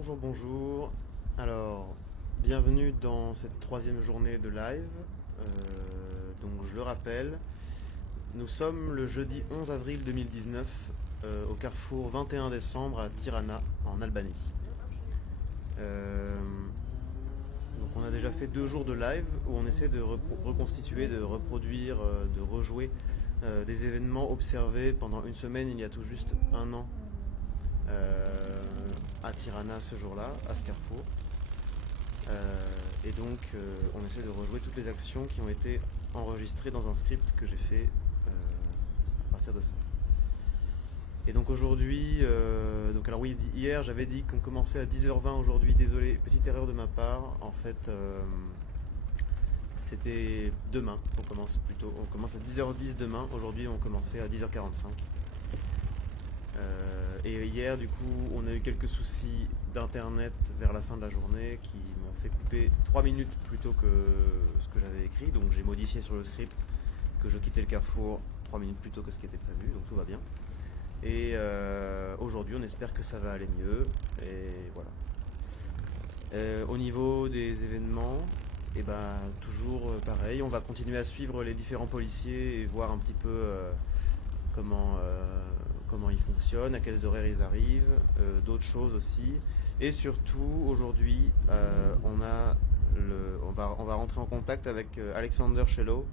Bonjour, bonjour. Alors, bienvenue dans cette troisième journée de live. Donc, je le rappelle, nous sommes le jeudi 11 avril 2019 au Carrefour 21 décembre à Tirana, en Albanie. Donc, on a déjà fait 2 jours de live où on essaie de reconstituer, de reproduire, de rejouer des événements observés pendant une semaine il y a tout juste un an à Tirana ce jour-là, à ce carrefour. Et donc on essaie de rejouer toutes les actions qui ont été enregistrées dans un script que j'ai fait à partir de ça. Et donc aujourd'hui, alors oui, hier j'avais dit qu'on commençait à 10h20 aujourd'hui, désolé, petite erreur de ma part, en fait c'était demain, on commence à 10h10 demain, aujourd'hui on commençait à 10h45. Et hier, du coup, on a eu quelques soucis d'internet vers la fin de la journée qui m'ont fait couper 3 minutes plutôt que ce que j'avais écrit. Donc j'ai modifié sur le script que je quittais le carrefour 3 minutes plus tôt que ce qui était prévu. Donc tout va bien. Et aujourd'hui, on espère que ça va aller mieux. Et voilà. Au niveau des événements, et ben, toujours pareil. On va continuer à suivre les différents policiers et voir un petit peu comment ils fonctionnent, à quelles horaires ils arrivent, d'autres choses aussi. Et surtout, aujourd'hui, on va rentrer en contact avec Alexander Shello,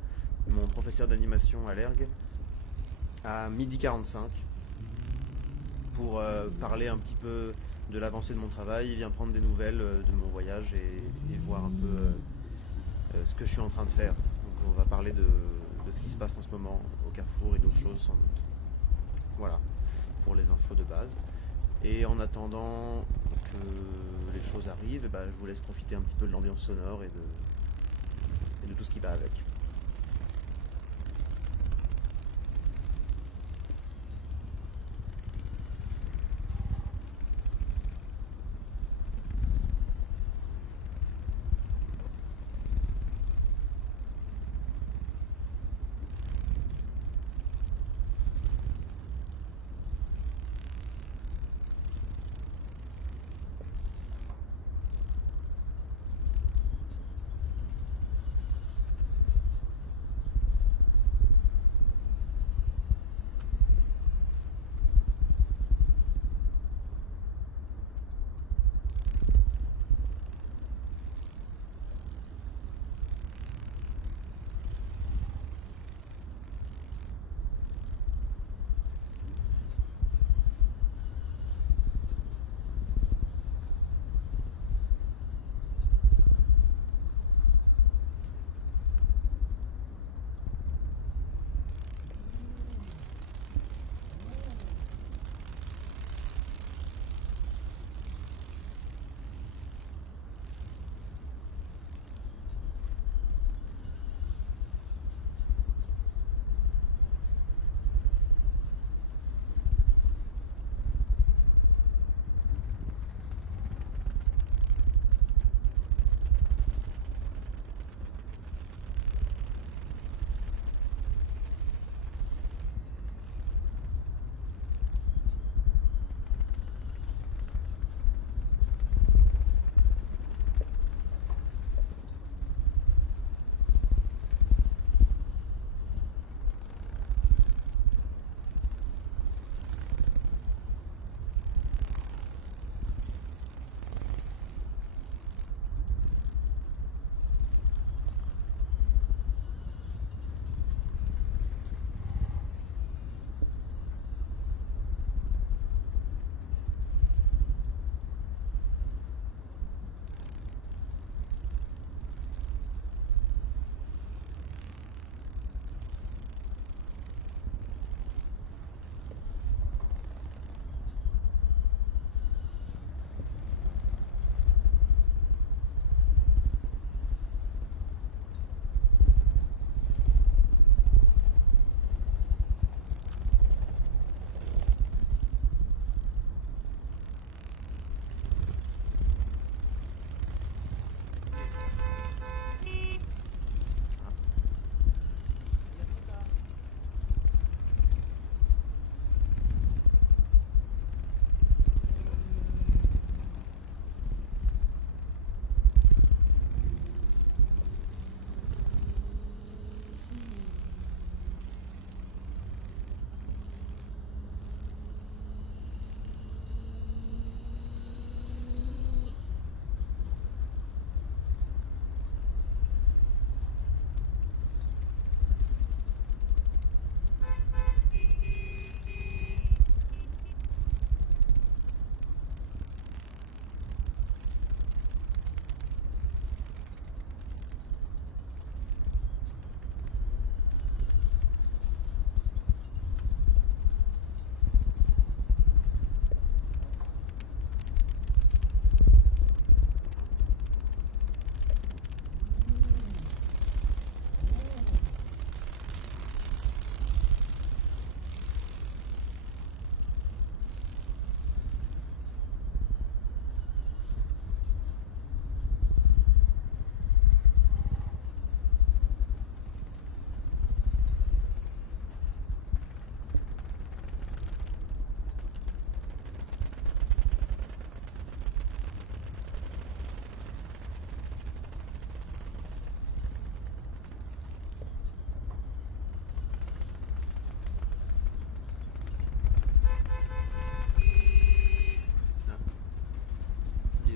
mon professeur d'animation à l'ERG, à 12h45, pour parler un petit peu de l'avancée de mon travail. Il vient prendre des nouvelles de mon voyage et voir un peu ce que je suis en train de faire. Donc on va parler de ce qui se passe en ce moment au Carrefour et d'autres choses sans doute. Voilà, pour les infos de base. Et en attendant que les choses arrivent, je vous laisse profiter un petit peu de l'ambiance sonore et de tout ce qui va avec.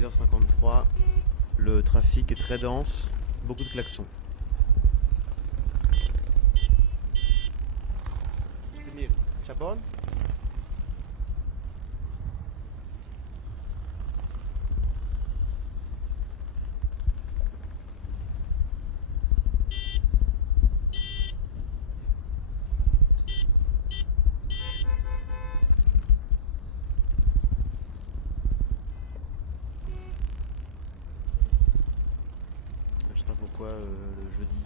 10h53. Le trafic est très dense, beaucoup de klaxons. Chapon? Je sais pas pourquoi le jeudi,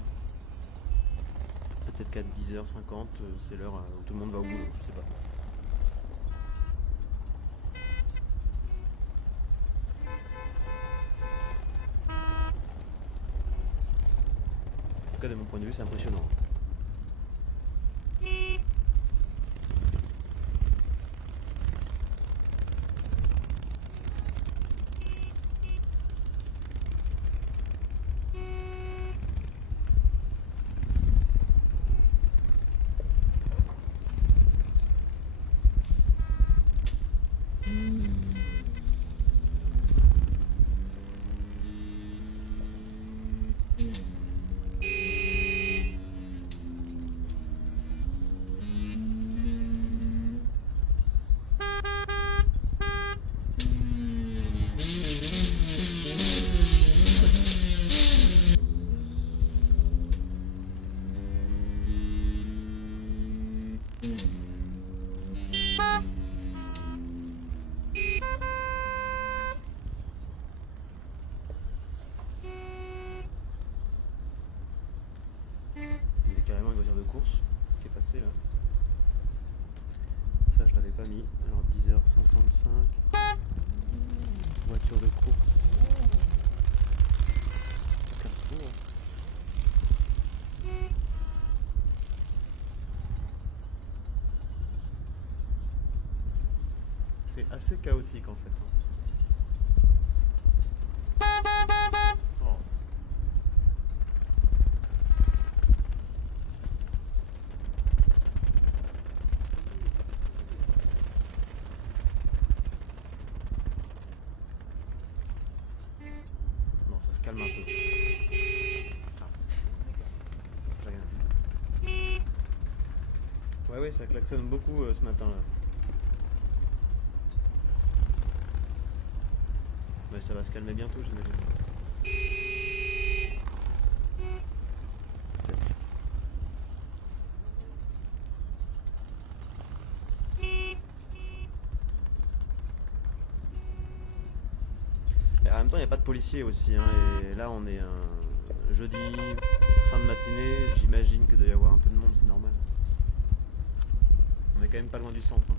peut-être qu'à 10h50, c'est l'heure où tout le monde va au boulot, je sais pas. En tout cas, de mon point de vue, c'est impressionnant. Carrément une voiture de course qui est passée là. Ça je l'avais pas mis. Alors 10h55. Voiture de course. Carrefour. C'est assez chaotique en fait. Oh. Calme un peu. Ah. J'ai rien vu. Ouais, ça klaxonne beaucoup ce matin là. Mais ça va se calmer bientôt, j'imagine. En même temps, il n'y a pas de policiers aussi, hein, et là on est un jeudi, fin de matinée, j'imagine que doit y avoir un peu de monde, c'est normal. On est quand même pas loin du centre. Hein.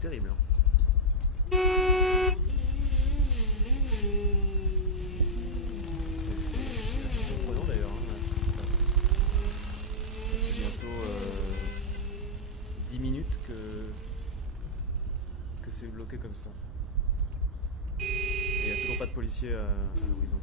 Terrible. Hein. C'est surprenant d'ailleurs. Hein, c'est bientôt 10 minutes que c'est bloqué comme ça. Et il n'y a toujours pas de policiers à l'horizon.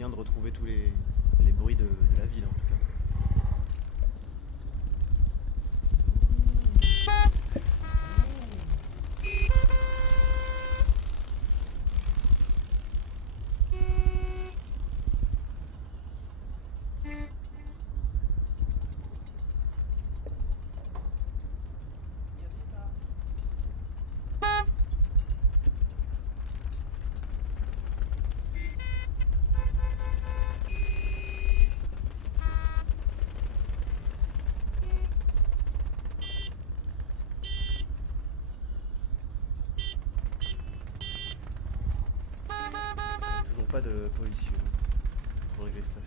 bien de retrouver tous les bruits de la ville en tout cas. Pas de position pour régler cette affaire.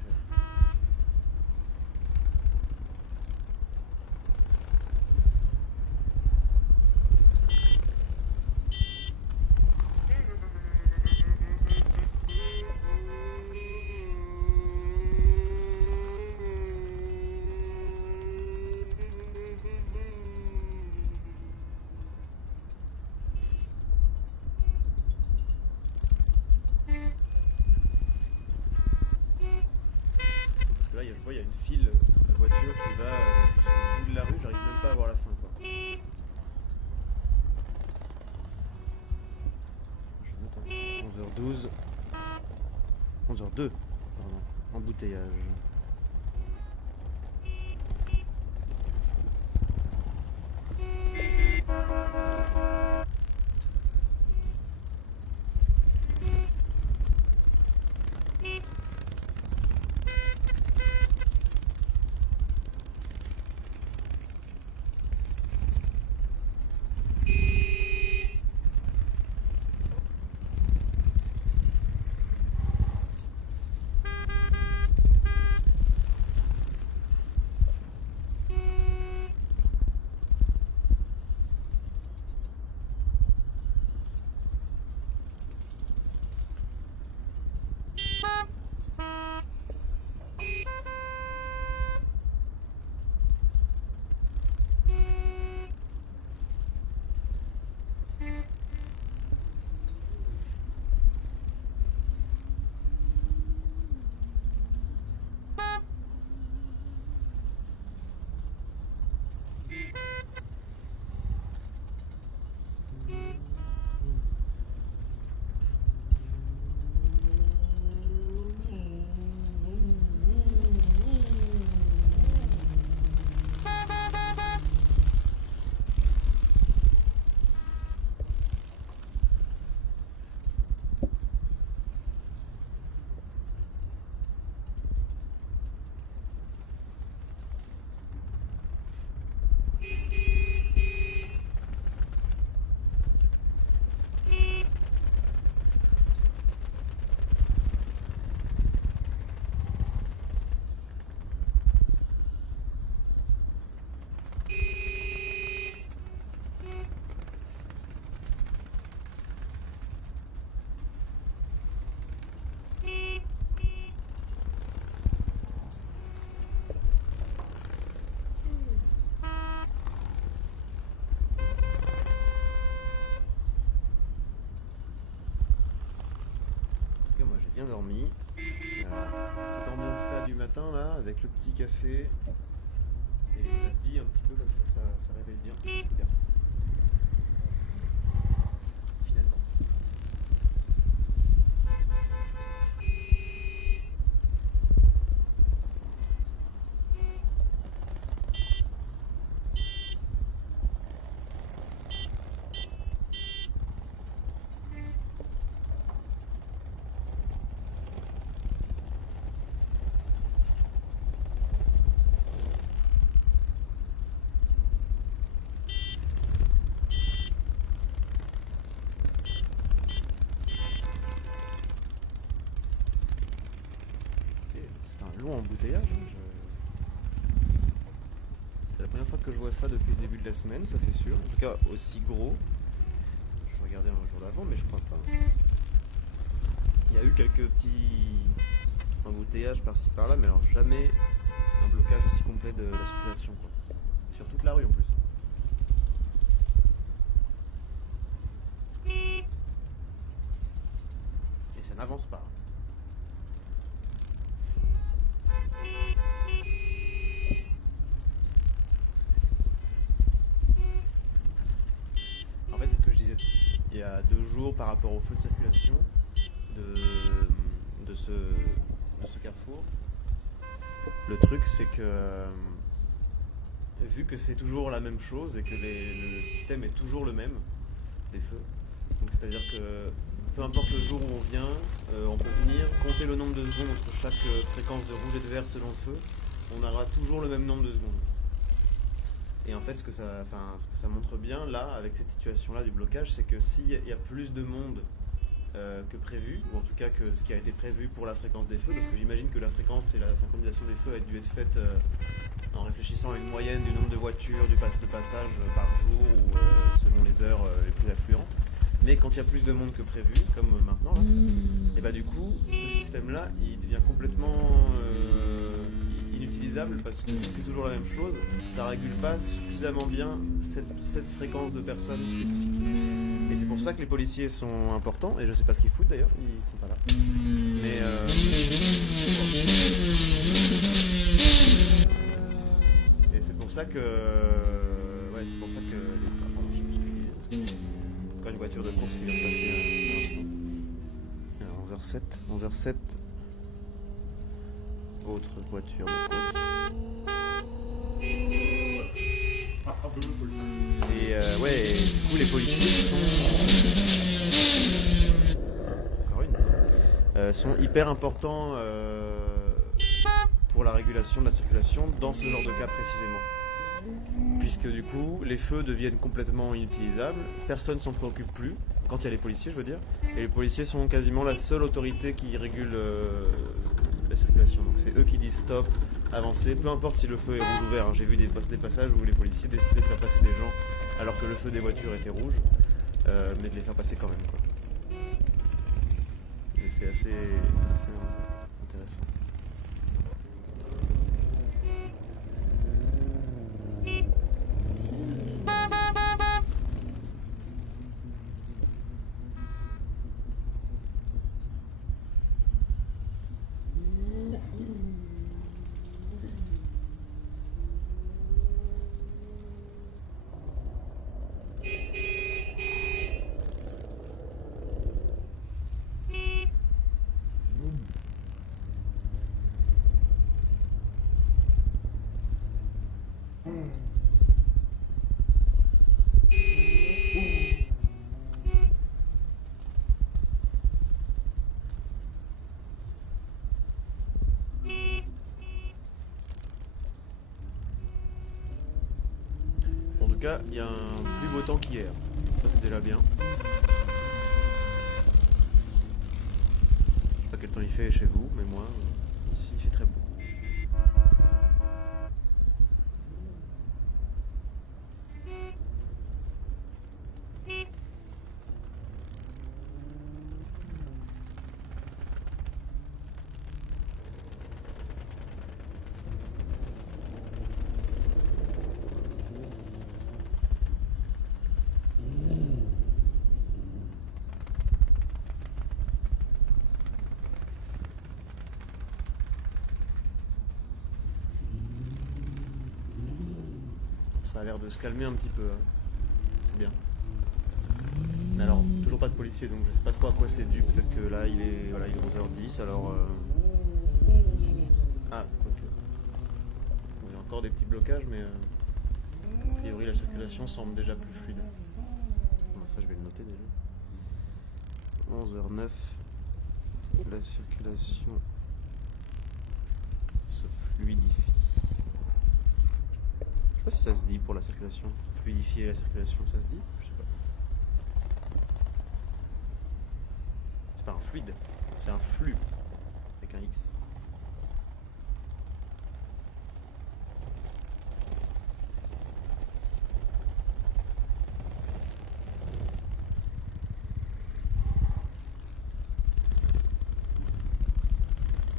Là, je vois, il y a une file de voitures qui va jusqu'au bout de la rue, j'arrive même pas à voir la fin, quoi. Je note 11h12, 11h02, pardon, embouteillage. Bien dormi. Alors, cette ambiance-là du matin, là, avec le petit café et la vie un petit peu comme ça réveille bien. C'est bien. Finalement. Long embouteillage. C'est la première fois que je vois ça depuis le début de la semaine, ça c'est sûr. En tout cas aussi gros. Je regardais un jour d'avant, mais je crois pas. Il y a eu quelques petits embouteillages par-ci par-là, mais alors jamais un blocage aussi complet de la circulation, quoi. Sur toute la rue en plus. Et ça n'avance pas. il y a 2 jours par rapport au feu de circulation de ce carrefour. Le truc, c'est que vu que c'est toujours la même chose et que le système est toujours le même des feux, donc c'est-à-dire que peu importe le jour où on vient, on peut venir compter le nombre de secondes entre chaque fréquence de rouge et de vert selon le feu, on aura toujours le même nombre de secondes. Et en fait, ce que ça montre bien là, avec cette situation-là du blocage, c'est que s'il y a plus de monde que prévu, ou en tout cas que ce qui a été prévu pour la fréquence des feux, parce que j'imagine que la fréquence et la synchronisation des feux a dû être faite en réfléchissant à une moyenne du nombre de voitures, de passage par jour, ou selon les heures les plus affluentes. Mais quand il y a plus de monde que prévu, comme maintenant, là, et bah du coup, ce système-là, il devient complètement inutilisable parce que c'est toujours la même chose. Ça régule pas suffisamment bien cette fréquence de personnes spécifiques. Et c'est pour ça que les policiers sont importants. Et je sais pas ce qu'ils foutent d'ailleurs, ils sont pas là. Mais et c'est pour ça que pardon, je sais plus ce que je disais. Encore une voiture de course qui vient de passer à 11h07. Autre voiture de course. Et du coup les policiers sont hyper importants pour la régulation de la circulation dans ce genre de cas précisément. Puisque du coup, les feux deviennent complètement inutilisables, personne s'en préoccupe plus, quand il y a les policiers, je veux dire, et les policiers sont quasiment la seule autorité qui régule la circulation. Donc c'est eux qui disent stop, avancez, peu importe si le feu est rouge ou vert. J'ai vu des passages où les policiers décidaient de faire passer des gens alors que le feu des voitures était rouge, mais de les faire passer quand même, quoi. Et c'est assez intéressant. En tout cas, il y a un plus beau temps qu'hier. Ça, c'est déjà bien. Je sais pas quel temps il fait chez vous, mais moi, ici, il fait très beau. Ça a l'air de se calmer un petit peu, hein. C'est bien. Mais alors, toujours pas de policier, donc je sais pas trop à quoi c'est dû. Peut-être que là, il est 11h10, alors... Ah, quoique. Il y a encore des petits blocages, mais... A priori, la circulation semble déjà plus fluide. Bon, ça, je vais le noter déjà. 11h09. La circulation se fluidifie. Je sais pas si ça se dit pour la circulation. Fluidifier la circulation, ça se dit? Je sais pas. C'est pas un fluide, c'est un flux avec un X.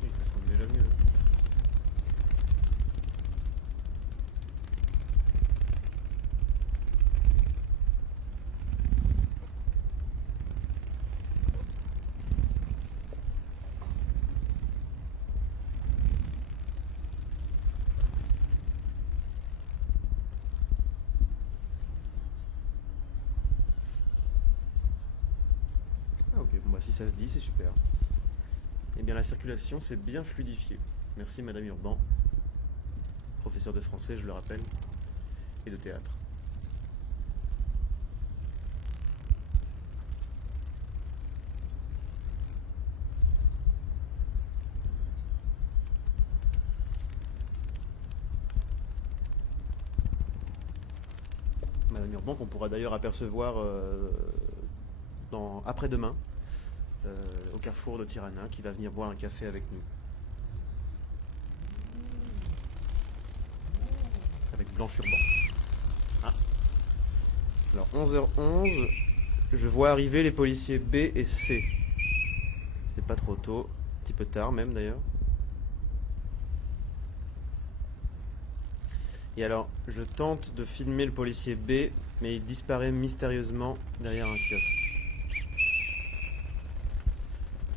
Oui, ça semble déjà mieux. bon, bah, si ça se dit, c'est super. Eh bien, la circulation s'est bien fluidifiée. Merci Madame Urban, professeur de français, je le rappelle, et de théâtre. Madame Urban, qu'on pourra d'ailleurs apercevoir après-demain, au Carrefour de Tirana, qui va venir boire un café avec nous. Avec Blanche Urban. Ah. Alors 11h11, je vois arriver les policiers B et C. C'est pas trop tôt, un petit peu tard même d'ailleurs. Et alors, je tente de filmer le policier B, mais il disparaît mystérieusement derrière un kiosque.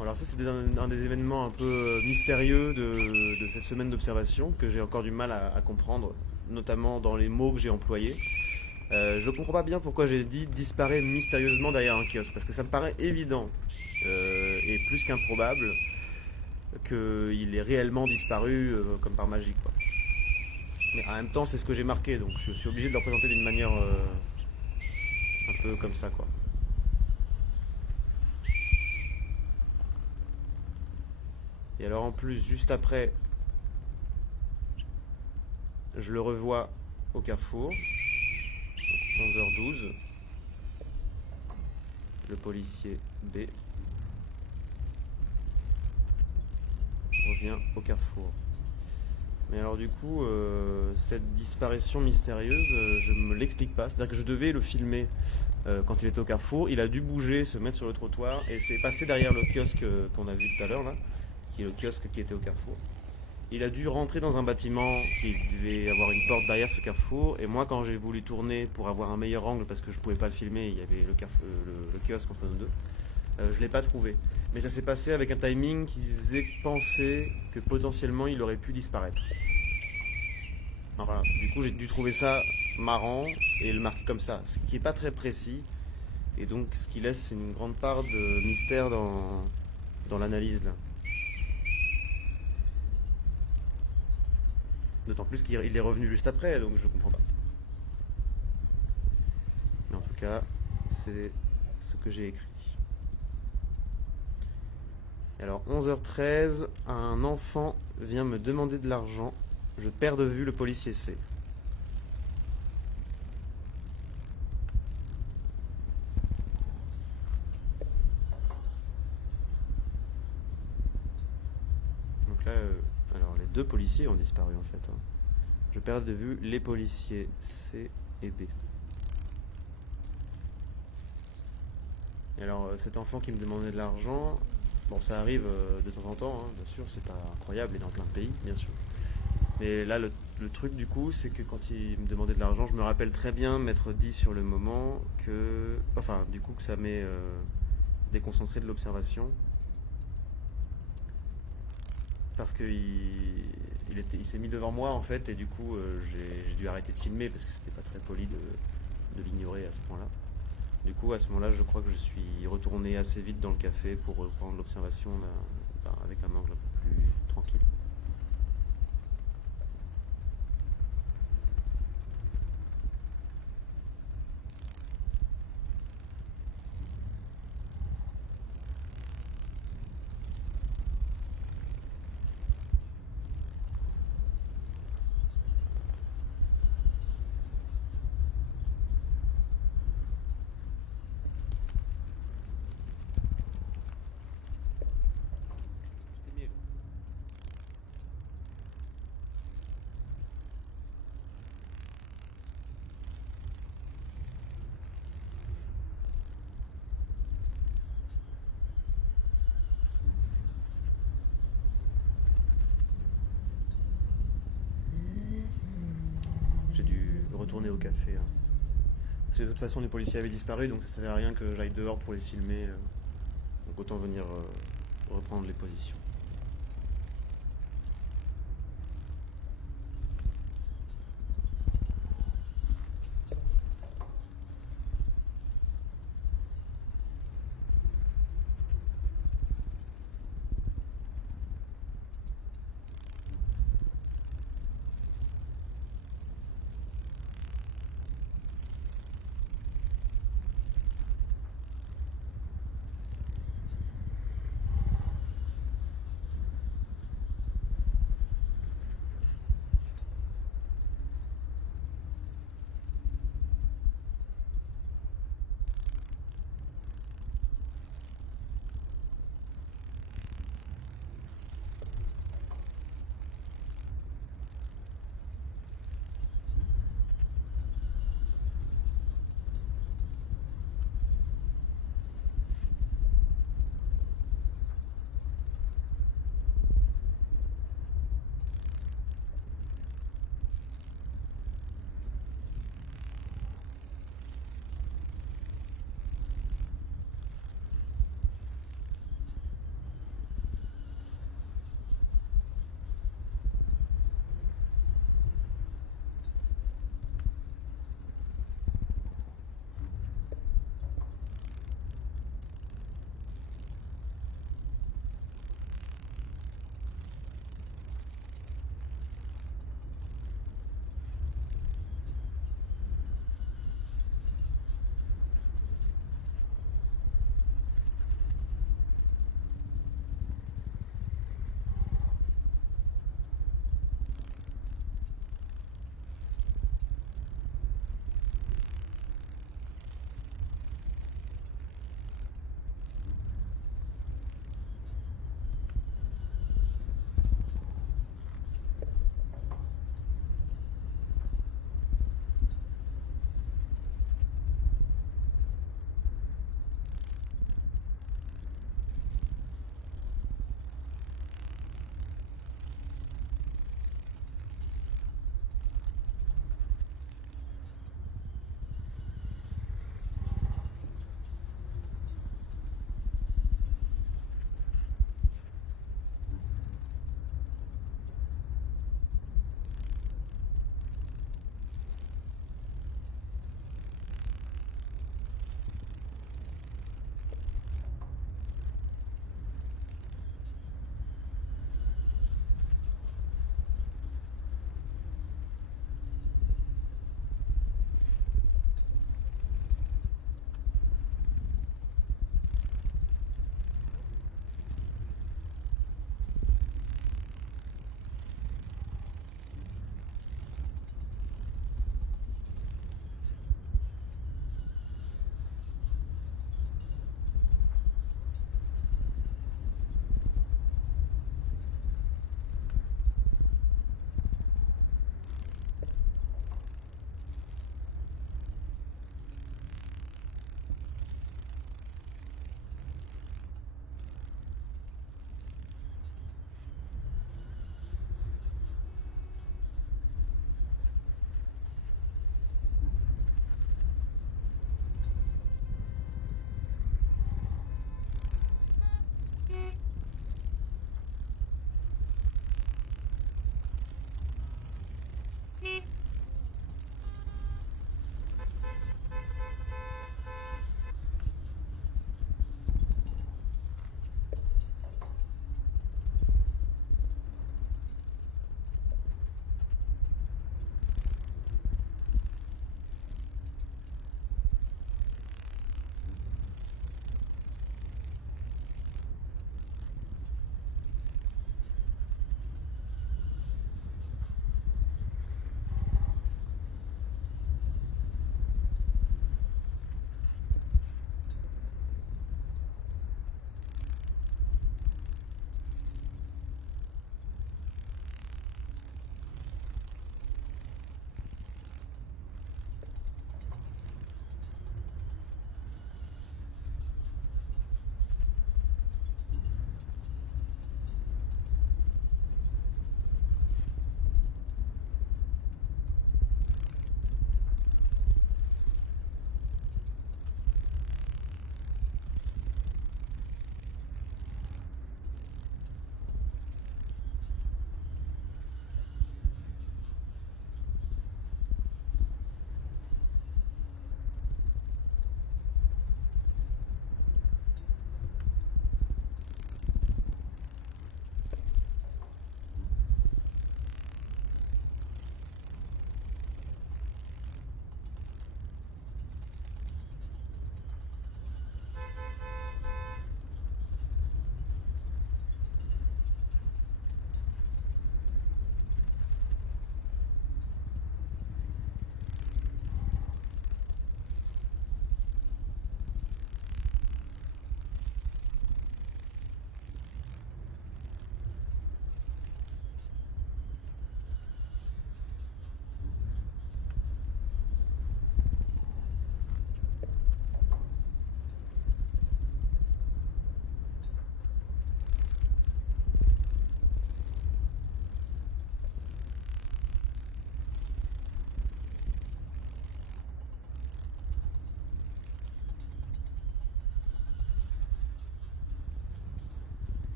Alors ça, c'est un des événements un peu mystérieux de cette semaine d'observation que j'ai encore du mal à comprendre, notamment dans les mots que j'ai employés. Je ne comprends pas bien pourquoi j'ai dit disparaît mystérieusement derrière un kiosque, parce que ça me paraît évident et plus qu'improbable qu'il est réellement disparu comme par magie, quoi. Mais en même temps, c'est ce que j'ai marqué, donc je suis obligé de le représenter d'une manière un peu comme ça, quoi. Et alors en plus, juste après, je le revois au Carrefour, 11h12, le policier B revient au Carrefour. Mais alors du coup, cette disparition mystérieuse, je ne me l'explique pas. C'est-à-dire que je devais le filmer quand il était au Carrefour. Il a dû bouger, se mettre sur le trottoir et c'est passé derrière le kiosque qu'on a vu tout à l'heure, là, qui est le kiosque qui était au Carrefour. Il a dû rentrer dans un bâtiment qui devait avoir une porte derrière ce Carrefour. Et moi, quand j'ai voulu tourner pour avoir un meilleur angle, parce que je ne pouvais pas le filmer, il y avait le kiosque entre nous deux, je ne l'ai pas trouvé. Mais ça s'est passé avec un timing qui faisait penser que potentiellement il aurait pu disparaître. Alors voilà, du coup j'ai dû trouver ça marrant et le marquer comme ça, ce qui n'est pas très précis. Et donc ce qui laisse une grande part de mystère dans l'analyse là. D'autant plus qu'il est revenu juste après, donc je comprends pas. Mais en tout cas, c'est ce que j'ai écrit. Et alors 11h13, un enfant vient me demander de l'argent. Je perds de vue le policier C. Donc là, alors les deux policiers ont disparu en fait, hein. Je perds de vue les policiers C et B. Et alors cet enfant qui me demandait de l'argent, bon ça arrive de temps en temps, hein, bien sûr, c'est pas incroyable, il est dans plein de pays, bien sûr. Mais là, le truc du coup, c'est que quand il me demandait de l'argent, je me rappelle très bien m'être dit sur le moment que... Enfin, du coup, que ça m'est déconcentré de l'observation. Parce qu'il il s'est mis devant moi, en fait, et du coup, j'ai dû arrêter de filmer parce que c'était pas très poli de l'ignorer à ce point-là. Du coup, à ce moment-là, je crois que je suis retourné assez vite dans le café pour reprendre l'observation avec un angle un peu plus tranquille. J'ai dû retourner au café, hein. Parce que de toute façon, les policiers avaient disparu, donc ça servait à rien que j'aille dehors pour les filmer. Donc autant venir reprendre les positions.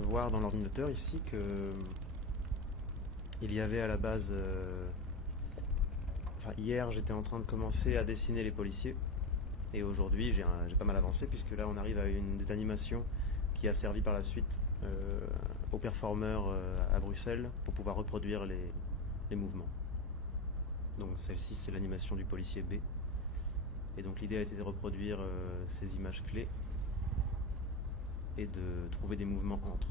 peut voir dans l'ordinateur ici que il y avait à la base... hier, j'étais en train de commencer à dessiner les policiers. Et aujourd'hui, j'ai pas mal avancé, puisque là, on arrive à une des animations qui a servi par la suite aux performeurs à Bruxelles pour pouvoir reproduire les mouvements. Donc celle-ci, c'est l'animation du policier B. Et donc l'idée a été de reproduire ces images clés et de trouver des mouvements entre.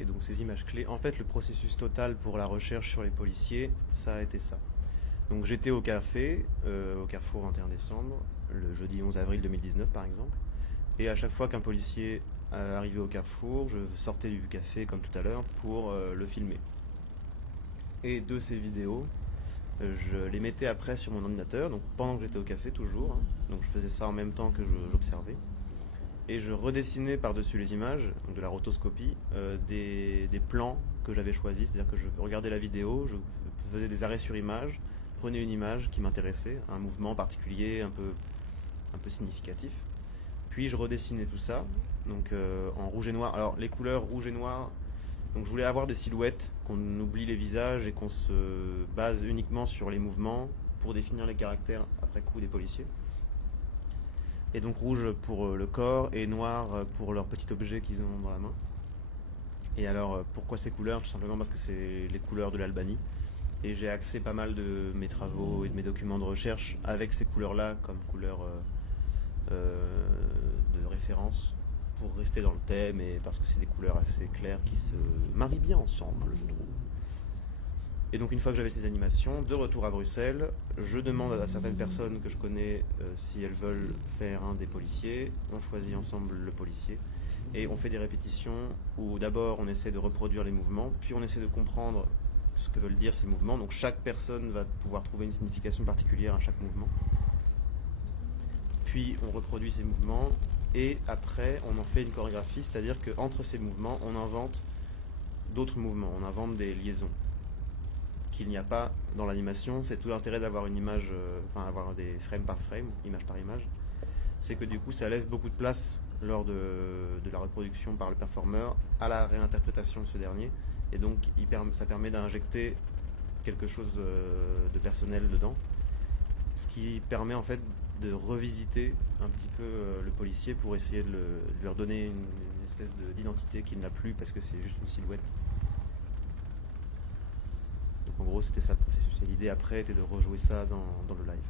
Et donc ces images clés, en fait le processus total pour la recherche sur les policiers, ça a été ça. Donc j'étais au café, au Carrefour 21 décembre, le jeudi 11 avril 2019 par exemple, et à chaque fois qu'un policier arrivait au Carrefour, je sortais du café comme tout à l'heure pour le filmer. Et de ces vidéos, je les mettais après sur mon ordinateur, donc pendant que j'étais au café toujours, hein. Donc je faisais ça en même temps que j'observais. Et je redessinais par-dessus les images, donc de la rotoscopie, des plans que j'avais choisis. C'est-à-dire que je regardais la vidéo, je faisais des arrêts sur image, prenais une image qui m'intéressait, un mouvement particulier, un peu significatif. Puis je redessinais tout ça, donc en rouge et noir. Alors les couleurs rouge et noir, donc je voulais avoir des silhouettes, qu'on oublie les visages et qu'on se base uniquement sur les mouvements pour définir les caractères après coup des policiers. Et donc rouge pour le corps et noir pour leurs petits objets qu'ils ont dans la main. Et alors pourquoi ces couleurs? Tout simplement parce que c'est les couleurs de l'Albanie. Et j'ai axé pas mal de mes travaux et de mes documents de recherche avec ces couleurs-là comme couleurs de référence pour rester dans le thème et parce que c'est des couleurs assez claires qui se marient bien ensemble, je trouve. Et donc une fois que j'avais ces animations, de retour à Bruxelles, je demande à certaines personnes que je connais si elles veulent faire un des policiers. On choisit ensemble le policier et on fait des répétitions où d'abord on essaie de reproduire les mouvements, puis on essaie de comprendre ce que veulent dire ces mouvements. Donc chaque personne va pouvoir trouver une signification particulière à chaque mouvement. Puis on reproduit ces mouvements et après on en fait une chorégraphie, c'est-à-dire qu'entre ces mouvements on invente d'autres mouvements, on invente des liaisons qu'il n'y a pas dans l'animation. C'est tout l'intérêt d'avoir une image, avoir des frame par frame, image par image, c'est que du coup ça laisse beaucoup de place lors de la reproduction par le performeur à la réinterprétation de ce dernier, et donc ça permet d'injecter quelque chose de personnel dedans, ce qui permet en fait de revisiter un petit peu le policier pour essayer de lui redonner une espèce d'identité qu'il n'a plus parce que c'est juste une silhouette. Donc en gros c'était ça le processus, et l'idée après était de rejouer ça dans le live.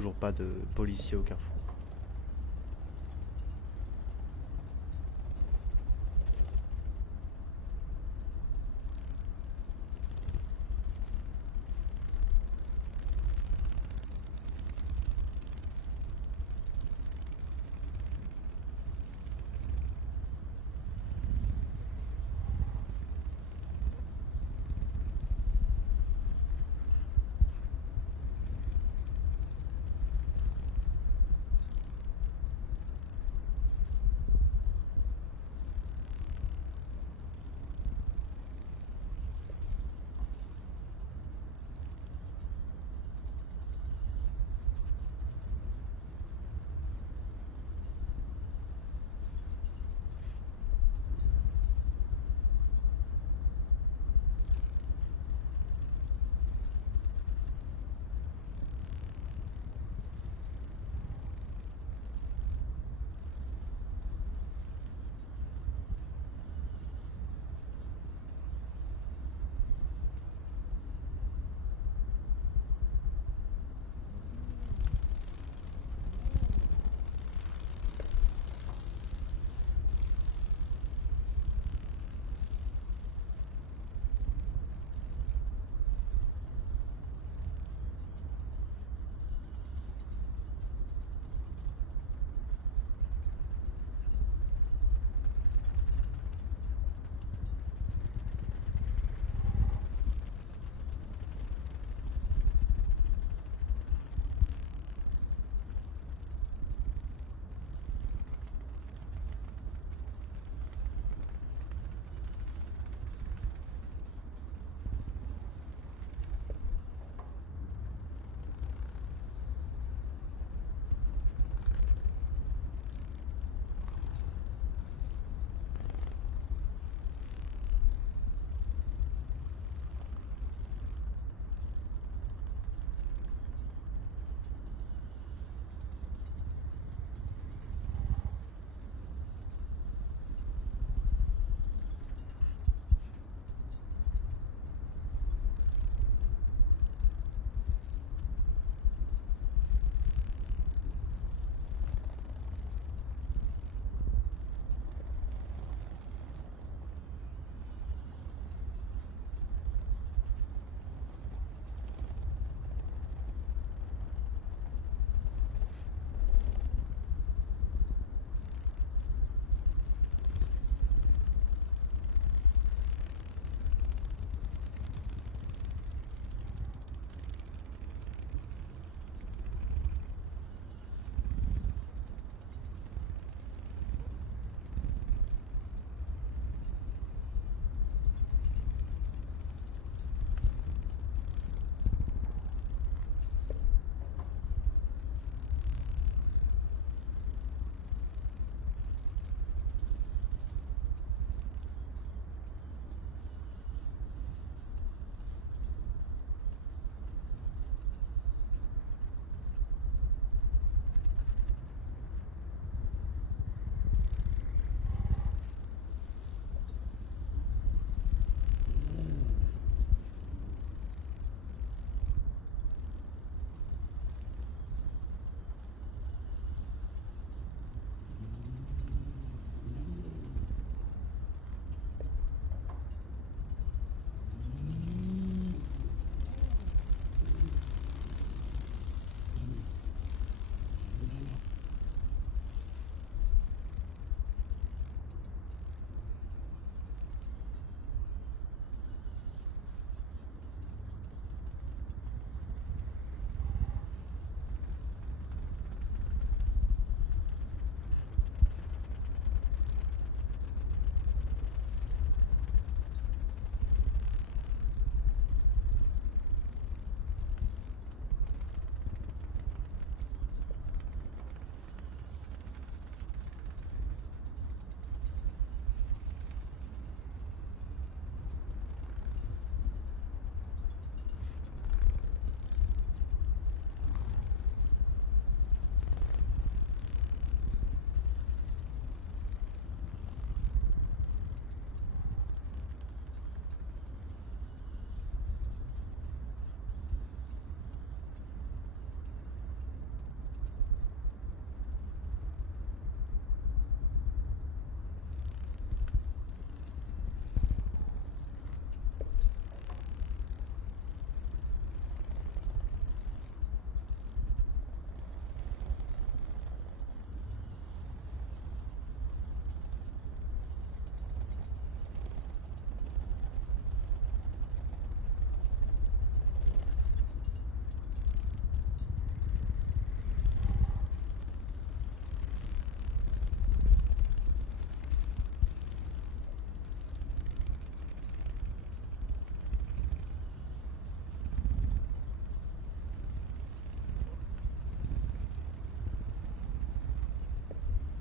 toujours pas de policiers au Carrefour.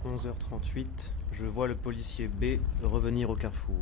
11h38, je vois le policier B revenir au Carrefour.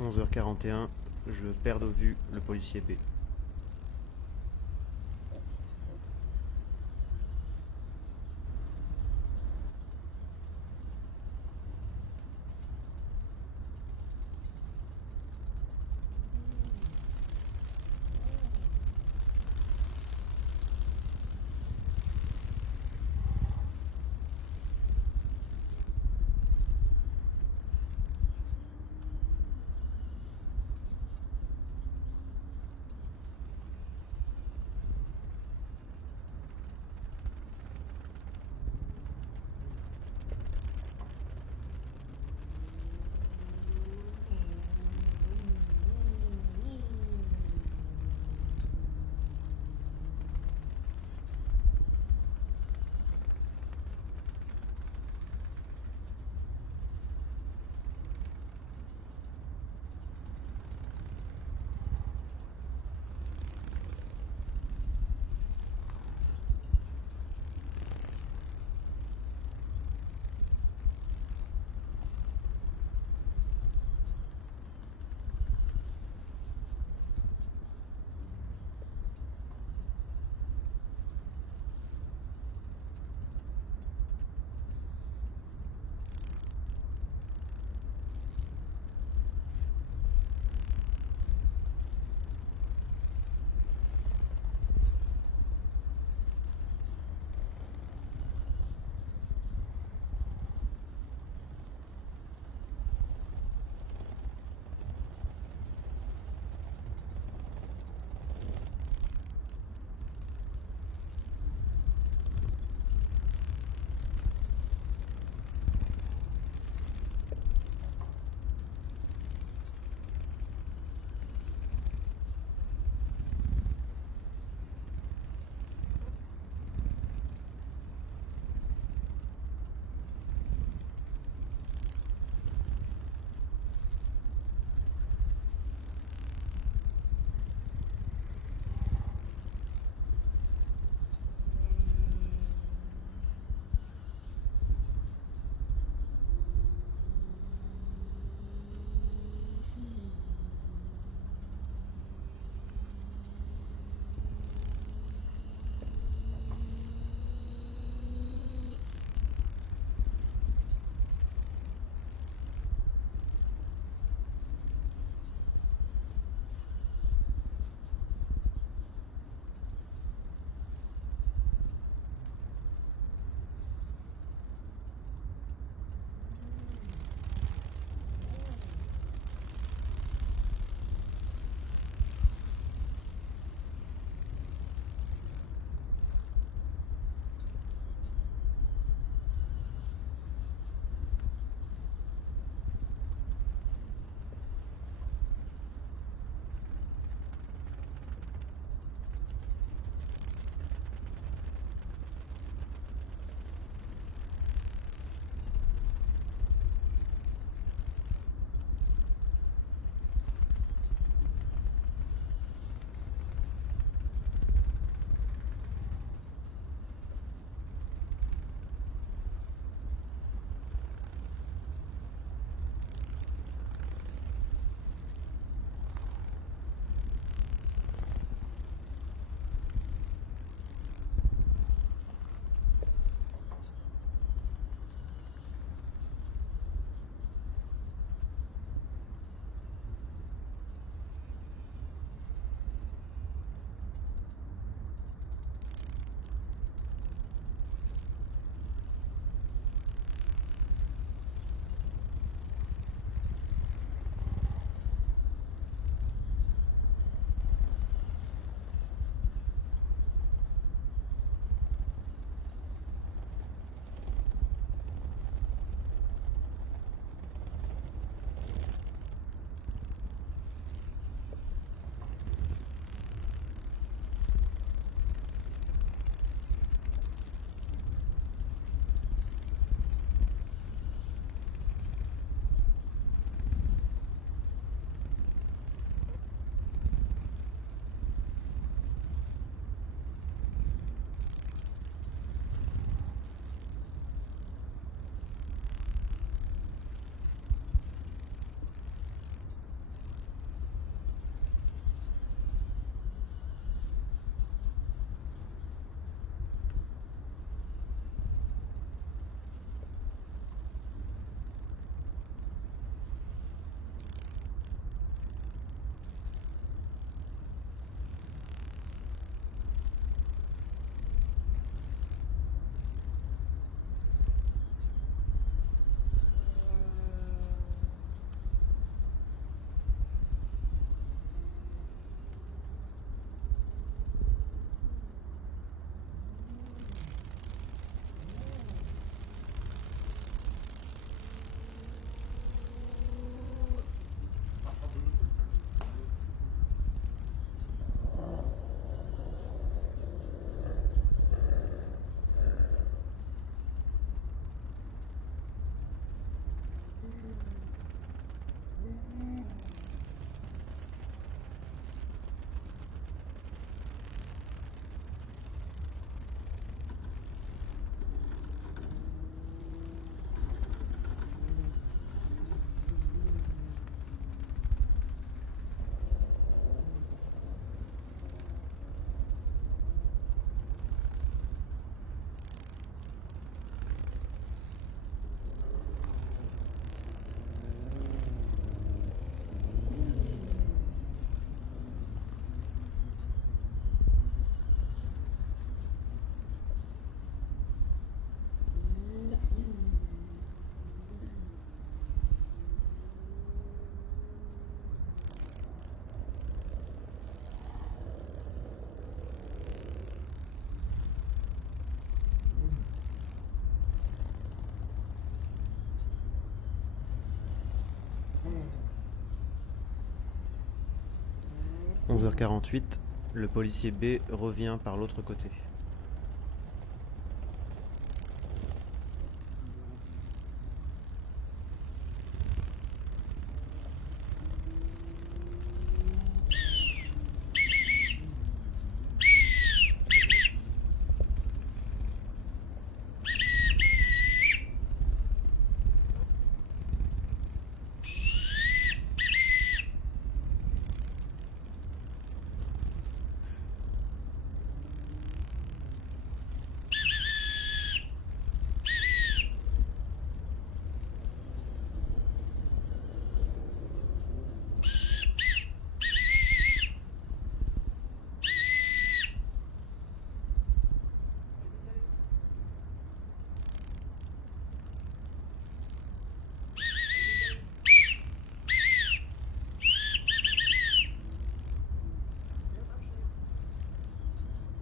« 11h41, je perds de vue le policier B. 11h48, le policier B revient par l'autre côté.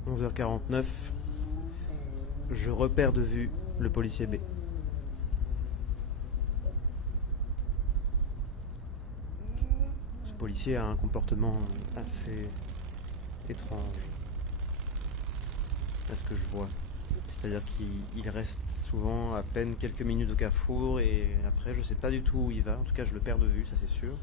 « 11h49, je repère de vue le policier B. Ce policier a un comportement assez étrange, à ce que je vois. C'est-à-dire qu'il reste souvent à peine quelques minutes au Carrefour et après je sais pas du tout où il va. En tout cas je le perds de vue, ça c'est sûr.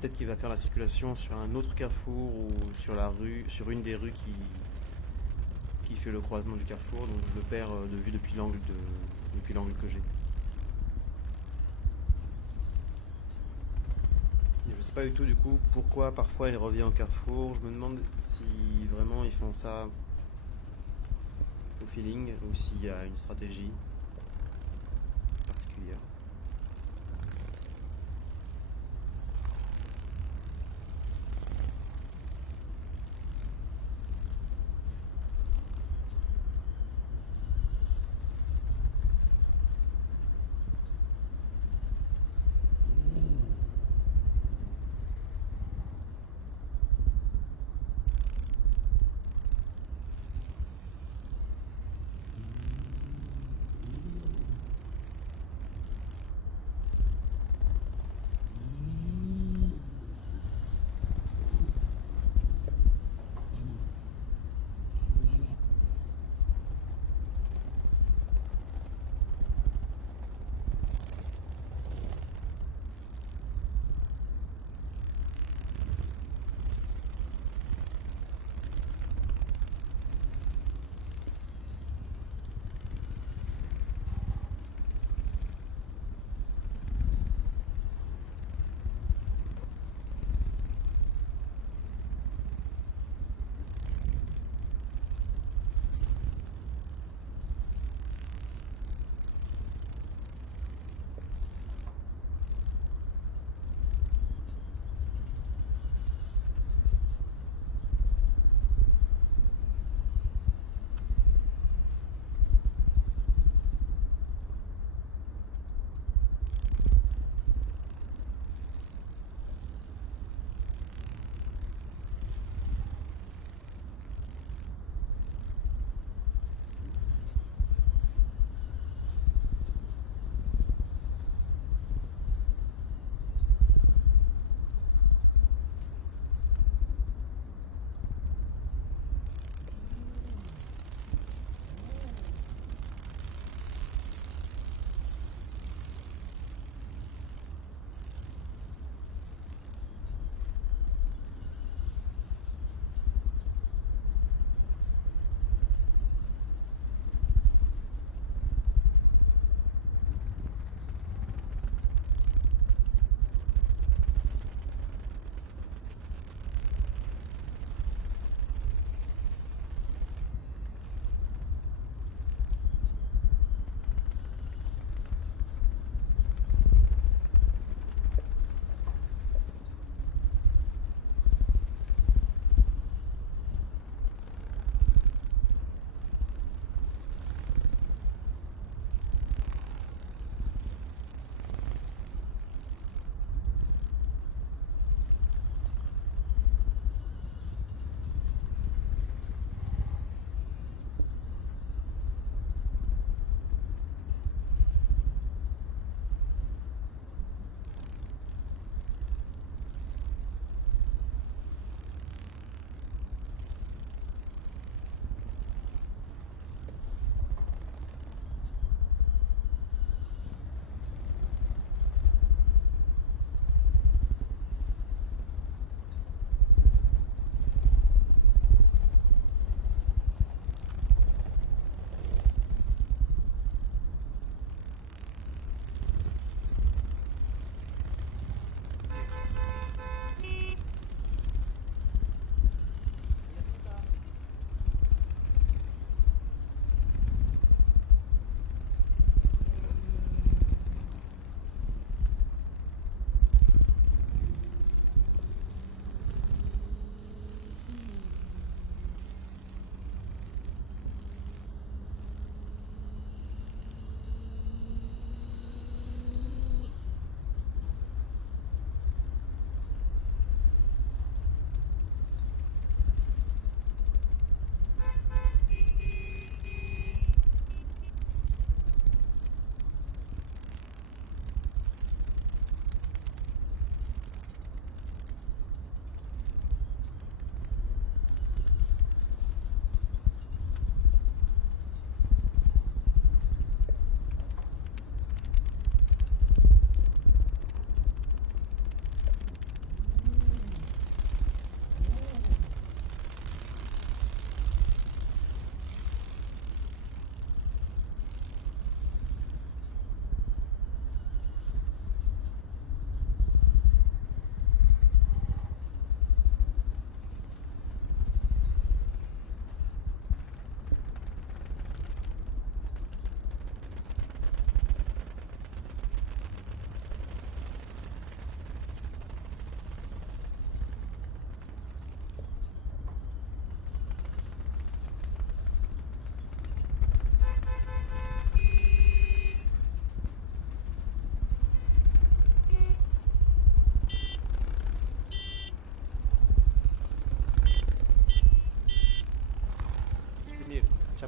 Peut-être qu'il va faire la circulation sur un autre carrefour ou sur la rue, sur une des rues qui fait le croisement du carrefour, donc je le perds de vue depuis l'angle que j'ai. Et je sais pas du tout du coup pourquoi parfois il revient au carrefour. Je me demande si vraiment ils font ça au feeling ou s'il y a une stratégie particulière.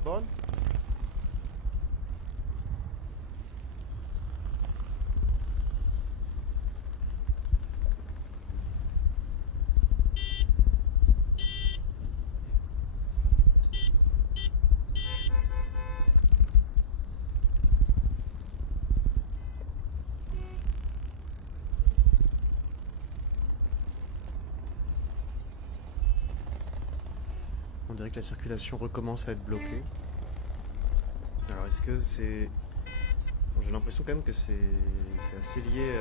Bon. On dirait que la circulation recommence à être bloquée. Alors est-ce que c'est... Bon, j'ai l'impression quand même que c'est assez lié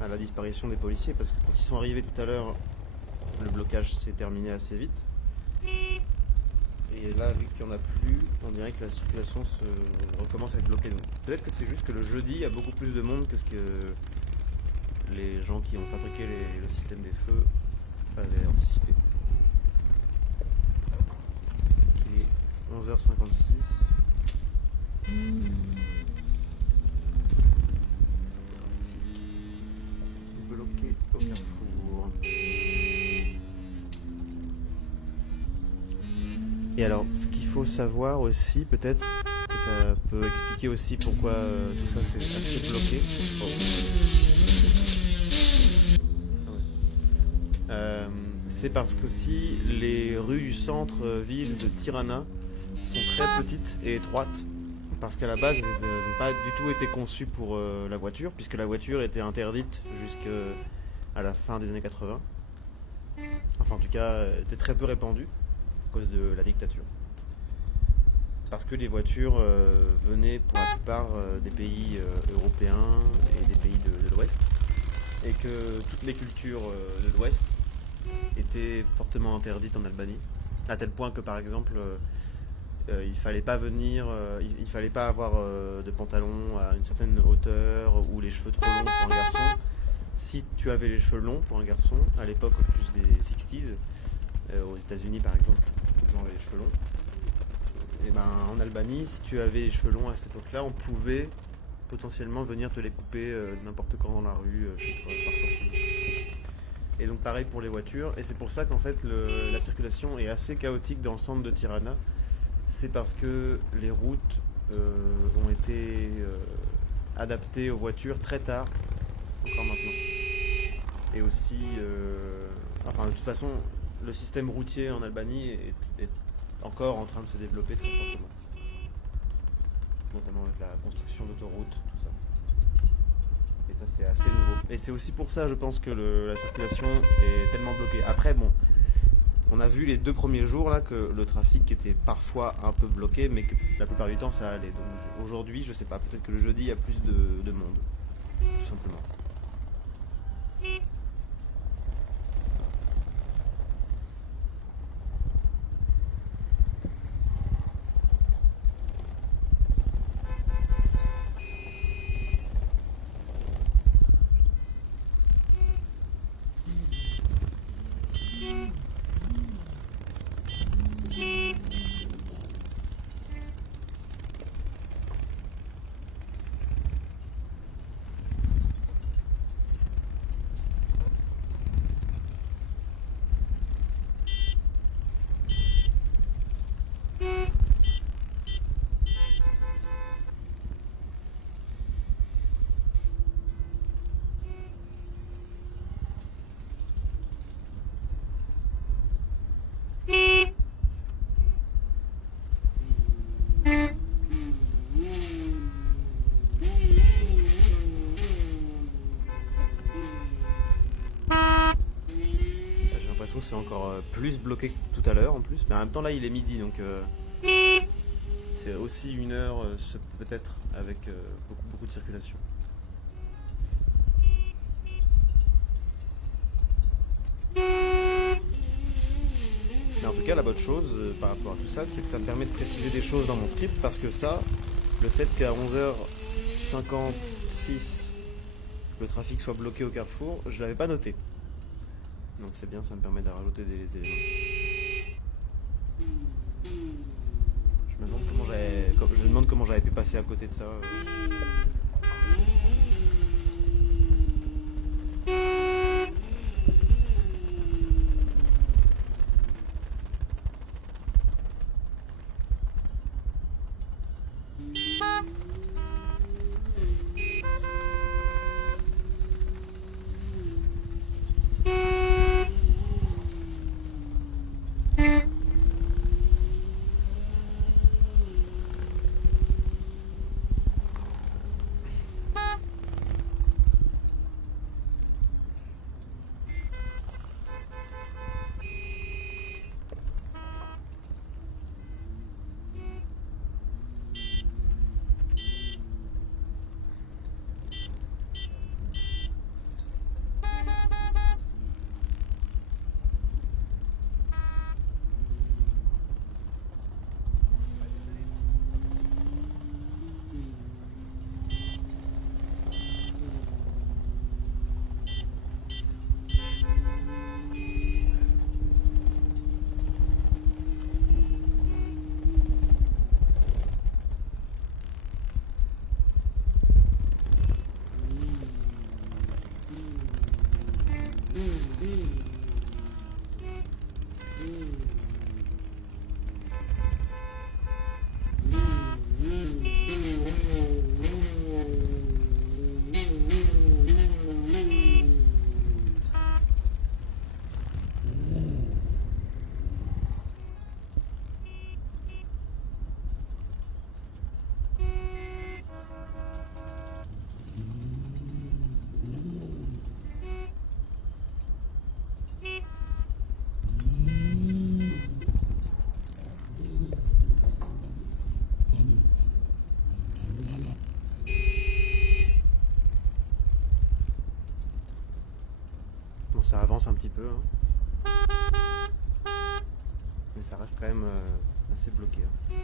à la disparition des policiers, parce que quand ils sont arrivés tout à l'heure, le blocage s'est terminé assez vite. Et là, vu qu'il n'y en a plus, on dirait que la circulation recommence à être bloquée. Donc peut-être que c'est juste que le jeudi, il y a beaucoup plus de monde que ce que les gens qui ont fabriqué le système des feux avaient anticipé. Il est 11h56. Bloqué au Carrefour. Et alors, ce qu'il faut savoir aussi, peut-être, que ça peut expliquer aussi pourquoi tout ça c'est assez bloqué. C'est parce qu'aussi les rues du centre-ville de Tirana sont très petites et étroites. Parce qu'à la base, elles n'ont pas du tout été conçues pour la voiture, puisque la voiture était interdite jusqu'à la fin des années 80. Enfin, en tout cas, était très peu répandue à cause de la dictature. Parce que les voitures venaient pour la plupart des pays européens et des pays de l'Ouest, et que toutes les cultures de l'Ouest étaient fortement interdites en Albanie, à tel point que par exemple il fallait pas il fallait pas avoir de pantalon à une certaine hauteur ou les cheveux trop longs pour un garçon. Si tu avais les cheveux longs pour un garçon, à l'époque au plus des 60s, aux États-Unis par exemple, beaucoup de gens avaient les cheveux longs. Et ben en Albanie, si tu avais les cheveux longs à cette époque-là, on pouvait potentiellement venir te les couper n'importe quand dans la rue, chez toi, par sortie. Et donc pareil pour les voitures, et c'est pour ça qu'en fait la circulation est assez chaotique dans le centre de Tirana. C'est parce que les routes ont été adaptées aux voitures très tard, encore maintenant. Et aussi, enfin de toute façon, le système routier en Albanie est encore en train de se développer très fortement. Notamment avec la construction d'autoroutes, tout ça. Et ça c'est assez nouveau. Et c'est aussi pour ça je pense que la circulation est tellement bloquée. Après bon, on a vu les 2 premiers jours là que le trafic était parfois un peu bloqué, mais que la plupart du temps ça allait. Donc aujourd'hui je sais pas, peut-être que le jeudi il y a plus de monde, tout simplement. C'est encore plus bloqué que tout à l'heure en plus, mais en même temps là il est midi donc c'est aussi une heure peut-être avec beaucoup de circulation. Mais en tout cas la bonne chose par rapport à tout ça, c'est que ça me permet de préciser des choses dans mon script, parce que ça, le fait qu'à 11h56 le trafic soit bloqué au Carrefour, je l'avais pas noté. Donc c'est bien, ça me permet de rajouter des éléments. Je me demande comment j'avais pu passer à côté de ça. un petit peu, hein. Mais ça reste quand même assez bloqué, hein.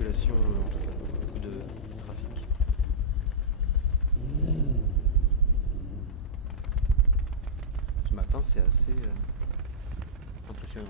circulation, en tout cas, beaucoup de trafic. Ce matin, c'est assez impressionnant.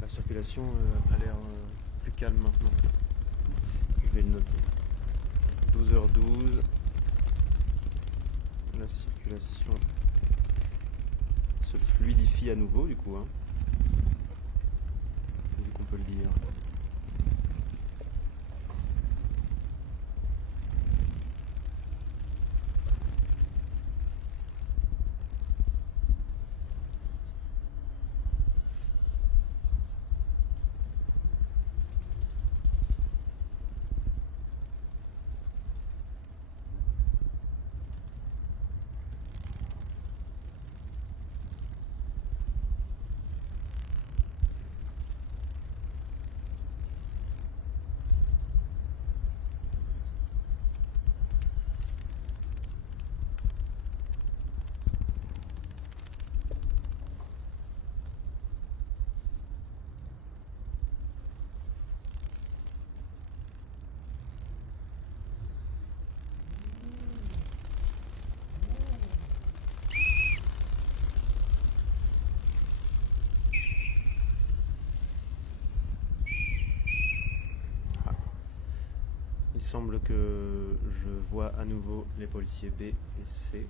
La circulation a l'air plus calme maintenant. Je vais le noter. 12h12. La circulation se fluidifie à nouveau du coup. Vu qu'on peut le dire. Il semble que je vois à nouveau les policiers B et C.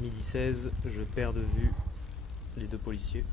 Midi 16, je perds de vue les deux policiers.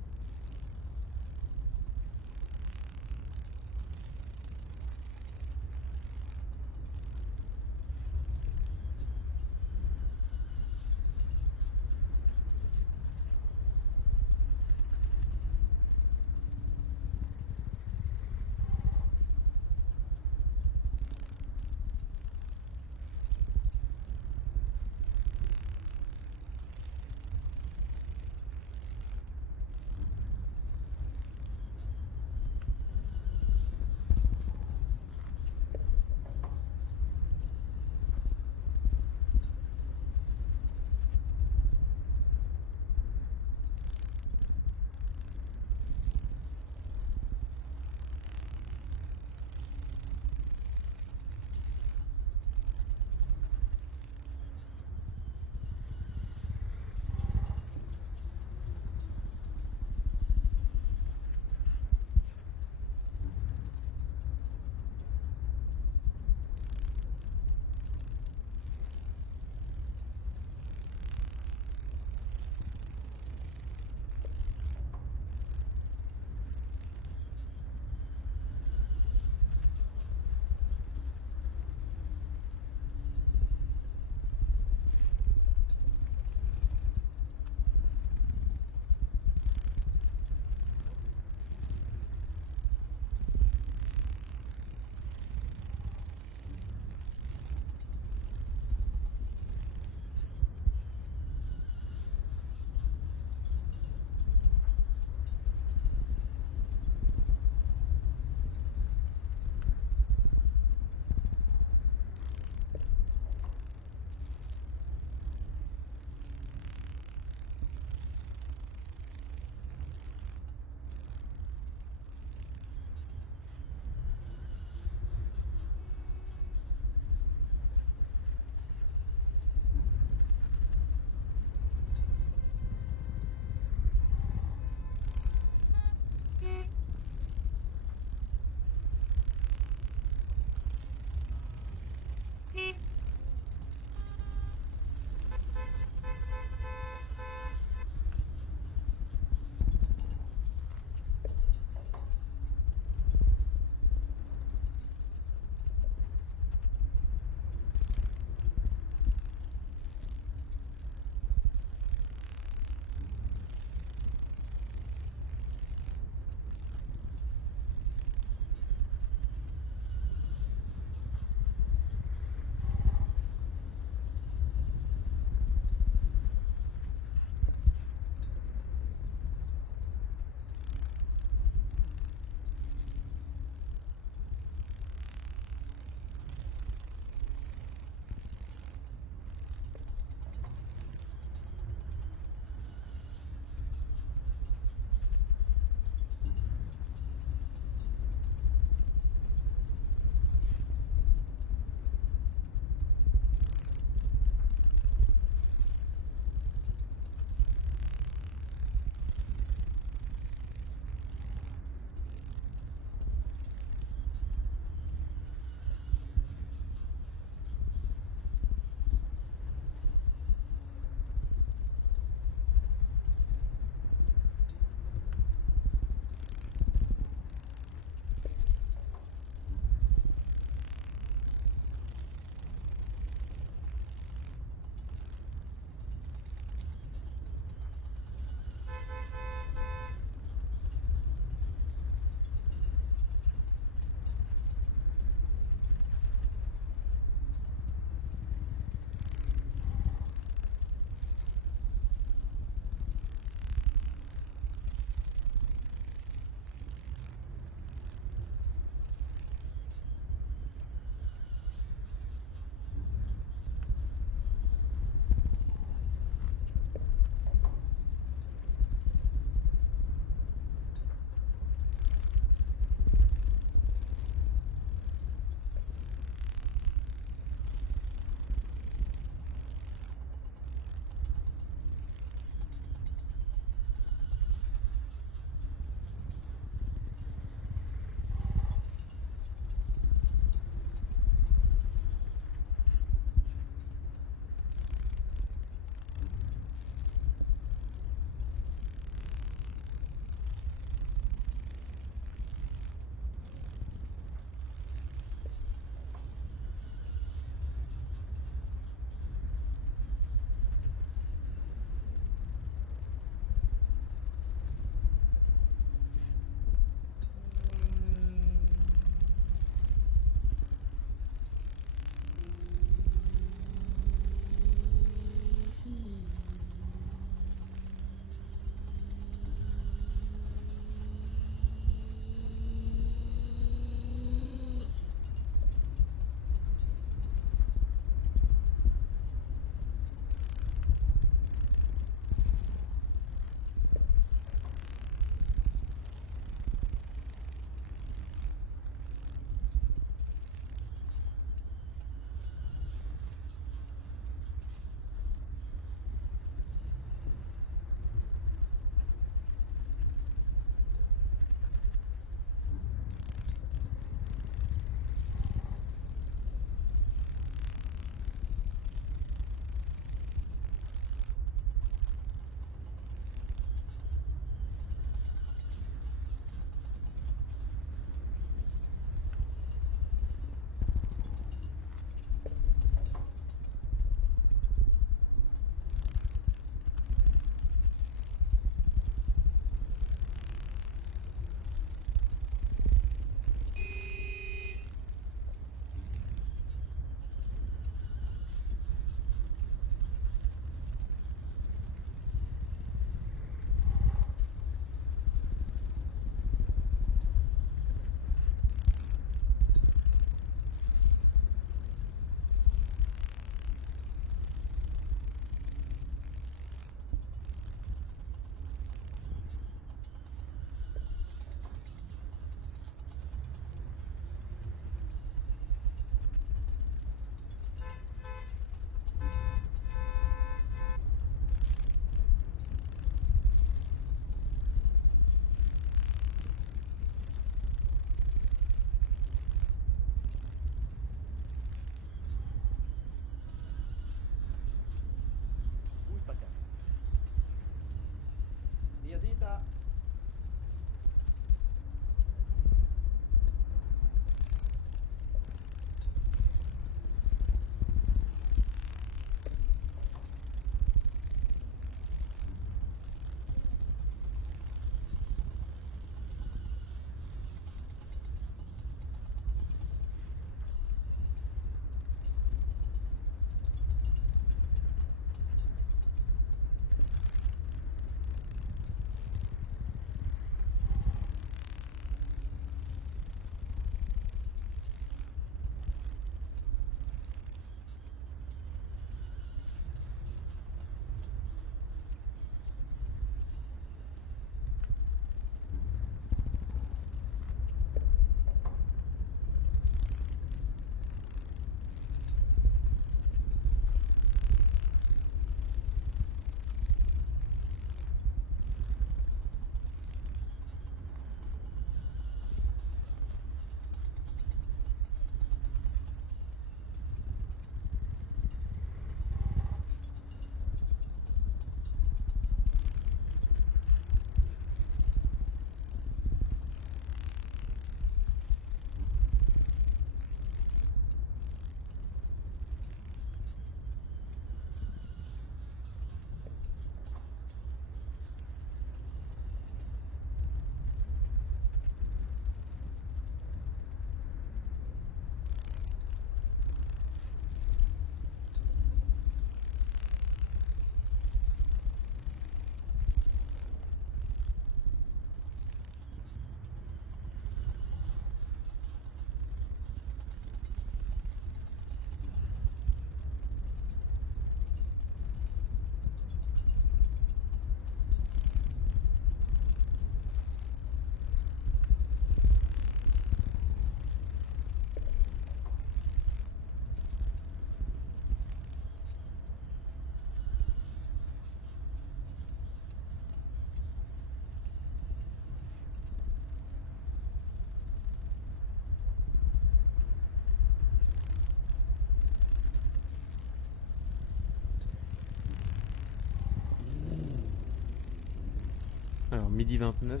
Alors, midi 29,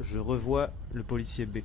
je revois le policier B.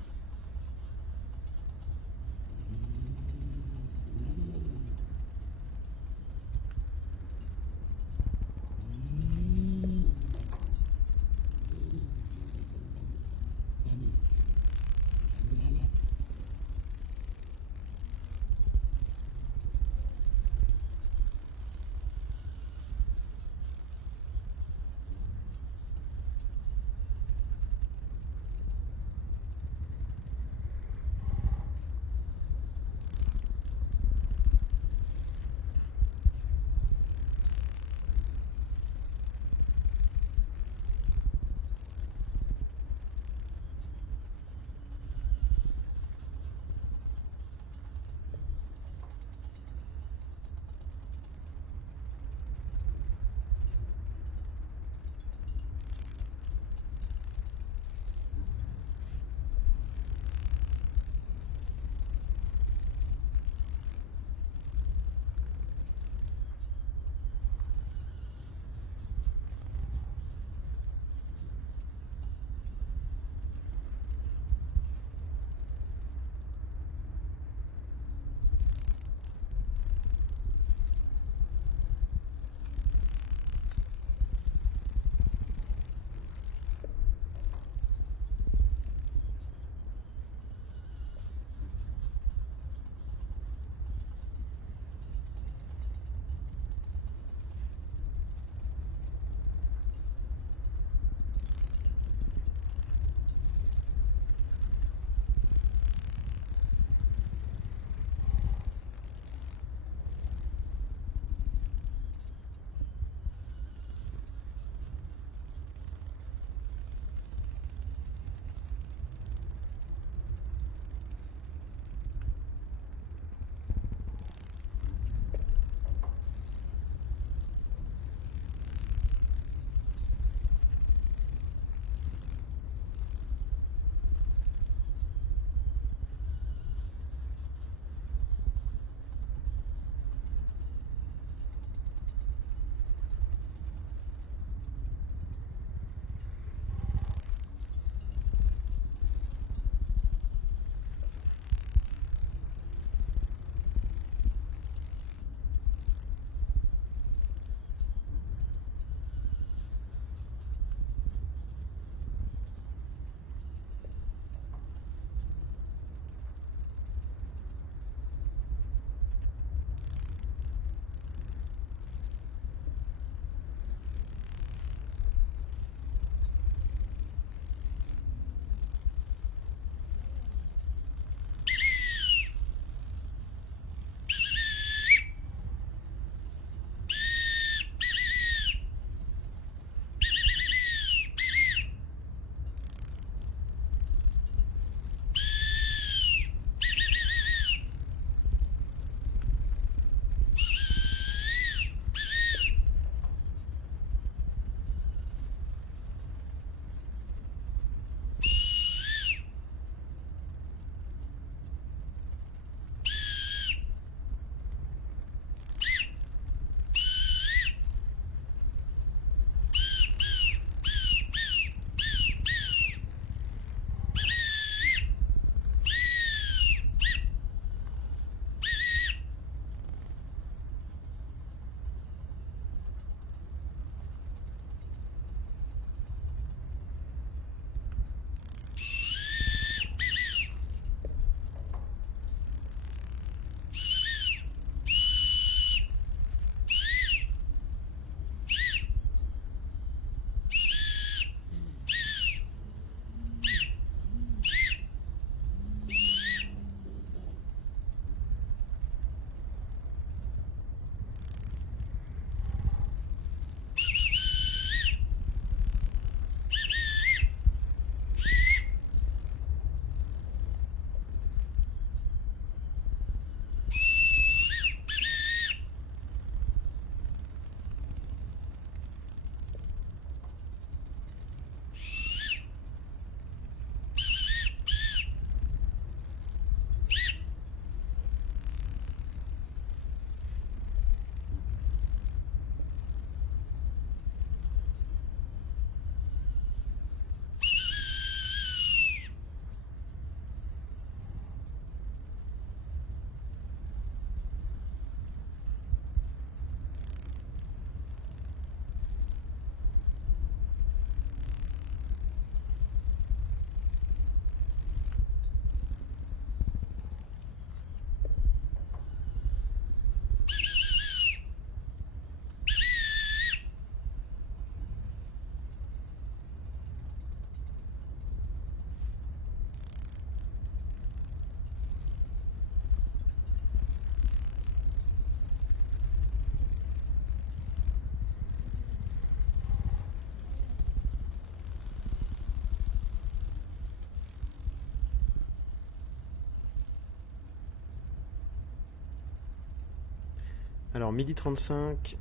Alors, midi 35,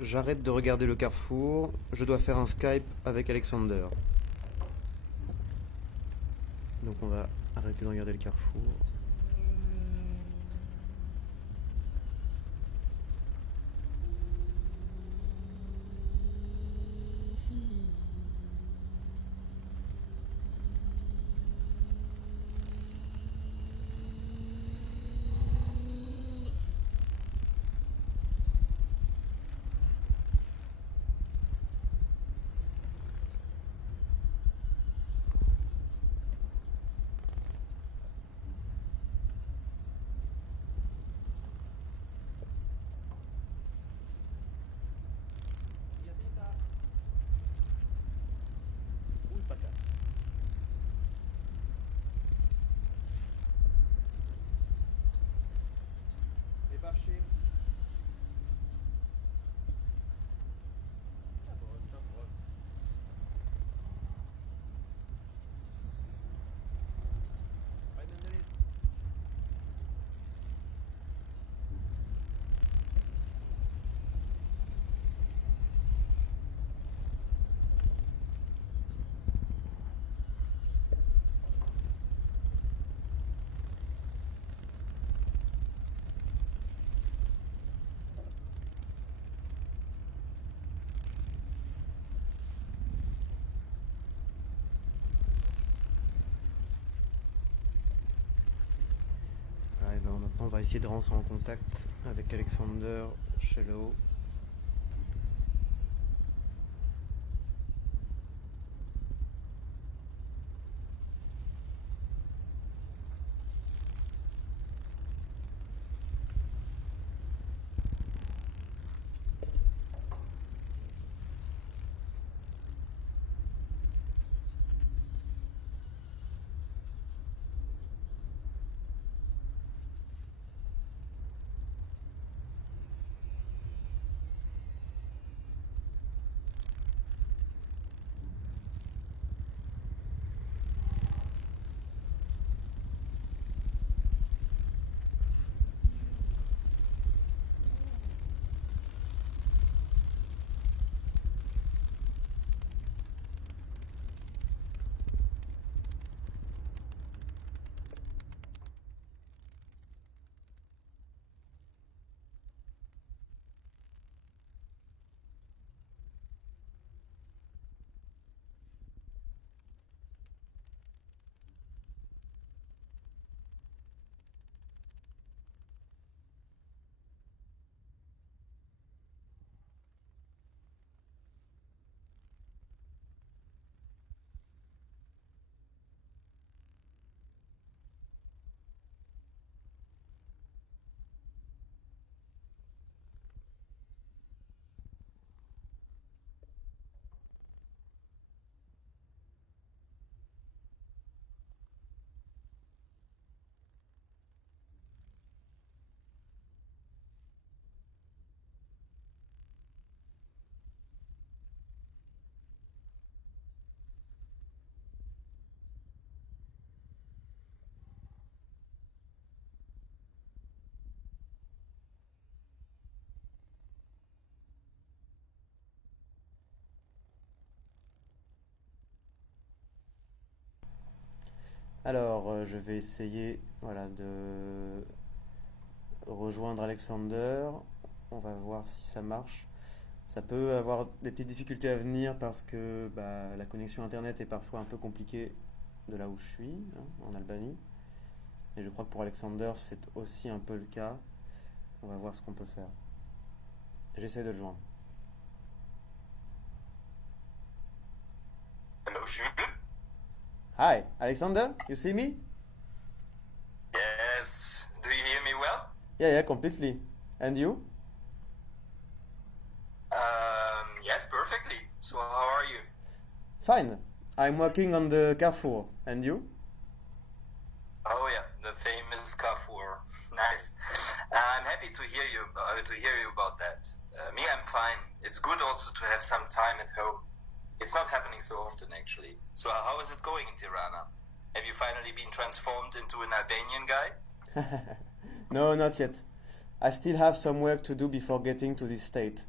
j'arrête de regarder le Carrefour. Je dois faire un Skype avec Alexander. Donc, on va arrêter de regarder le Carrefour. Et ben maintenant, on va essayer de rentrer en contact avec Alexander Shello. Alors, je vais essayer voilà, de rejoindre Alexander. On va voir si ça marche. Ça peut avoir des petites difficultés à venir parce que bah, la connexion Internet est parfois un peu compliquée de là où je suis, hein, en Albanie. Et je crois que pour Alexander, c'est aussi un peu le cas. On va voir ce qu'on peut faire. J'essaie de le joindre. Hello, Jules. Hi, Alexander, you see me? Yes. Do you hear me well? Yeah, completely. And you? Yes, perfectly. So how are you? Fine. I'm working on the Carrefour. And you? Oh yeah, the famous Carrefour. Nice. I'm happy to hear you about that. Me, I'm fine. It's good also to have some time at home. It's not happening so often, actually. So how is it going in Tirana? Have you finally been transformed into an Albanian guy? No, not yet. I still have some work to do before getting to this state.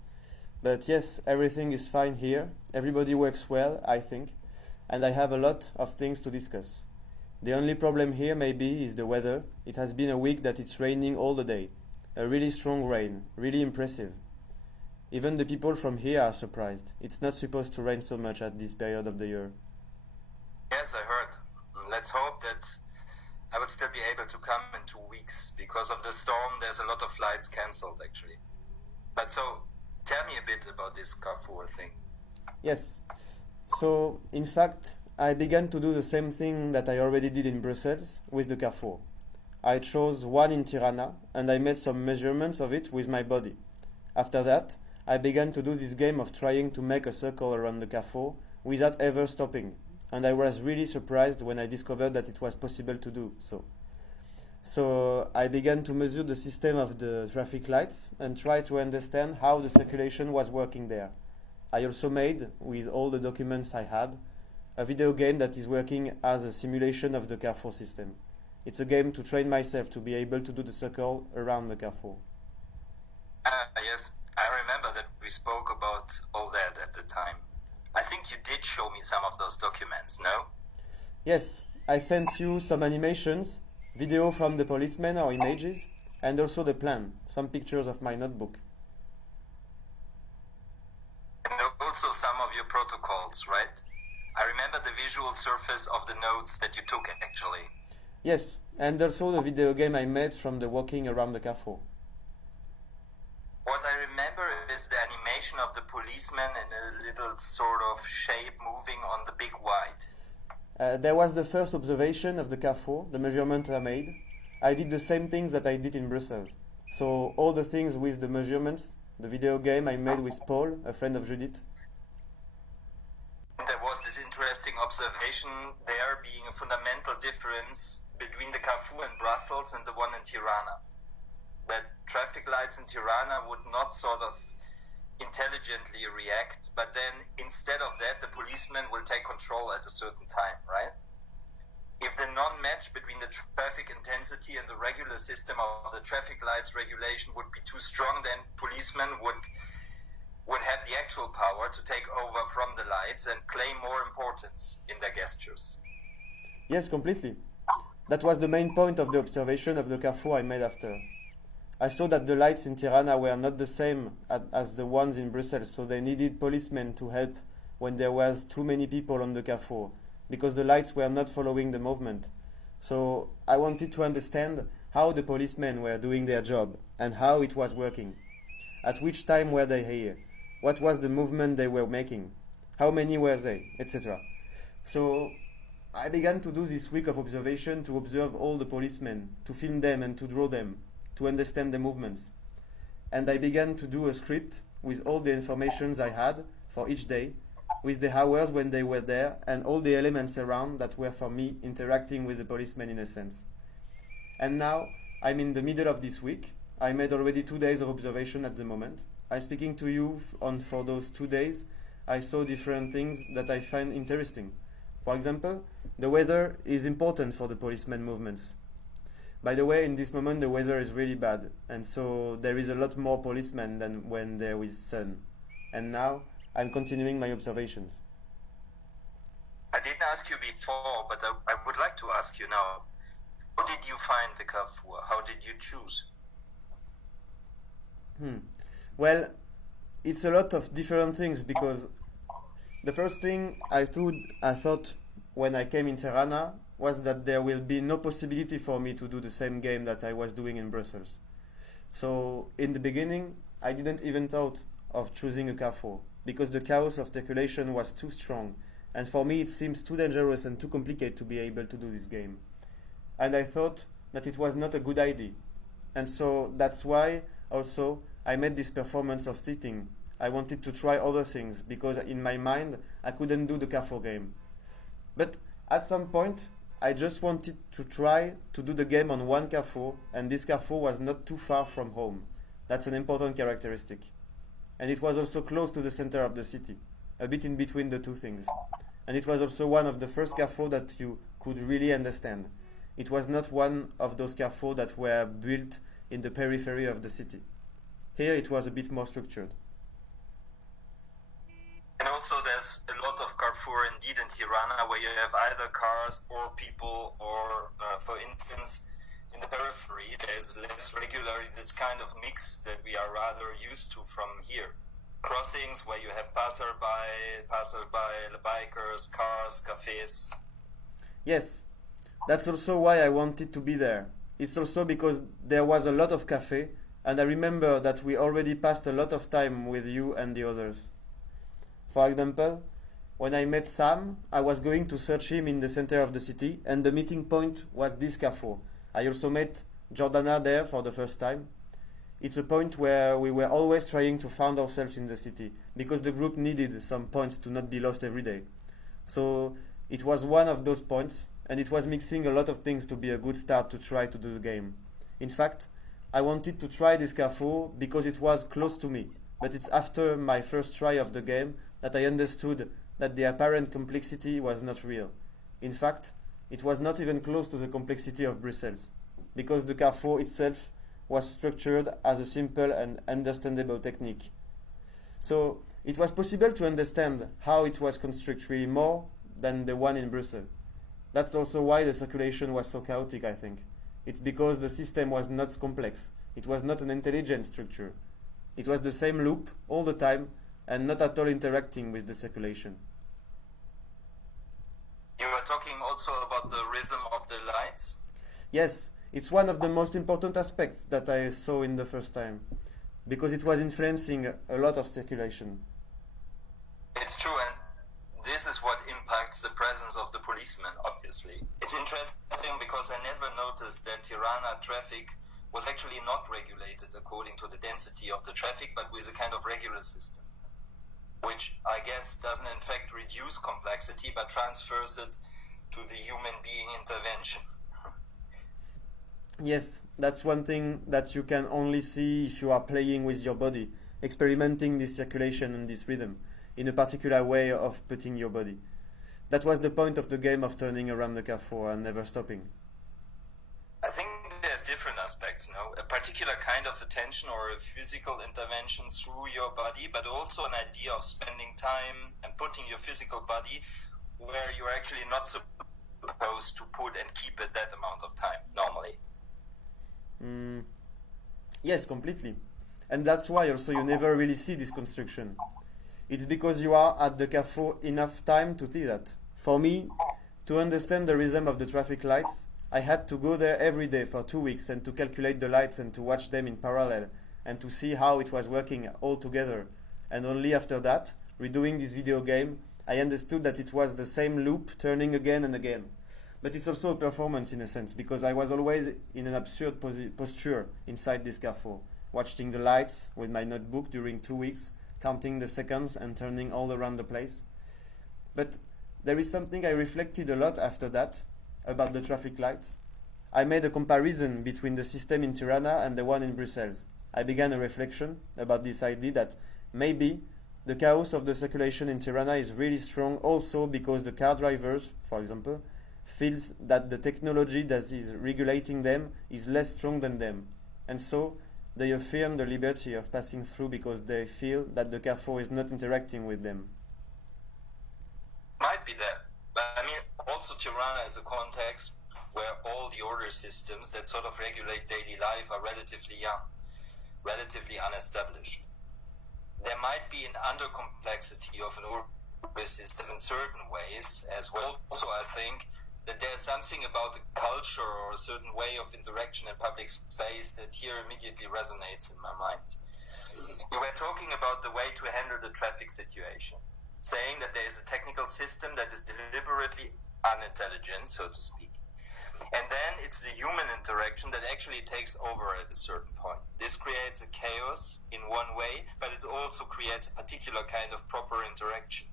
But yes, everything is fine here. Everybody works well, I think, and I have a lot of things to discuss. The only problem here maybe is the weather. It has been a week that it's raining all the day. A really strong rain, really impressive. Even the people from here are surprised. It's not supposed to rain so much at this period of the year. Yes, I heard. Let's hope that I will still be able to come in 2 weeks. Because of the storm, there's a lot of flights cancelled, actually. But so, tell me a bit about this Carrefour thing. Yes. So, in fact, I began to do the same thing that I already did in Brussels with the Carrefour. I chose one in Tirana, and I made some measurements of it with my body. After that, I began to do this game of trying to make a circle around the Carrefour without ever stopping. And I was really surprised when I discovered that it was possible to do so. So I began to measure the system of the traffic lights and try to understand how the circulation was working there. I also made, with all the documents I had, a video game that is working as a simulation of the Carrefour system. It's a game to train myself to be able to do the circle around the Carrefour. Yes, I remember that we spoke about all that at the time. I think you did show me some of those documents, no? Yes, I sent you some animations, video from the policemen or images, and also the plan, some pictures of my notebook. And also some of your protocols, right? I remember the visual surface of the notes that you took, actually. Yes, and also the video game I made from the walking around the Carrefour. What I remember is the animation of the policeman in a little sort of shape moving on the big white. There was the first observation of the Carrefour, the measurement I made. I did the same things that I did in Brussels. So all the things with the measurements, the video game I made with Paul, a friend of Judith. There was this interesting observation there being a fundamental difference between the Carrefour in Brussels and the one in Tirana. That traffic lights in Tirana would not sort of intelligently react, but then instead of that, the policeman will take control at a certain time, right? If the non-match between the traffic intensity and the regular system of the traffic lights regulation would be too strong, then policemen would have the actual power to take over from the lights and claim more importance in their gestures. Yes, completely. That was the main point of the observation of the Carrefour I made after. I saw that the lights in Tirana were not the same as the ones in Brussels, so they needed policemen to help when there was too many people on the Carrefour, because the lights were not following the movement. So I wanted to understand how the policemen were doing their job and how it was working. At which time were they here? What was the movement they were making? How many were they? Etc. So I began to do this week of observation to observe all the policemen, to film them and to draw them, to understand the movements. And I began to do a script with all the informations I had for each day, with the hours when they were there, and all the elements around that were for me interacting with the policemen in a sense. And now I'm in the middle of this week. I made already 2 days of observation at the moment. I'm speaking to you for those 2 days. I saw different things that I find interesting. For example, the weather is important for the policemen movements. By the way, in this moment the weather is really bad, and so there is a lot more policemen than when there is sun. And now I'm continuing my observations. I didn't ask you before, but I would like to ask you now. How did you find the Carrefour? How did you choose? Well, it's a lot of different things, because the first thing I thought when I came in Tirana was that there will be no possibility for me to do the same game that I was doing in Brussels. So in the beginning, I didn't even thought of choosing a Carrefour, because the chaos of circulation was too strong, and for me it seems too dangerous and too complicated to be able to do this game. And I thought that it was not a good idea. And so that's why also I made this performance of sitting. I wanted to try other things, because in my mind I couldn't do the Carrefour game. But at some point I just wanted to try to do the game on one Carrefour, and this Carrefour was not too far from home. That's an important characteristic. And it was also close to the center of the city, a bit in between the two things. And it was also one of the first Carrefour that you could really understand. It was not one of those Carrefour that were built in the periphery of the city. Here it was a bit more structured. And also there's a lot of Carrefour indeed in Tirana where you have either cars or people or, for instance, in the periphery there's less regularly this kind of mix that we are rather used to from here. Crossings where you have passerby, bikers, cars, cafes. Yes, that's also why I wanted to be there. It's also because there was a lot of cafe, and I remember that we already passed a lot of time with you and the others. For example, when I met Sam, I was going to search him in the center of the city, and the meeting point was this Carrefour. I also met Jordana there for the first time. It's a point where we were always trying to find ourselves in the city, because the group needed some points to not be lost every day. So it was one of those points, and it was mixing a lot of things to be a good start to try to do the game. In fact, I wanted to try this Carrefour because it was close to me, but it's after my first try of the game that I understood that the apparent complexity was not real. In fact, it was not even close to the complexity of Brussels, because the Carrefour itself was structured as a simple and understandable technique. So it was possible to understand how it was constructed really more than the one in Brussels. That's also why the circulation was so chaotic, I think. It's because the system was not complex. It was not an intelligent structure. It was the same loop all the time and not at all interacting with the circulation. You were talking also about the rhythm of the lights? Yes, it's one of the most important aspects that I saw in the first time, because it was influencing a lot of circulation. It's true, and this is what impacts the presence of the policeman, obviously. It's interesting because I never noticed that Tirana traffic was actually not regulated according to the density of the traffic, but with a kind of regular system, which I guess doesn't in fact reduce complexity, but transfers it to the human being intervention. Yes, that's one thing that you can only see if you are playing with your body, experimenting this circulation and this rhythm in a particular way of putting your body. That was the point of the game of turning around the Carrefour and never stopping. I think there's different aspects, no? A particular kind of attention or a physical intervention through your body, but also an idea of spending time and putting your physical body where you're actually not supposed to put and keep it that amount of time, normally. Yes, completely. And that's why also you never really see this construction. It's because you are at the Carrefour enough time to see that. For me, to understand the rhythm of the traffic lights, I had to go there every day for 2 weeks and to calculate the lights and to watch them in parallel and to see how it was working all together. And only after that, redoing this video game, I understood that it was the same loop turning again and again. But it's also a performance in a sense, because I was always in an absurd posture inside this Carrefour, watching the lights with my notebook during 2 weeks, counting the seconds and turning all around the place. But there is something I reflected a lot after that about the traffic lights. I made a comparison between the system in Tirana and the one in Brussels. I began a reflection about this idea that maybe the chaos of the circulation in Tirana is really strong also because the car drivers, for example, feels that the technology that is regulating them is less strong than them, and so they affirm the liberty of passing through because they feel that the Carrefour is not interacting with them. Might be that, but I mean, also Tirana is a context where all the order systems that sort of regulate daily life are relatively young, relatively unestablished. There might be an under-complexity of an order system in certain ways as well. Also, I think that there's something about the culture or a certain way of interaction in public space that here immediately resonates in my mind. We were talking about the way to handle the traffic situation, saying that there is a technical system that is deliberately unintelligent, so to speak. And then it's the human interaction that actually takes over at a certain point. This creates a chaos in one way, but it also creates a particular kind of proper interaction.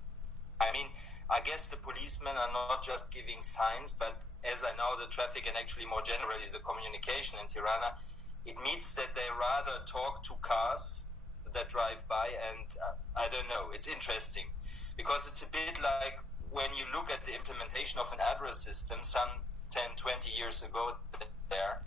I mean, I guess the policemen are not just giving signs, but as I know the traffic and actually more generally the communication in Tirana, it means that they rather talk to cars that drive by, and I don't know, it's interesting. Because it's a bit like when you look at the implementation of an address system some 10, 20 years ago there,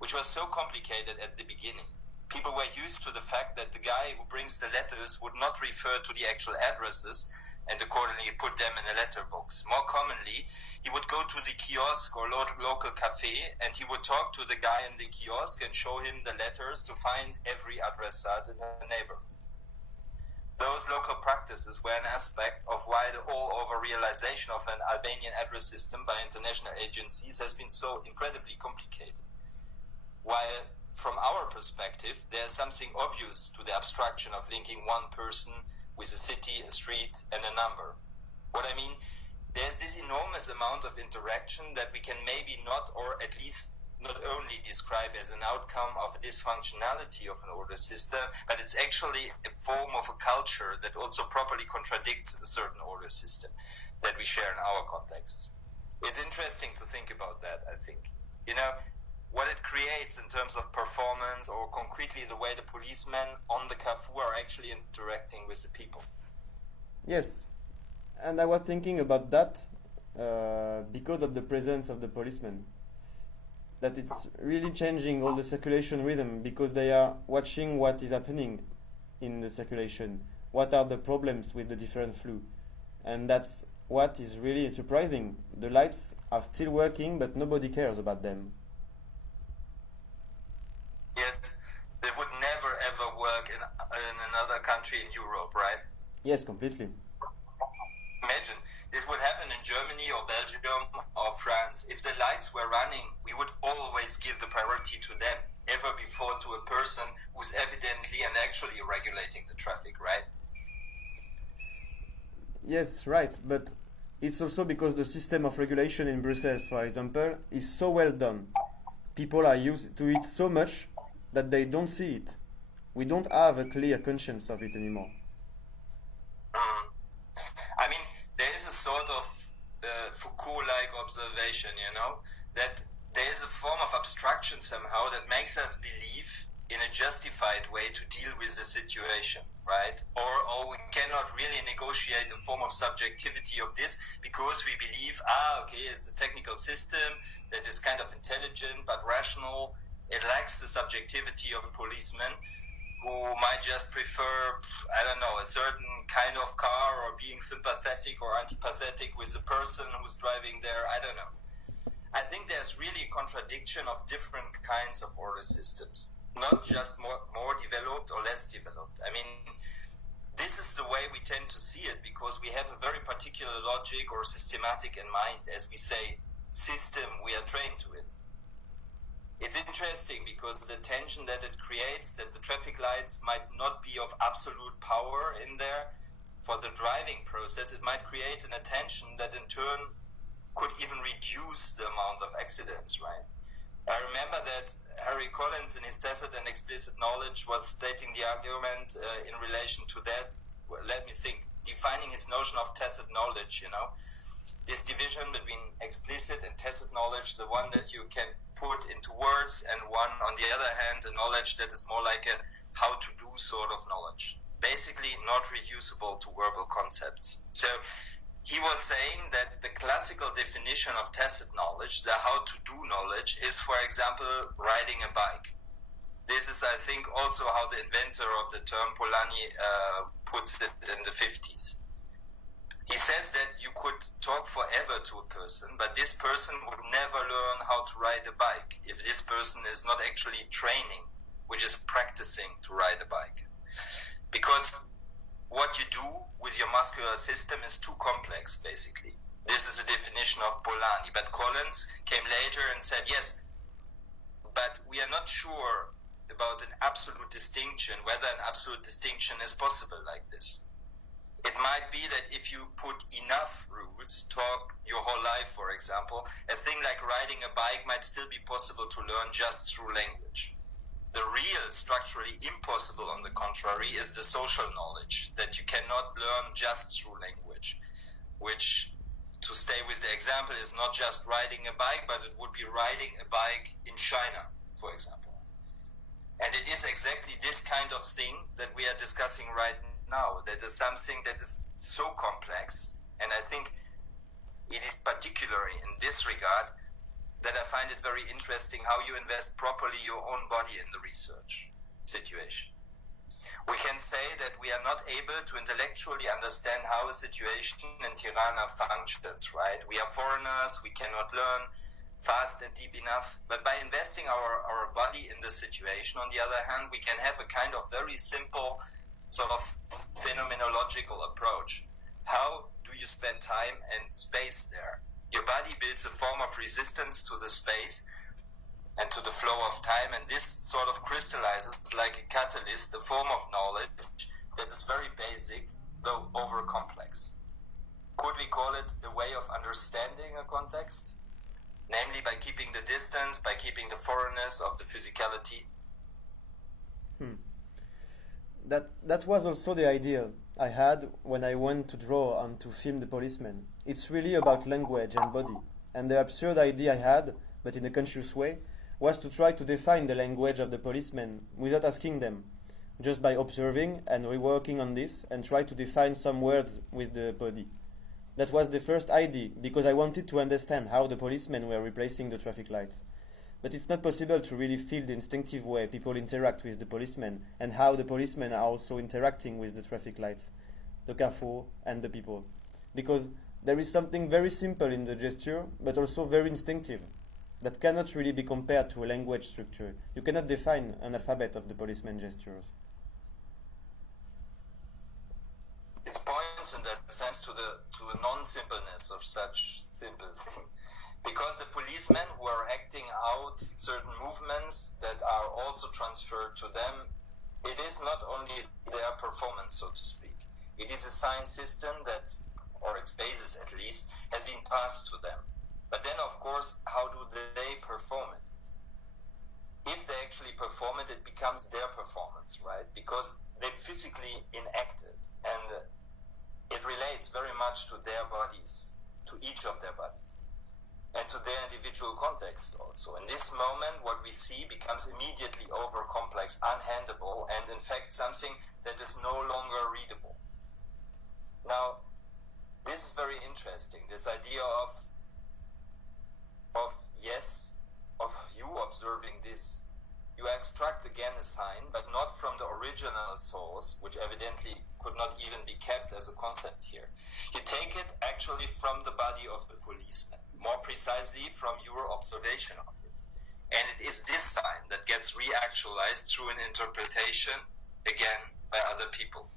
which was so complicated at the beginning. People were used to the fact that the guy who brings the letters would not refer to the actual addresses and accordingly put them in a letterbox. More commonly, he would go to the kiosk or local cafe and he would talk to the guy in the kiosk and show him the letters to find every adressat in the neighborhood. Those local practices were an aspect of why the all-over realization of an Albanian address system by international agencies has been so incredibly complicated. While from our perspective, there's something obvious to the abstraction of linking one person with a city, a street, and a number. What I mean, there's this enormous amount of interaction that we can maybe not, or at least not only describe as an outcome of a dysfunctionality of an order system, but it's actually a form of a culture that also properly contradicts a certain order system that we share in our context. It's interesting to think about that, I think. You know, what it creates in terms of performance or concretely the way the policemen on the Carrefour are actually interacting with the people. Yes, and I was thinking about that because of the presence of the policemen. That it's really changing all the circulation rhythm because they are watching what is happening in the circulation. What are the problems with the different flow? And that's what is really surprising. The lights are still working, but nobody cares about them. Yes, they would never ever work in another country in Europe, right? Yes, completely. Imagine, this would happen in Germany or Belgium or France. If the lights were running, we would always give the priority to them, ever before to a person who's evidently and actually regulating the traffic, right? Yes, right, but it's also because the system of regulation in Brussels, for example, is so well done. People are used to it so much that they don't see it. We don't have a clear conscience of it anymore. I mean, there is a sort of Foucault-like observation, you know, that there is a form of abstraction somehow that makes us believe in a justified way to deal with the situation, right? Or we cannot really negotiate a form of subjectivity of this because we believe, okay, it's a technical system that is kind of intelligent but rational. It lacks the subjectivity of a policeman who might just prefer, I don't know, a certain kind of car or being sympathetic or antipathetic with the person who's driving there, I don't know. I think there's really a contradiction of different kinds of order systems, not just more developed or less developed. I mean, this is the way we tend to see it because we have a very particular logic or systematic in mind. As we say, system, we are trained to it. It's interesting because the tension that it creates, that the traffic lights might not be of absolute power in there for the driving process, it might create an attention that in turn could even reduce the amount of accidents, right? I remember that Harry Collins in his Tacit and Explicit Knowledge was stating the argument in relation to that, let me think, defining his notion of tacit knowledge, you know, this division between explicit and tacit knowledge, the one that you can put into words, and one, on the other hand, a knowledge that is more like a how-to-do sort of knowledge. Basically not reducible to verbal concepts. So he was saying that the classical definition of tacit knowledge, the how-to-do knowledge, is, for example, riding a bike. This is, I think, also how the inventor of the term Polanyi puts it in the 50s. He says that you could talk forever to a person, but this person would never learn how to ride a bike if this person is not actually training, which is practicing to ride a bike. Because what you do with your muscular system is too complex, basically. This is a definition of Polanyi, but Collins came later and said, yes, but we are not sure about an absolute distinction, whether an absolute distinction is possible like this. It might be that if you put enough rules, talk your whole life, for example, a thing like riding a bike might still be possible to learn just through language. The real, structurally impossible, on the contrary, is the social knowledge that you cannot learn just through language, which, to stay with the example, is not just riding a bike, but it would be riding a bike in China, for example. And it is exactly this kind of thing that we are discussing right now, that is something that is so complex, and I think it is particularly in this regard that I find it very interesting how you invest properly your own body in the research situation. We can say that we are not able to intellectually understand how a situation in Tirana functions, right? We are foreigners, we cannot learn fast and deep enough, but by investing our body in the situation, on the other hand, we can have a kind of very simple sort of phenomenological approach. How do you spend time and space there? Your body builds a form of resistance to the space and to the flow of time, and this sort of crystallizes like a catalyst, a form of knowledge that is very basic, though over complex. Could we call it a way of understanding a context? Namely, by keeping the distance, by keeping the foreignness of the physicality. That was also the idea I had when I went to draw and to film the policeman. It's really about language and body. And the absurd idea I had, but in a conscious way, was to try to define the language of the policemen without asking them, just by observing and reworking on this and try to define some words with the body. That was the first idea, because I wanted to understand how the policemen were replacing the traffic lights. But it's not possible to really feel the instinctive way people interact with the policemen and how the policemen are also interacting with the traffic lights, the Carrefour and the people. Because there is something very simple in the gesture, but also very instinctive, that cannot really be compared to a language structure. You cannot define an alphabet of the policeman gestures. It points in that sense to a non-simpleness of such simple thing. Because the policemen who are acting out certain movements that are also transferred to them, it is not only their performance, so to speak. It is a sign system that, or its basis at least, has been passed to them. But then, of course, how do they perform it? If they actually perform it, it becomes their performance, right? Because they physically enact it. And it relates very much to their bodies, to each of their bodies, and to their individual context also. In this moment, what we see becomes immediately over complex, unhandable, and in fact something that is no longer readable. Now, this is very interesting, this idea of you observing this. You extract again a sign, but not from the original source, which evidently could not even be kept as a concept here. You take it actually from the body of the policeman, more precisely from your observation of it. And it is this sign that gets reactualized through an interpretation, again, by other people.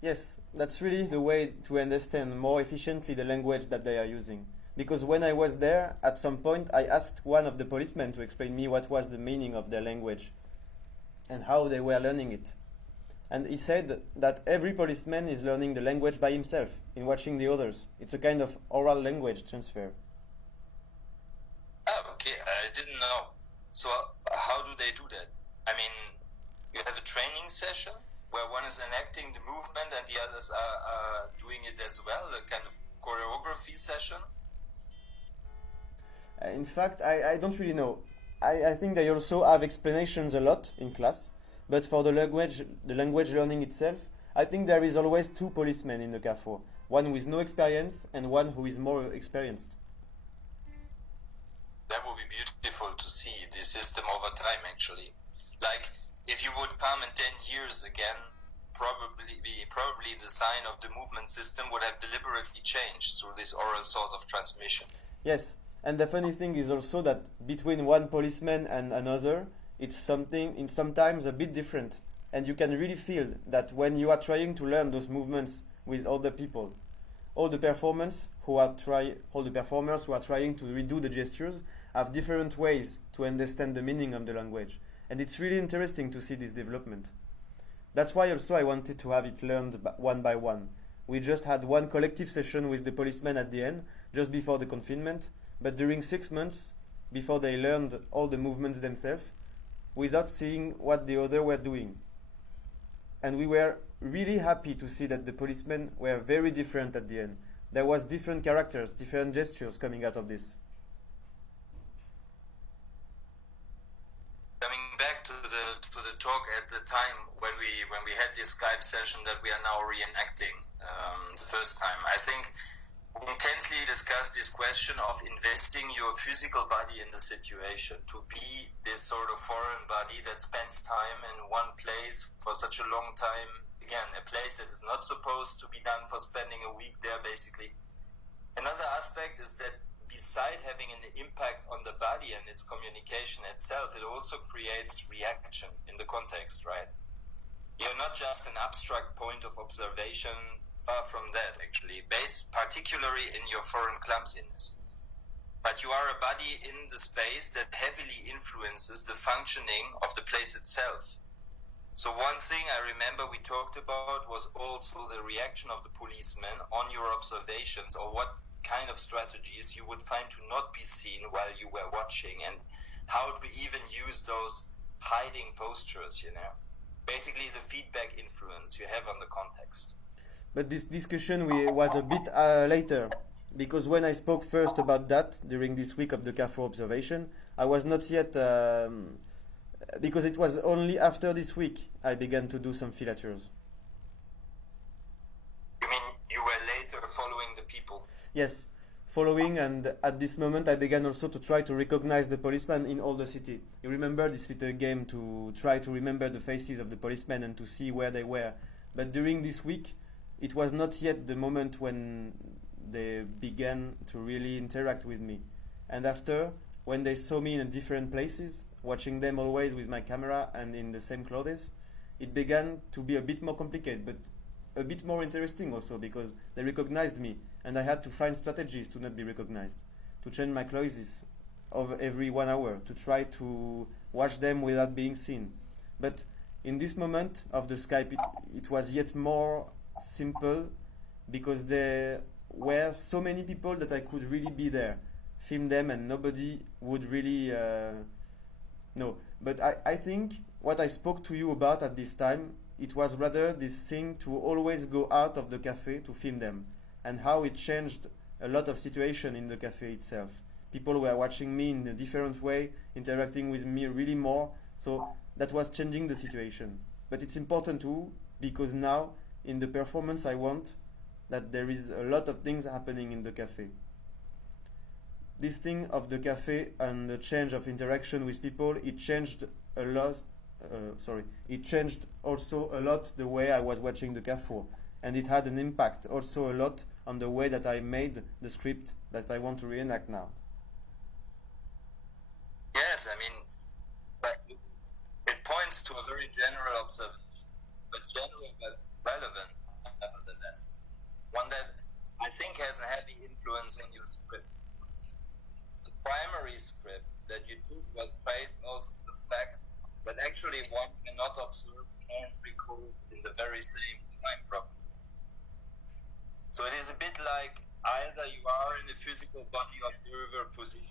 Yes, that's really the way to understand more efficiently the language that they are using. Because when I was there, at some point I asked one of the policemen to explain me what was the meaning of their language and how they were learning it. And he said that every policeman is learning the language by himself, in watching the others. It's a kind of oral language transfer. Oh, okay, I didn't know. So how do they do that? I mean, you have a training session where one is enacting the movement and the others are doing it as well, a kind of choreography session? In fact, I don't really know. I think they also have explanations a lot in class, but for the language learning itself, I think there is always two policemen in the Carrefour, one with no experience and one who is more experienced. That would be beautiful to see this system over time, actually. Like, if you would come in 10 years again, probably the sign of the movement system would have deliberately changed through this oral sort of transmission. Yes. And the funny thing is also that between one policeman and another, it's sometimes a bit different. And you can really feel that when you are trying to learn those movements with other people, all the performers who are trying to redo the gestures have different ways to understand the meaning of the language. And it's really interesting to see this development. That's why also I wanted to have it learned one by one. We just had one collective session with the policemen at the end, just before the confinement, but during 6 months, before they learned all the movements themselves, without seeing what the other were doing. And we were really happy to see that the policemen were very different at the end. There was different characters, different gestures coming out of this. Coming back to the talk at the time when we had this Skype session that we are now reenacting the first time, I think We intensely discussed this question of investing your physical body in the situation, to be this sort of foreign body that spends time in one place for such a long time. Again, a place that is not supposed to be done for spending a week there, basically. Another aspect is that beside having an impact on the body and its communication itself, it also creates reaction in the context, right? You're not just an abstract point of observation, far from that, actually, based particularly in your foreign clumsiness. But you are a body in the space that heavily influences the functioning of the place itself. So one thing I remember we talked about was also the reaction of the policemen on your observations, or what kind of strategies you would find to not be seen while you were watching, and how to even use those hiding postures, Basically the feedback influence you have on the context. But this discussion was a bit later, because when I spoke first about that during this week of the Carrefour observation, I was not yet, because it was only after this week I began to do some filatures. You mean you were later following the people? Yes, following, and at this moment I began also to try to recognize the policemen in all the city. You remember this little game to try to remember the faces of the policemen and to see where they were. But during this week, it was not yet the moment when they began to really interact with me. And after, when they saw me in different places, watching them always with my camera and in the same clothes, it began to be a bit more complicated, but a bit more interesting also, because they recognized me and I had to find strategies to not be recognized, to change my clothes over every 1 hour, to try to watch them without being seen. But in this moment of the Skype, it was yet more simple, because there were so many people that I could really be there, film them, and nobody would really know. But I think what I spoke to you about at this time, it was rather this thing to always go out of the cafe to film them, and how it changed a lot of situation in the cafe itself. People were watching me in a different way, interacting with me really more, so that was changing the situation. But it's important too, because now in the performance I want that there is a lot of things happening in the cafe. This thing of the cafe and the change of interaction with people, it changed a lot. It changed also a lot the way I was watching the Carrefour, and it had an impact also a lot on the way that I made the script that I want to reenact now. Yes, but it points to a very general observation, but general but relevant nevertheless. One that I think has a heavy influence in your script. The primary script that you took was based also on the fact that actually one cannot observe and record in the very same time properly. So it is a bit like either you are in the physical body observer position,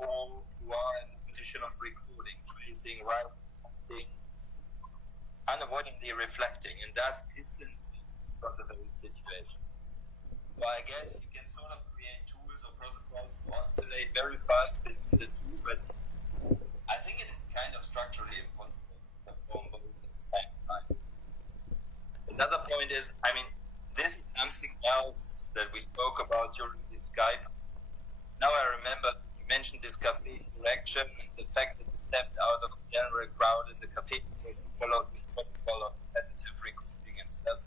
or you are in the position of recording, tracing, writing, unavoidably reflecting, and thus distancing from the very situation. So I guess you can sort of create tools or protocols to oscillate very fast between the two, but I think it is kind of structurally impossible to perform both at the same time. Another point is, this is something else that we spoke about during this Skype. Now I remember you mentioned this cafe interaction and the fact that you stepped out of the general crowd in the cafe because you followed this protocol of repetitive recording and stuff.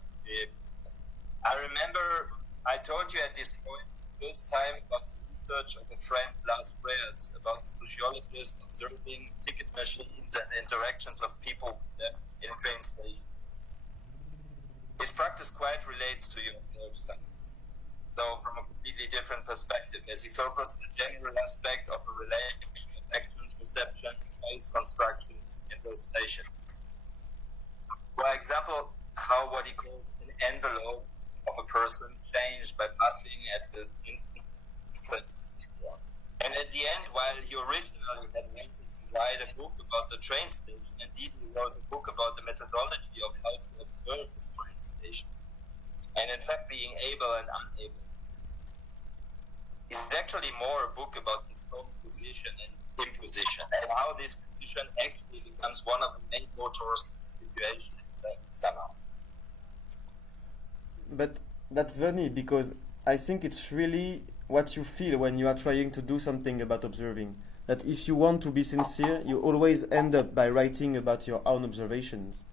I remember I told you at this point, this time, about the research of a friend, Lars Prayers, about the sociologist observing ticket machines and interactions of people with them in a train station. His practice quite relates to your observation, though from a completely different perspective, as he focused on the general aspect of a relation of action, perception, space construction in those stations. For example, how what he called an envelope of a person changed by passing at the and at the end, while he originally had wanted to write a book about the train station, indeed he wrote a book about the methodology of how to observe this train station, and in fact being able and unable. It's actually more a book about his own position and imposition, and how this position actually becomes one of the main motors of the situation somehow. But that's funny, because I think it's really what you feel when you are trying to do something about observing. That if you want to be sincere, you always end up by writing about your own observations.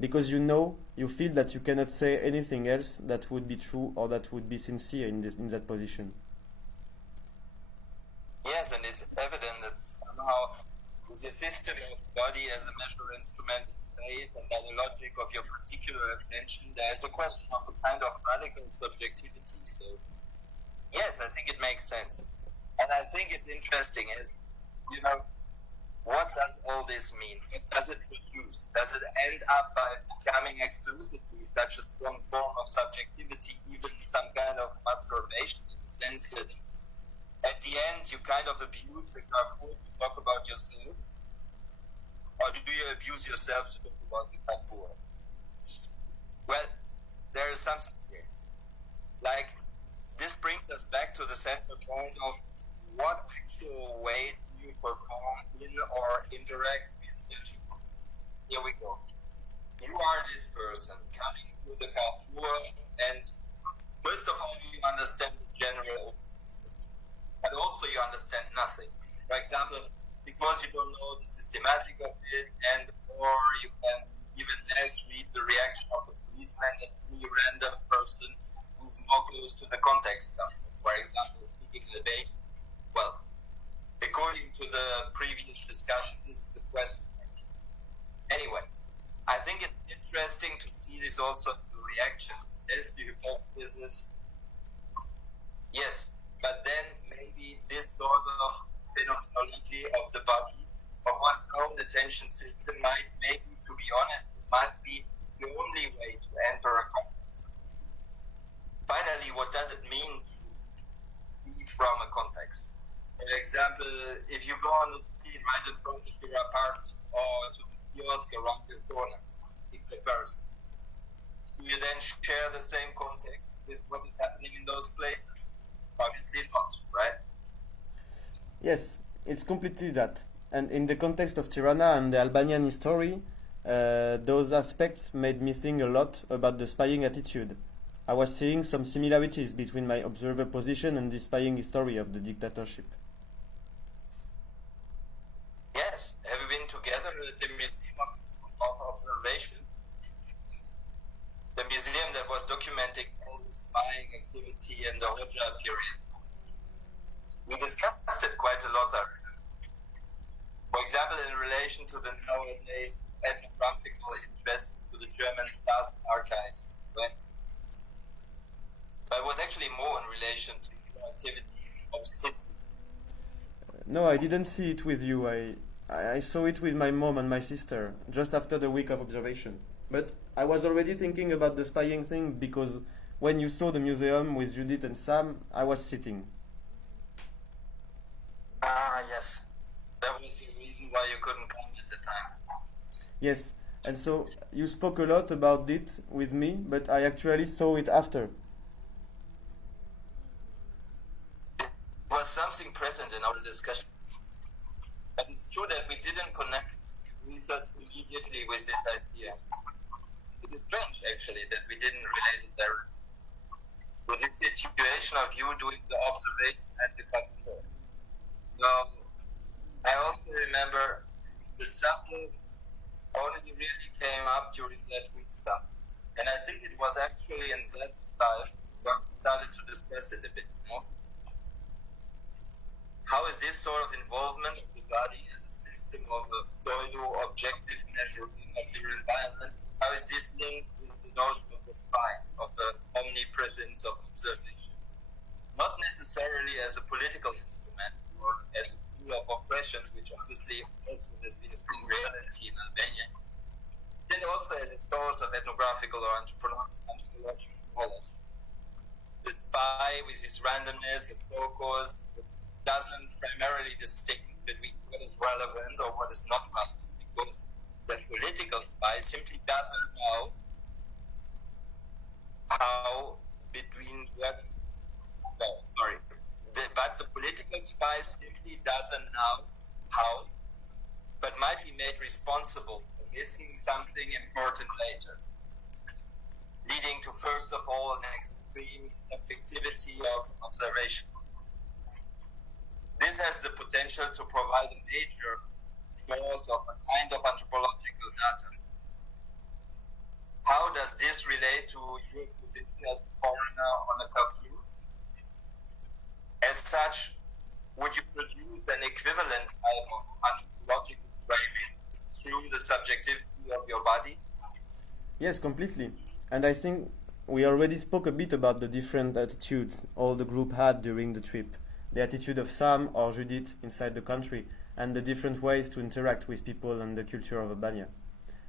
Because you feel that you cannot say anything else that would be true or that would be sincere in that position. Yes, and it's evident that somehow with the system of body as a measure instrument in space and by the logic of your particular attention, there's a question of a kind of radical subjectivity. So, yes, I think it makes sense. And I think it's interesting is, what does all this mean? What does it produce? Does it end up by becoming exclusively such a strong form of subjectivity, even some kind of masturbation in the sense that at the end you kind of abuse the Carrefour to talk about yourself? Or do you abuse yourself to talk about the Carrefour? Well, there is something here. Like, this brings us back to the central point of what actual way do you perform in or interact with such a group. Here we go. You are this person coming to the Carrefour, and first of all you understand the general system, but also you understand nothing. For example, because you don't know the systematic of it, and or you can even less read the reaction of the policeman and any random person who's more close to the context. For example, speaking in a day. Well, according to the previous discussion, this is a question. Anyway, I think it's interesting to see this also in the reaction. Yes, the hypothesis. Yes, but then maybe this sort of phenomenology of the body, of one's own attention system might, maybe, to be honest, it might be the only way to enter a context. Finally, what does it mean to be from a context? For example, if you go on the street right in front of your apartment or to the kiosk around your corner, in comparison, do you then share the same context with what is happening in those places? Obviously not, right? Yes, it's completely that. And in the context of Tirana and the Albanian history, those aspects made me think a lot about the spying attitude. I was seeing some similarities between my observer position and the spying history of the dictatorship. Yes, have you been together at the Museum of Observation? The museum that was documenting all the spying activity in the Hoxha period. We discussed it quite a lot. For example, in relation to the nowadays ethnographical interest to the German Stasi archives. But it was actually more in relation to the activities of city. No, I didn't see it with you. I saw it with my mom and my sister just after the week of observation. But I was already thinking about the spying thing because when you saw the museum with Judith and Sam, I was sitting. Yes. That was the reason why you couldn't come at the time. Yes, and so you spoke a lot about it with me, but I actually saw it after. It was something present in our discussion. But it's true that we didn't connect research immediately with this idea. It is strange, actually, that we didn't relate it there. With the situation of you doing the observation at the Carrefour. Now, I also remember the subject only really came up during that week summer. And I think it was actually in that style where we started to discuss it a bit more. How is this sort of involvement of the body as a system of a pseudo-objective measuring of your environment, how is this linked with the notion of the spy, of the omnipresence of observation? Not necessarily as a political instrument or as a tool of oppression, which obviously also has been a strong reality in Albania, then also as a source of ethnographical or anthropological knowledge. The spy, with his randomness, the focus, doesn't primarily distinguish between what is relevant or what is not relevant, because the political spy simply doesn't know how between what. But the political spy simply doesn't know how, but might be made responsible for missing something important later, leading to first of all an extreme effectivity of observation. This has the potential to provide a major source of a kind of anthropological data. How does this relate to your position as a foreigner on a Carrefour? As such, would you produce an equivalent type of anthropological framing through the subjectivity of your body? Yes, completely. And I think we already spoke a bit about the different attitudes all the group had during the trip. The attitude of Sam or Judith inside the country, and the different ways to interact with people and the culture of Albania.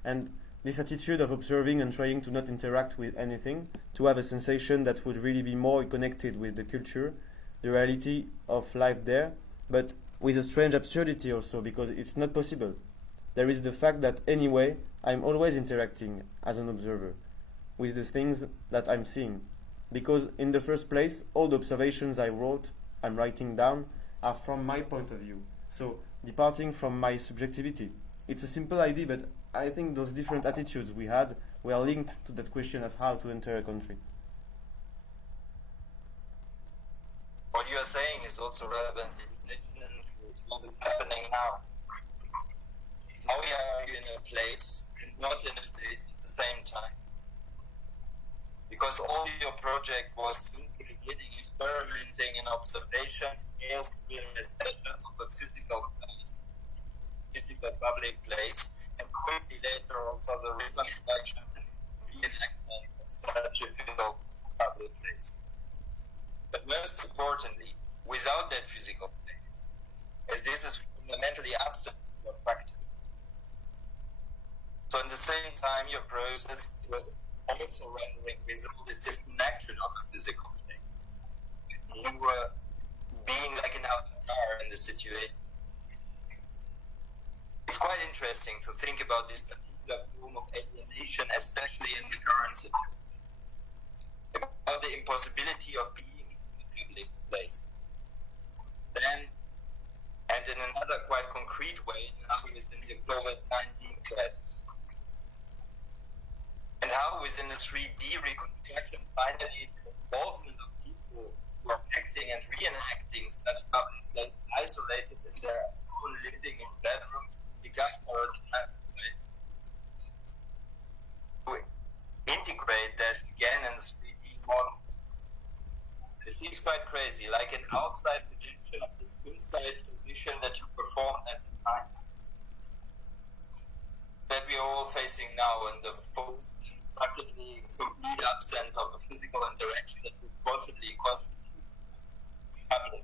And this attitude of observing and trying to not interact with anything, to have a sensation that would really be more connected with the culture, the reality of life there, but with a strange absurdity also, because it's not possible. There is the fact that anyway, I'm always interacting as an observer with the things that I'm seeing. Because in the first place, all the observations I'm writing down, are from my point of view. So, departing from my subjectivity. It's a simple idea, but I think those different attitudes we had were linked to that question of how to enter a country. What you are saying is also relevant in what is happening now. How we are in a place and not in a place at the same time. Because all your project was since the beginning experimenting in observation as realization of a physical place, physical public place, and quickly later also the reconstruction and reenactment of such a physical public place. But most importantly, without that physical place, as this is fundamentally absent in your practice. So in the same time, your process was also rendering visible this disconnection of a physical place. You were being like an avatar in the situation. It's quite interesting to think about this particular form of alienation, especially in the current situation. About the impossibility of being in a public place. Then, and in another quite concrete way, now within the COVID-19 crisis. And how within the 3D reconstruction, finally, the involvement of people who are acting and reenacting such public places isolated in their own living or bedrooms becomes more to integrate that again in the 3D model. It seems quite crazy, like an outside projection of this inside position that you performed at the time. That we are all facing now in the forced, practically complete absence of a physical interaction that would possibly constitute public.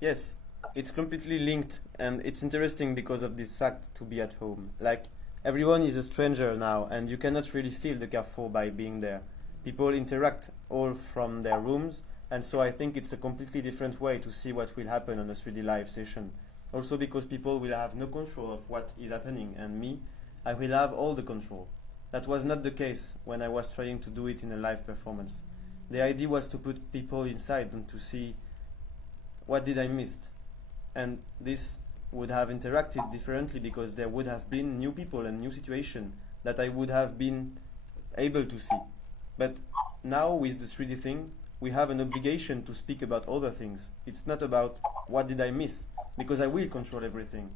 Yes, it's completely linked, and it's interesting because of this fact to be at home. Like, everyone is a stranger now, and you cannot really feel the Carrefour by being there. People interact all from their rooms, and so I think it's a completely different way to see what will happen on a 3D live session. Also because people will have no control of what is happening, and me, I will have all the control. That was not the case when I was trying to do it in a live performance. The idea was to put people inside and to see what did I miss. And this would have interacted differently because there would have been new people and new situations that I would have been able to see. But now with the 3D thing, we have an obligation to speak about other things. It's not about what did I miss, because I will control everything.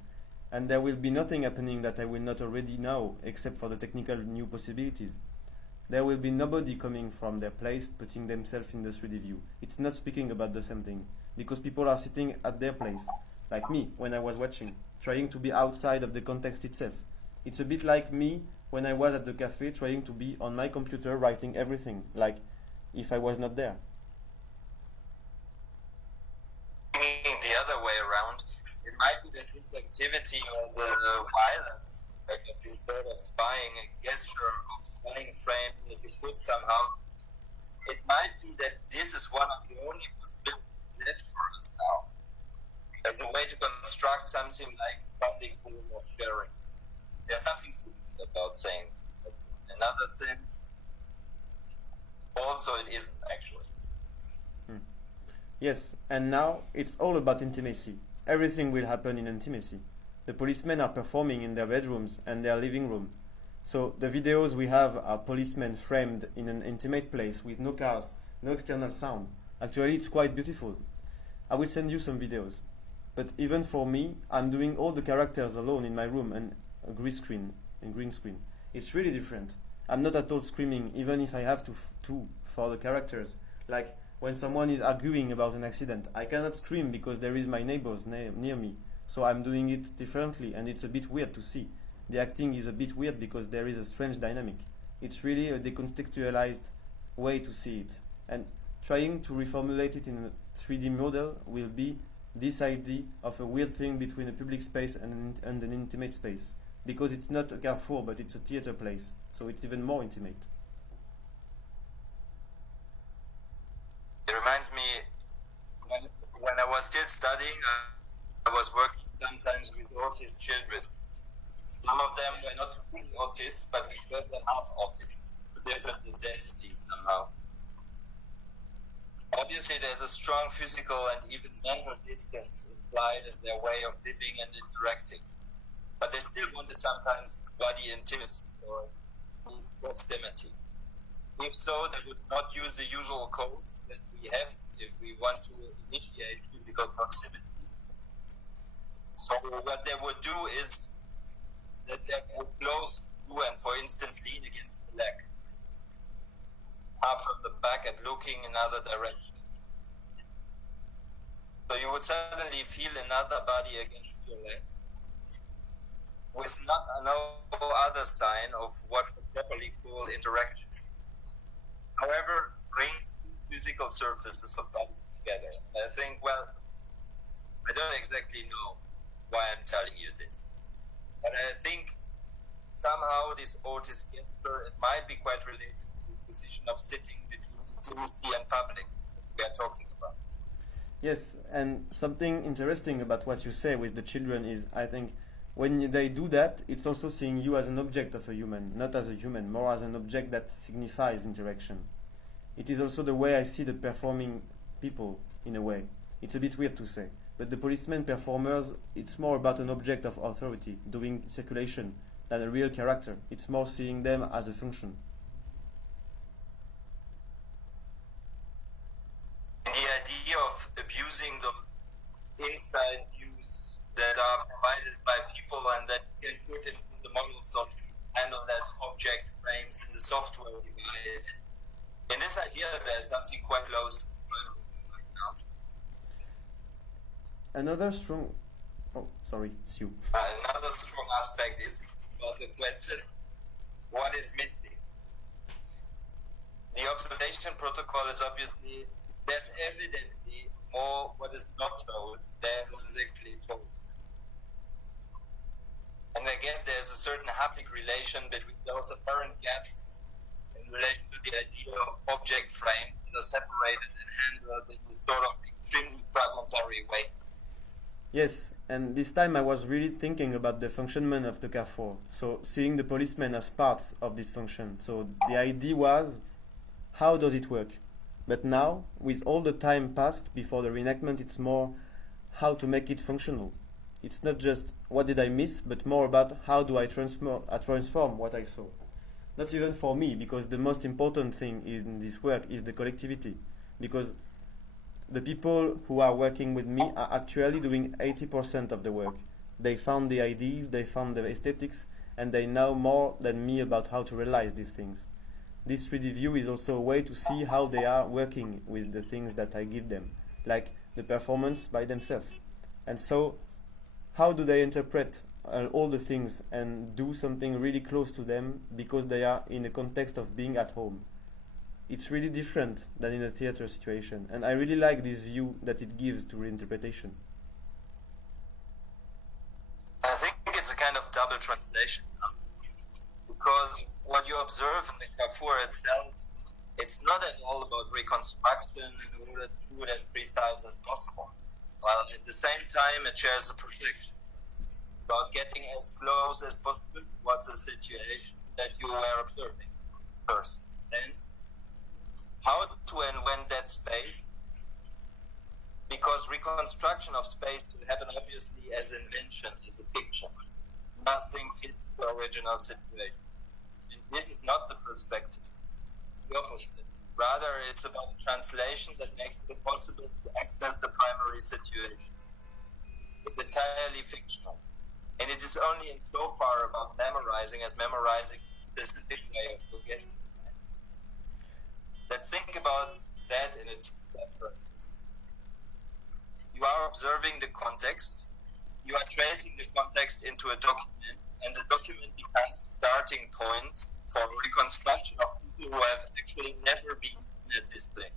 And there will be nothing happening that I will not already know, except for the technical new possibilities. There will be nobody coming from their place, putting themselves in the 3D view. It's not speaking about the same thing, because people are sitting at their place, like me when I was watching, trying to be outside of the context itself. It's a bit like me when I was at the cafe trying to be on my computer writing everything, like if I was not there. The other way around, it might be that this activity or the violence, like this sort of spying, a gesture of spying frame that you put somehow, it might be that this is one of the only possibilities left for us now, as a way to construct something like public form of sharing. There's something simple about saying, but in another sense, also it isn't actually. Yes, and now it's all about intimacy. Everything will happen in intimacy. The policemen are performing in their bedrooms and their living room. So the videos we have are policemen framed in an intimate place with no cars, no external sound. Actually, it's quite beautiful. I will send you some videos. But even for me, I'm doing all the characters alone in my room and a green screen. It's really different. I'm not at all screaming, even if I have to for the characters. Like when someone is arguing about an accident, I cannot scream because there is my neighbors near me. So I'm doing it differently, and it's a bit weird to see. The acting is a bit weird because there is a strange dynamic. It's really a decontextualized way to see it. And trying to reformulate it in a 3D model will be this idea of a weird thing between a public space and an intimate space. Because it's not a Carrefour, but it's a theater place. So it's even more intimate. It reminds me, when I was still studying, I was working sometimes with autist children. Some of them were not fully autists, but we were them half autists, different intensities somehow. Obviously, there's a strong physical and even mental distance implied in their way of living and interacting. But they still wanted sometimes body intimacy or proximity. If so, they would not use the usual codes that we have if we want to initiate physical proximity. So what they would do is that they would close to and, for instance, lean against the leg, up from the back and looking in another direction. So you would suddenly feel another body against your leg, with no other sign of what we properly call interaction. However, bring physical surfaces of bodies together. I think, well, I don't exactly know why I'm telling you this, but I think somehow this autist gesture, it might be quite related to the position of sitting between intimacy and public we are talking about. Yes, and something interesting about what you say with the children is, I think, when they do that, it's also seeing you as an object of a human, not as a human, more as an object that signifies interaction. It is also the way I see the performing people, in a way. It's a bit weird to say, but the policemen performers, it's more about an object of authority, doing circulation, than a real character. It's more seeing them as a function. And the idea of abusing those inside views that are provided by people and that can put into the models of handled as object frames in the software device. In this idea, there's something quite close to right now. Another strong... Oh, sorry, Sue. Another strong aspect is about the question, what is missing? The observation protocol is obviously, there's evidently more what is not told than what is actually told. And I guess there's a certain haptic relation between those apparent gaps in relation to the idea of object frames that are separated and handled in a sort of extremely fragmentary way. Yes, and this time I was really thinking about the functionment of the Carrefour. So seeing the policemen as parts of this function. So the idea was, how does it work? But now, with all the time passed before the reenactment, it's more how to make it functional. It's not just what did I miss, but more about how do I transform what I saw. Not even for me, because the most important thing in this work is the collectivity. Because the people who are working with me are actually doing 80% of the work. They found the ideas, they found the aesthetics, and they know more than me about how to realize these things. This 3D view is also a way to see how they are working with the things that I give them, like the performance by themselves. And so, how do they interpret all the things and do something really close to them because they are in the context of being at home? It's really different than in a theater situation, and I really like this view that it gives to reinterpretation. I think it's a kind of double translation, because what you observe in the Carrefour itself, it's not at all about reconstruction in order to do it as precise as possible. While at the same time it shares a projection about getting as close as possible towards a situation that you were observing first. Then how to and when that space, because reconstruction of space will happen obviously as invention, as a picture. Nothing fits the original situation. And this is not the perspective, the opposite. Rather, it's about a translation that makes it possible to access the primary situation. It's entirely fictional. And it is only insofar about memorizing as memorizing a specific way of forgetting. Let's think about that in a two-step process. You are observing the context, you are tracing the context into a document, and the document becomes a starting point for reconstruction of people who have actually never been at this place.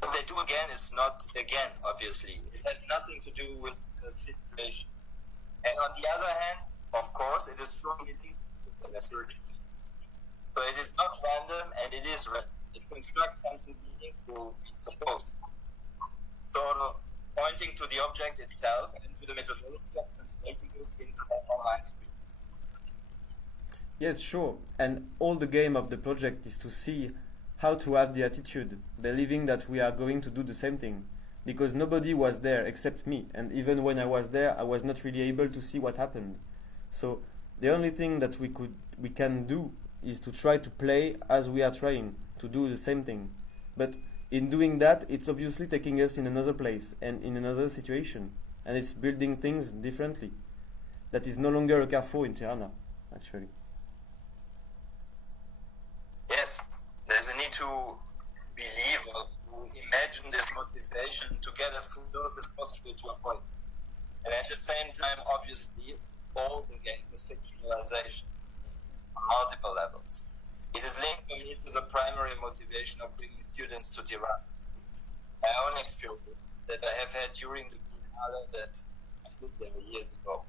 What they do again is not again, obviously. It has nothing to do with the situation. And on the other hand, of course, it is strongly linked to the circumstance. So it is not random, and it is random. It constructs something meaningful, we suppose. So pointing to the object itself and to the methodology of translating it into that online screen. Yes, sure. And all the game of the project is to see how to have the attitude, believing that we are going to do the same thing. Because nobody was there except me, and even when I was there, I was not really able to see what happened. So the only thing that we can do is to try to play as we are trying to do the same thing. But in doing that, it's obviously taking us in another place and in another situation, and it's building things differently. That is no longer a Carrefour in Tirana, actually. Yes, there's a need to believe or to imagine this motivation to get as close as possible to a point. And at the same time, obviously, all the game is fictionalization on multiple levels. It is linked for me to the primary motivation of bringing students to Tirana. My own experience that I have had during the Biennale that I did there years ago.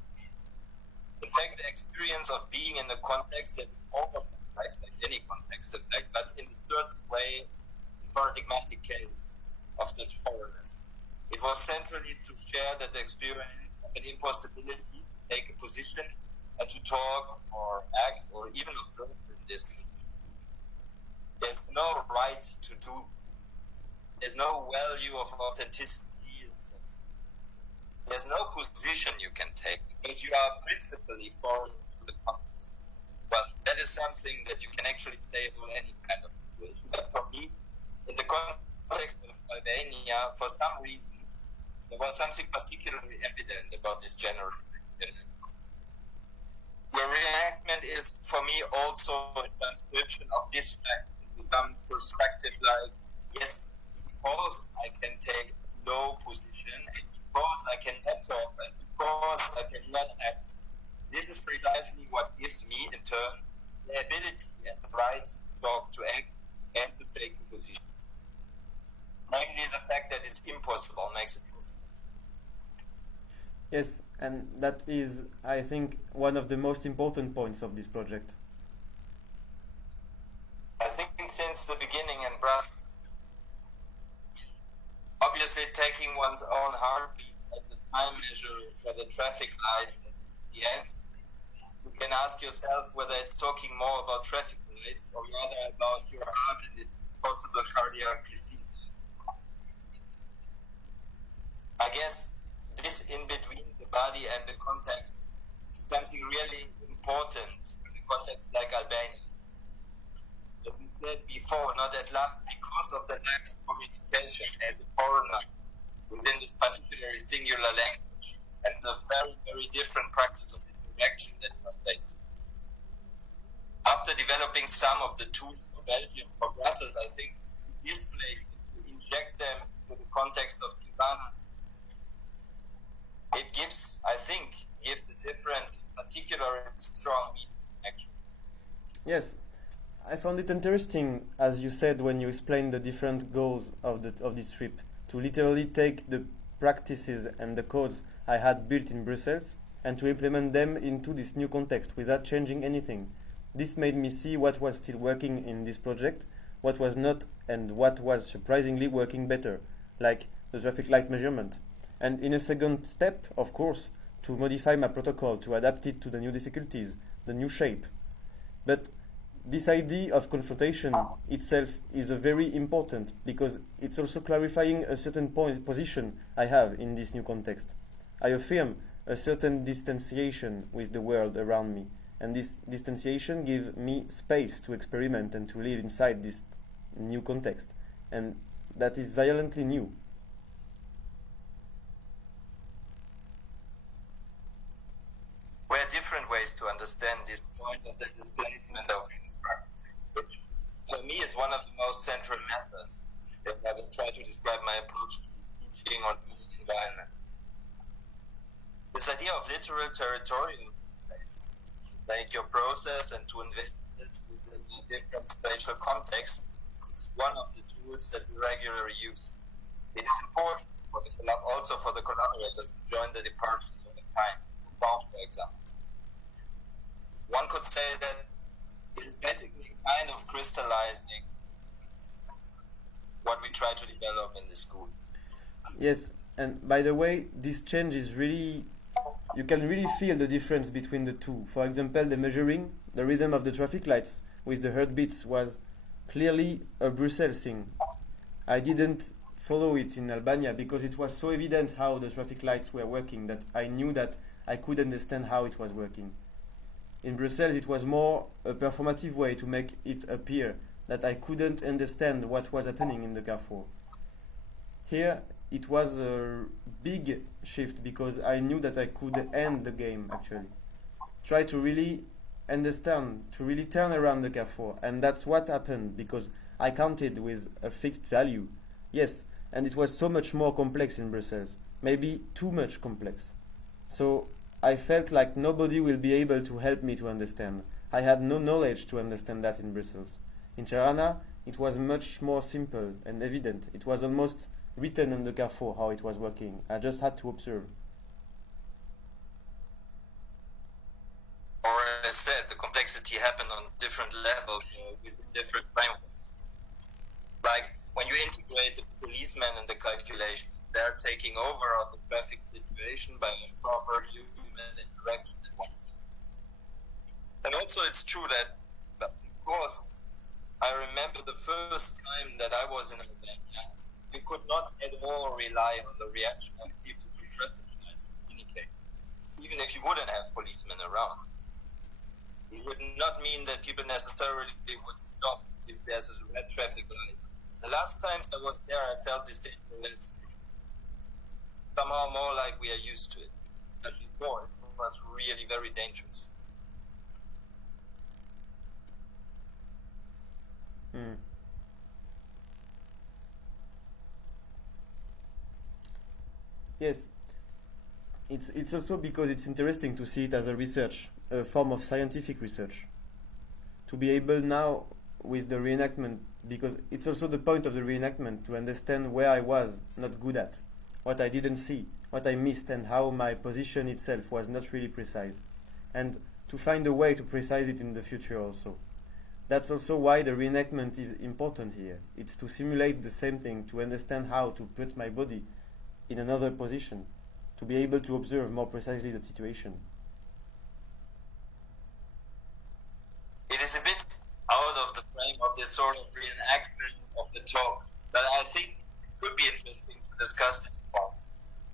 In fact, the experience of being in a context that is over complex, like any context, in fact, but in a certain way, paradigmatic case of such foreigners. It was centrally to share that experience of an impossibility to take a position and to talk or act or even observe in this. There's no right to do. There's no value of authenticity. There's no position you can take because you are principally foreign to the context. Well, that is something that you can actually say about any kind of situation. But for me, in the context of Albania, for some reason, there was something particularly evident about this general thing. The reenactment is, for me, also a transcription of this fact into some perspective like, yes, because I can take no position, and because I cannot talk, and because I cannot act, this is precisely what gives me, in turn, the ability and the right to talk, to act, and to take a position. Namely, the fact that it's impossible makes it possible. Yes, and that is, I think, one of the most important points of this project. I think since the beginning in Brussels, obviously taking one's own heartbeat at the time measure for the traffic light at the end, you can ask yourself whether it's talking more about traffic lights or rather about your heart and its possible cardiac diseases. I guess this in between the body and the context is something really important in a context like Albania. As we said before, not at last because of the lack of communication as a foreigner within this particularly singular language and the very, very different practice of interaction that took place. After developing some of the tools for Belgium, for Brussels, I think this place, to inject them into the context of Tirana, it gives a different, particular and strong meaning, actually. Yes, I found it interesting, as you said when you explained the different goals of this trip, to literally take the practices and the codes I had built in Brussels and to implement them into this new context without changing anything. This made me see what was still working in this project, what was not, and what was surprisingly working better, like the traffic light measurement. And in a second step, of course, to modify my protocol to adapt it to the new difficulties, the new shape. But this idea of confrontation itself is a very important because it's also clarifying a certain position I have in this new context. I affirm a certain distanciation with the world around me, And this distanciation gives me space to experiment and to live inside this new context. And that is violently new. There are different ways to understand this point of the displacement of instructions, which for me is one of the most central methods that I will try to describe my approach to teaching on the environment. This idea of literal territorial displacement, like your process and to invest it within a different spatial context, is one of the tools that we regularly use. It is important also for the collaborators who join the department over time, for example. One could say that it is basically kind of crystallizing what we try to develop in the school. Yes, and by the way, this change is really, you can really feel the difference between the two. For example, the measuring, the rhythm of the traffic lights with the heartbeats was clearly a Brussels thing. I didn't follow it in Albania because it was so evident how the traffic lights were working that I knew that I could understand how it was working. In Brussels, it was more a performative way to make it appear that I couldn't understand what was happening in the Carrefour. Here, it was a big shift because I knew that I could end the game, actually. Try to really understand, to really turn around the Carrefour. And that's what happened because I counted with a fixed value. Yes, and it was so much more complex in Brussels. Maybe too much complex. So I felt like nobody will be able to help me to understand. I had no knowledge to understand that in Brussels. In Tirana, it was much more simple and evident. It was almost written on the Carrefour how it was working. I just had to observe. Or as said, the complexity happened on different levels within different frameworks. Like when you integrate the policeman in the calculation, they're taking over on the traffic situation by a proper human interaction. And also it's true that, of course, I remember the first time that I was in Albania, you could not at all rely on the reaction of people to traffic lights in any case, even if you wouldn't have policemen around. It would not mean that people necessarily would stop if there's a red traffic light. The last times I was there, I felt this danger less. Somehow more like we are used to it. But before, it was really very dangerous. Yes, it's also because it's interesting to see it as a research, a form of scientific research. To be able now with the reenactment, because it's also the point of the reenactment to understand where I was not good at, what I didn't see, what I missed, and how my position itself was not really precise, and to find a way to precise it in the future also. That's also why the reenactment is important here. It's to simulate the same thing, to understand how to put my body in another position, to be able to observe more precisely the situation. It is a bit out of the frame of this sort of reenactment of the talk, but I think it could be interesting to discuss this part.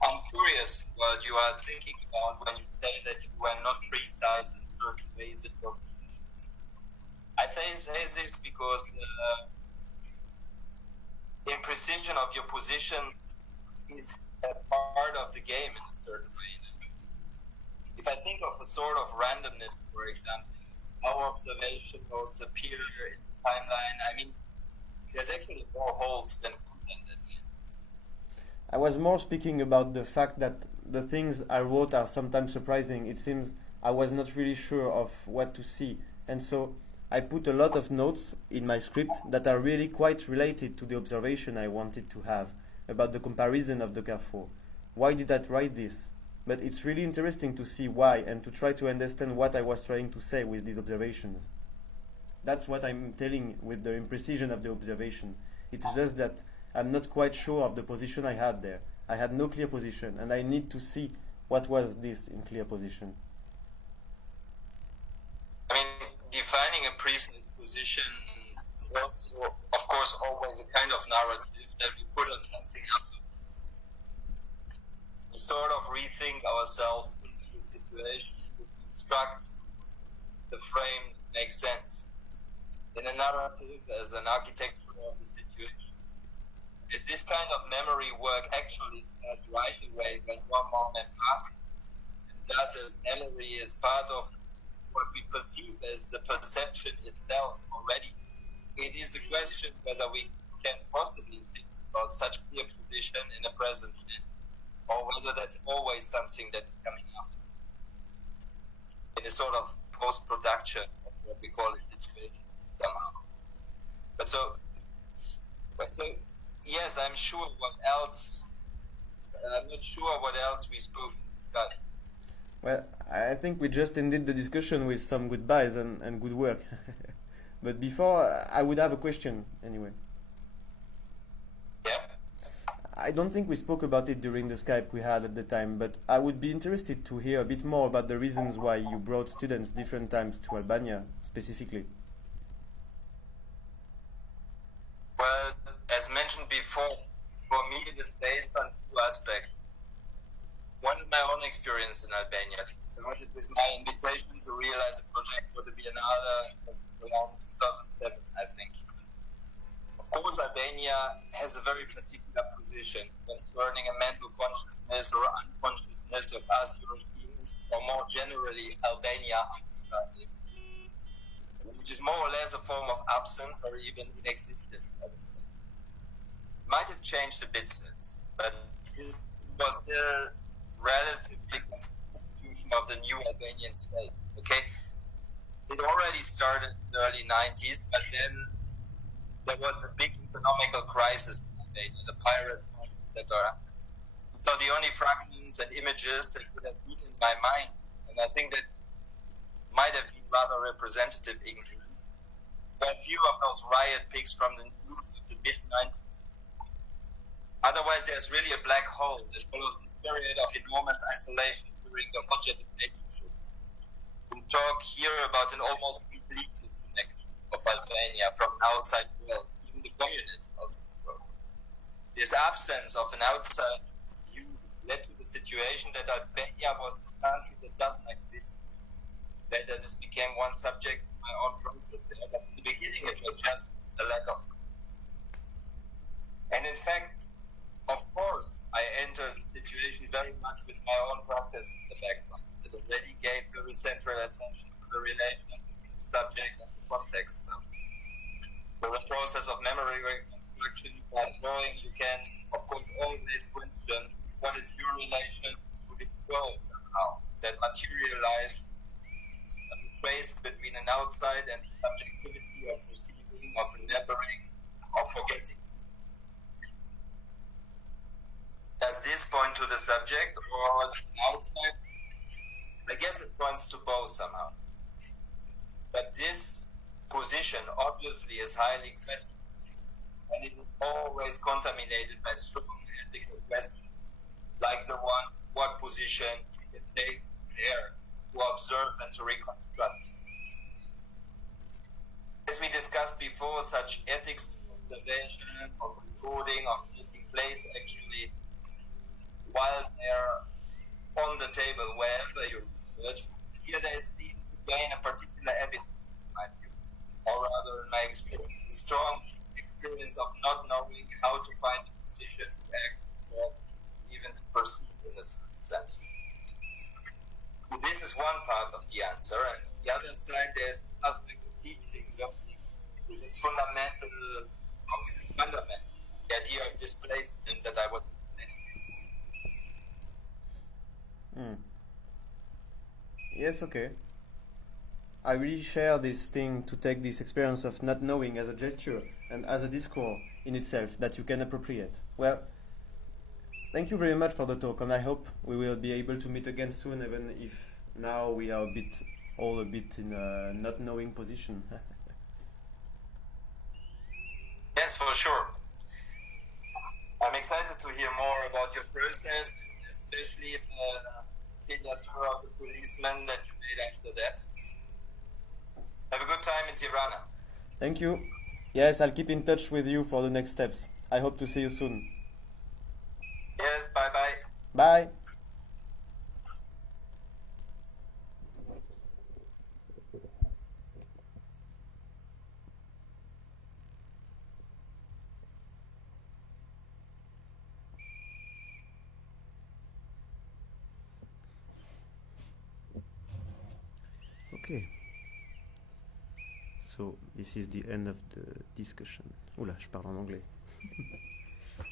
I'm curious what you are thinking about when you say that you were not precise in certain ways in your position. I say this because the imprecision of your position is a part of the game in a certain way. If I think of a sort of randomness, for example, how observation notes appear in the timeline, I mean, there's actually more holes than content at the end. I was more speaking about the fact that the things I wrote are sometimes surprising. It seems I was not really sure of what to see, and so I put a lot of notes in my script that are really quite related to the observation I wanted to have about the comparison of the Carrefour. Why did I write this? But it's really interesting to see why and to try to understand what I was trying to say with these observations. That's what I'm telling with the imprecision of the observation. It's just that I'm not quite sure of the position I had there. I had no clear position, and I need to see what was this in clear position. I mean, defining a precise position is also, of course, always a kind of narrative that we put on something else. We sort of rethink ourselves into the situation, we construct the frame makes sense. In a narrative, as an architecture of the situation. If this kind of memory work actually starts right away when one moment passes, and thus as memory is part of what we perceive as the perception itself already, it is the question whether we can possibly think about such clear position in a present moment, or whether that's always something that is coming up in a sort of post-production of what we call a situation somehow. But so yes, I'm sure what else, I'm not sure what else we spoke in this guy. Well, I think we just ended the discussion with some goodbyes and good work. But before, I would have a question anyway. Yeah. I don't think we spoke about it during the Skype we had at the time, but I would be interested to hear a bit more about the reasons why you brought students different times to Albania, specifically. Well, as mentioned before, for me it is based on two aspects. One is my own experience in Albania. I started with my invitation to realize a project for the Biennale. It was around 2007, I think. Of course, Albania has a very particular position concerning a mental consciousness or unconsciousness of us Europeans, or more generally, Albania understanding, which is more or less a form of absence or even inexistence, I would say. It might have changed a bit since, but it was still relatively constitution of the new Albanian state. Okay, it already started in the early 90s, but then there was a big economical crisis in Albania, the pirates, etc. So the only fragments and images that could have been in my mind, and I think that might have been rather representative ignorance, were a few of those riot pics from the news of the mid-90s. Otherwise, there's really a black hole that follows this period of enormous isolation during the Hoxha dictatorship. We talk here about an almost complete disconnection of Albania from an outside world, even the communist outside world. This absence of an outside view led to the situation that Albania was this country that doesn't exist. Later, this became one subject in my own process there, but in the beginning, it was just a lack of. And in fact, of course, I entered the situation very much with my own practice in the background. It already gave very central attention to the relation between the subject and the context. So, for the process of memory reconstruction, by drawing, you can, of course, always question what is your relation to the world somehow that materialize as a trace between an outside and subjectivity of receiving, of remembering, of forgetting. Does this point to the subject or the outside? I guess it points to both somehow. But this position obviously is highly questioned, and it is always contaminated by strong ethical questions, like the one, what position you can take there to observe and to reconstruct. As we discussed before, such ethics of observation, of recording, of taking place actually while they're on the table, wherever you research, here they seem to gain a particular evidence, in my view, or rather in my experience, a strong experience of not knowing how to find a position to act, or even to perceive in a certain sense. So this is one part of the answer, and on the other side, there's this aspect of teaching, learning, which is fundamental, the idea of displacement that I was. Yes, okay. I really share this thing to take this experience of not knowing as a gesture and as a discourse in itself that you can appropriate. Well, thank you very much for the talk, and I hope we will be able to meet again soon, even if now we are all a bit in a not knowing position. Yes, for sure. I'm excited to hear more about your process, especially the signature of the policeman that you made after that. Have a good time in Tirana. Thank you. Yes, I'll keep in touch with you for the next steps. I hope to see you soon. Yes, bye-bye. Bye. Okay. So, this is the end of the discussion. Oula, je parle en anglais.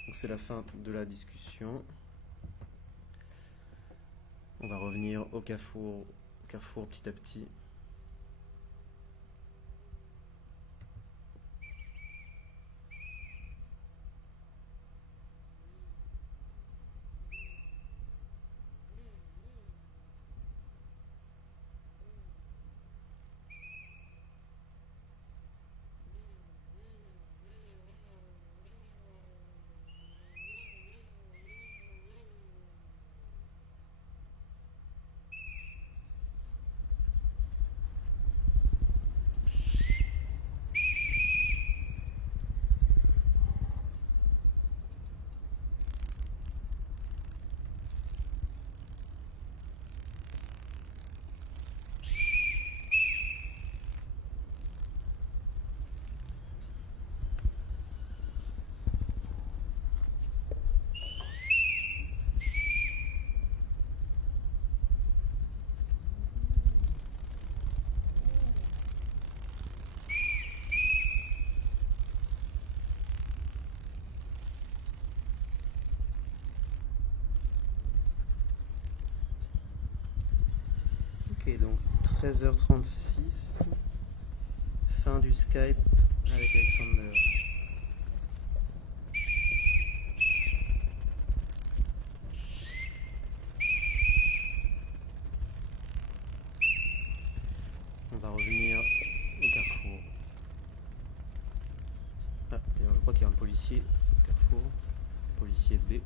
Donc c'est la fin de la discussion. On va revenir au Carrefour petit à petit. Ok, donc 13h36, fin du Skype avec Alexander. On va revenir au Carrefour. Ah, d'ailleurs, je crois qu'il y a un policier au Carrefour, policier B.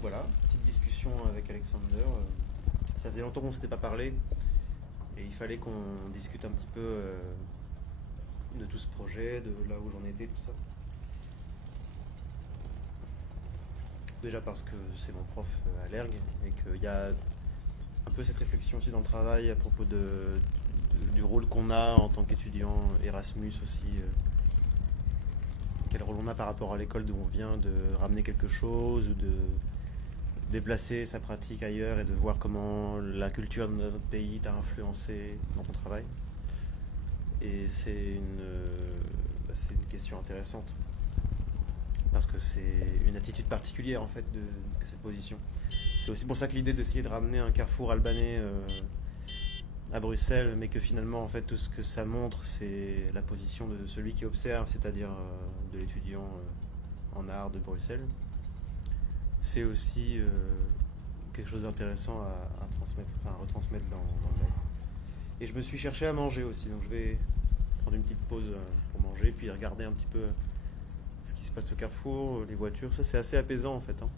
voilà, petite discussion avec Alexander. Ça faisait longtemps qu'on ne s'était pas parlé et il fallait qu'on discute un petit peu de tout ce projet, de là où j'en étais, tout ça. Déjà parce que c'est mon prof à l'ERG et qu'il y a un peu cette réflexion aussi dans le travail à propos du rôle qu'on a en tant qu'étudiant Erasmus aussi. Quel rôle on a par rapport à l'école d'où on vient, de ramener quelque chose ou de déplacer sa pratique ailleurs et de voir comment la culture de notre pays t'a influencé dans ton travail. Et c'est une question intéressante parce que c'est une attitude particulière en fait de cette position. C'est aussi pour ça que l'idée d'essayer de ramener un carrefour albanais à Bruxelles, mais que finalement en fait tout ce que ça montre c'est la position de celui qui observe, c'est-à-dire de l'étudiant en art de Bruxelles. C'est aussi quelque chose d'intéressant à transmettre, à retransmettre dans le live. Et je me suis cherché à manger aussi, donc je vais prendre une petite pause pour manger, puis regarder un petit peu ce qui se passe au Carrefour, les voitures, ça c'est assez apaisant en fait. Hein.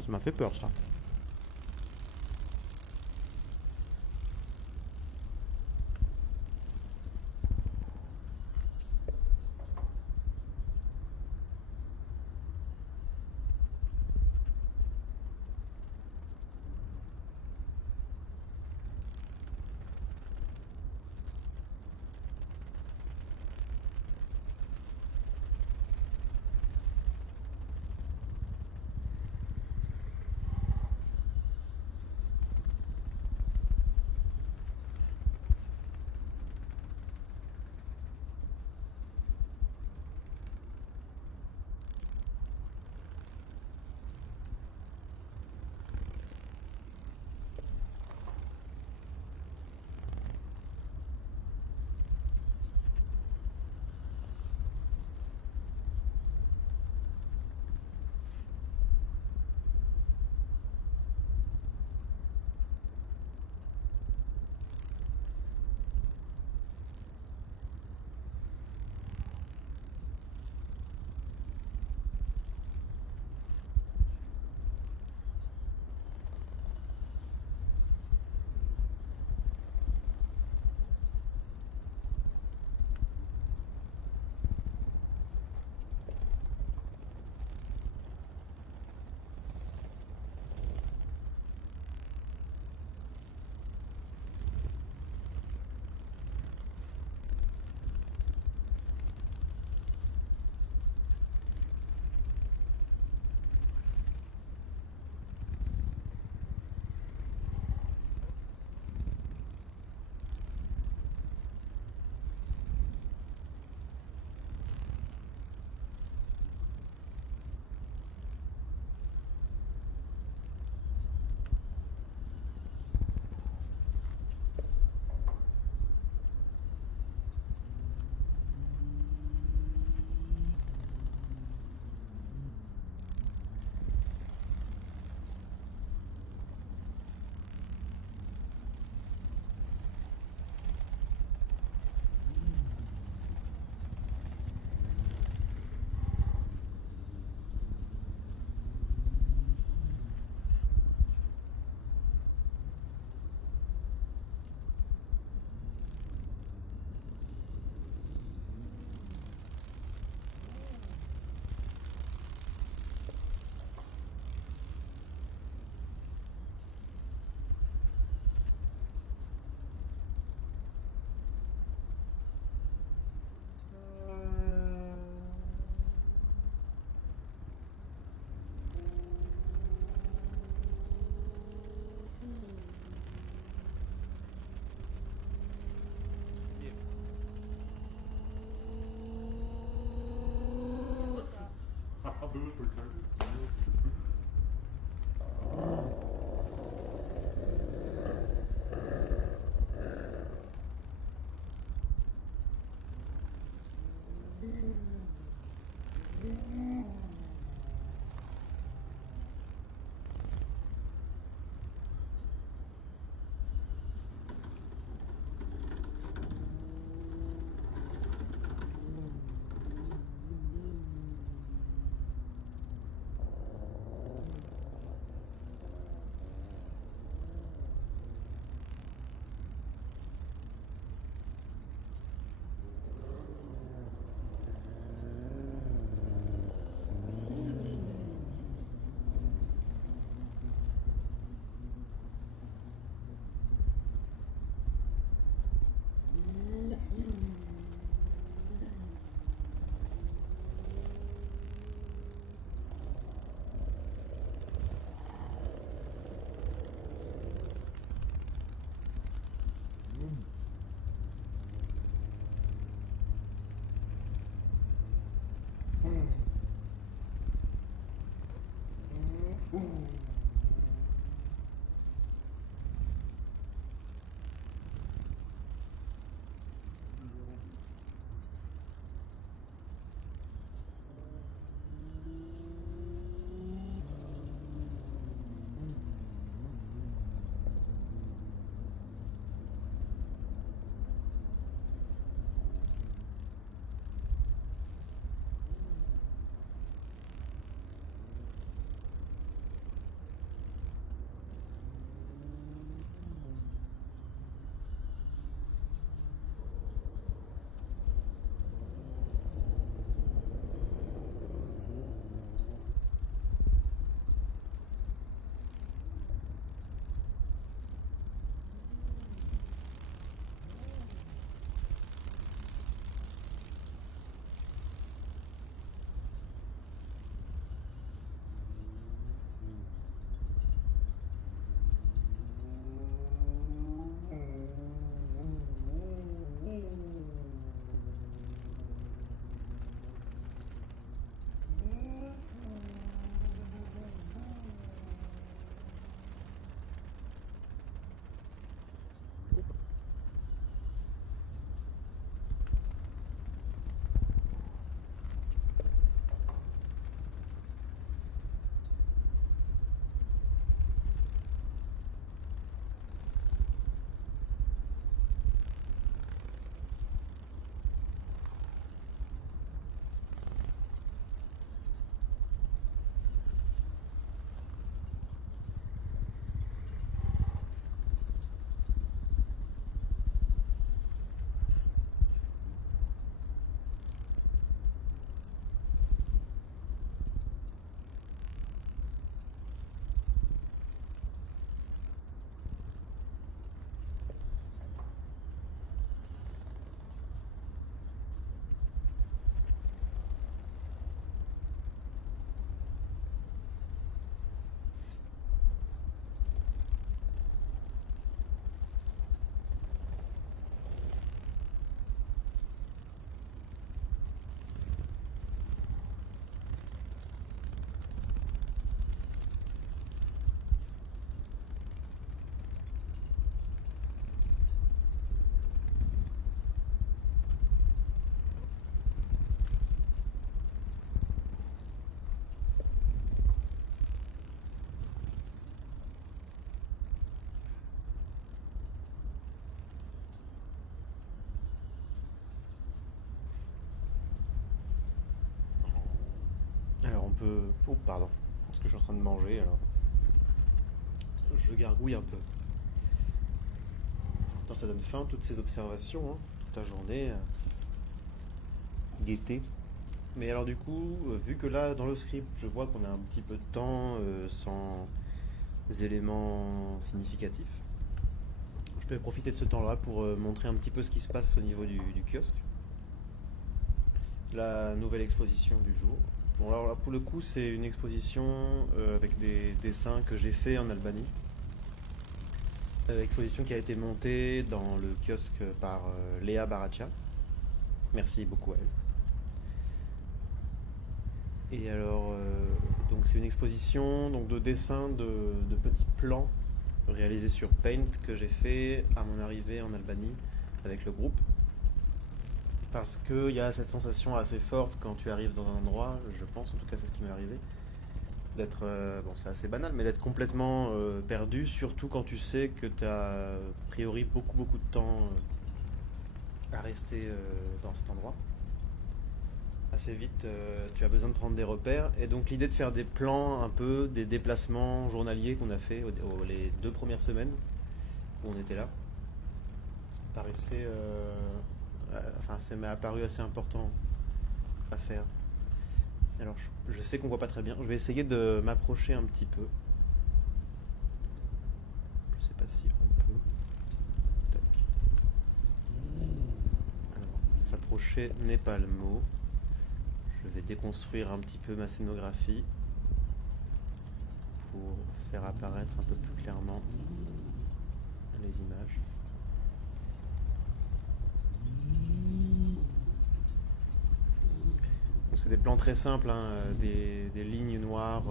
Ça m'a fait peur ça. peu... Oh, pardon. Parce que je suis en train de manger, alors je gargouille un peu. Attends, ça donne fin, toutes ces observations, hein, toute la journée. Gaieté. Mais alors du coup, vu que là, dans le script, je vois qu'on a un petit peu de temps sans éléments significatifs, je peux profiter de ce temps-là pour montrer un petit peu ce qui se passe au niveau du kiosque. La nouvelle exposition du jour. Bon, alors là, pour le coup, c'est une exposition avec des dessins que j'ai fait en Albanie. Exposition qui a été montée dans le kiosque par Léa Baratia. Merci beaucoup à elle. Et alors, donc c'est une exposition donc, de dessins de petits plans réalisés sur Paint que j'ai fait à mon arrivée en Albanie avec le groupe. Parce qu'il y a cette sensation assez forte quand tu arrives dans un endroit, je pense, en tout cas c'est ce qui m'est arrivé, d'être, bon c'est assez banal, mais d'être complètement perdu, surtout quand tu sais que tu as a priori beaucoup de temps à rester dans cet endroit. Assez vite, tu as besoin de prendre des repères, et donc l'idée de faire des plans un peu, des déplacements journaliers qu'on a fait les 2 premières semaines où on était là, paraissait... enfin, ça m'est apparu assez important à faire. Alors, je sais qu'on voit pas très bien. Je vais essayer de m'approcher un petit peu. Je sais pas si on peut. Tac. Alors, s'approcher n'est pas le mot. Je vais déconstruire un petit peu ma scénographie pour faire apparaître un peu plus clairement les images. C'est des plans très simples, hein, des lignes noires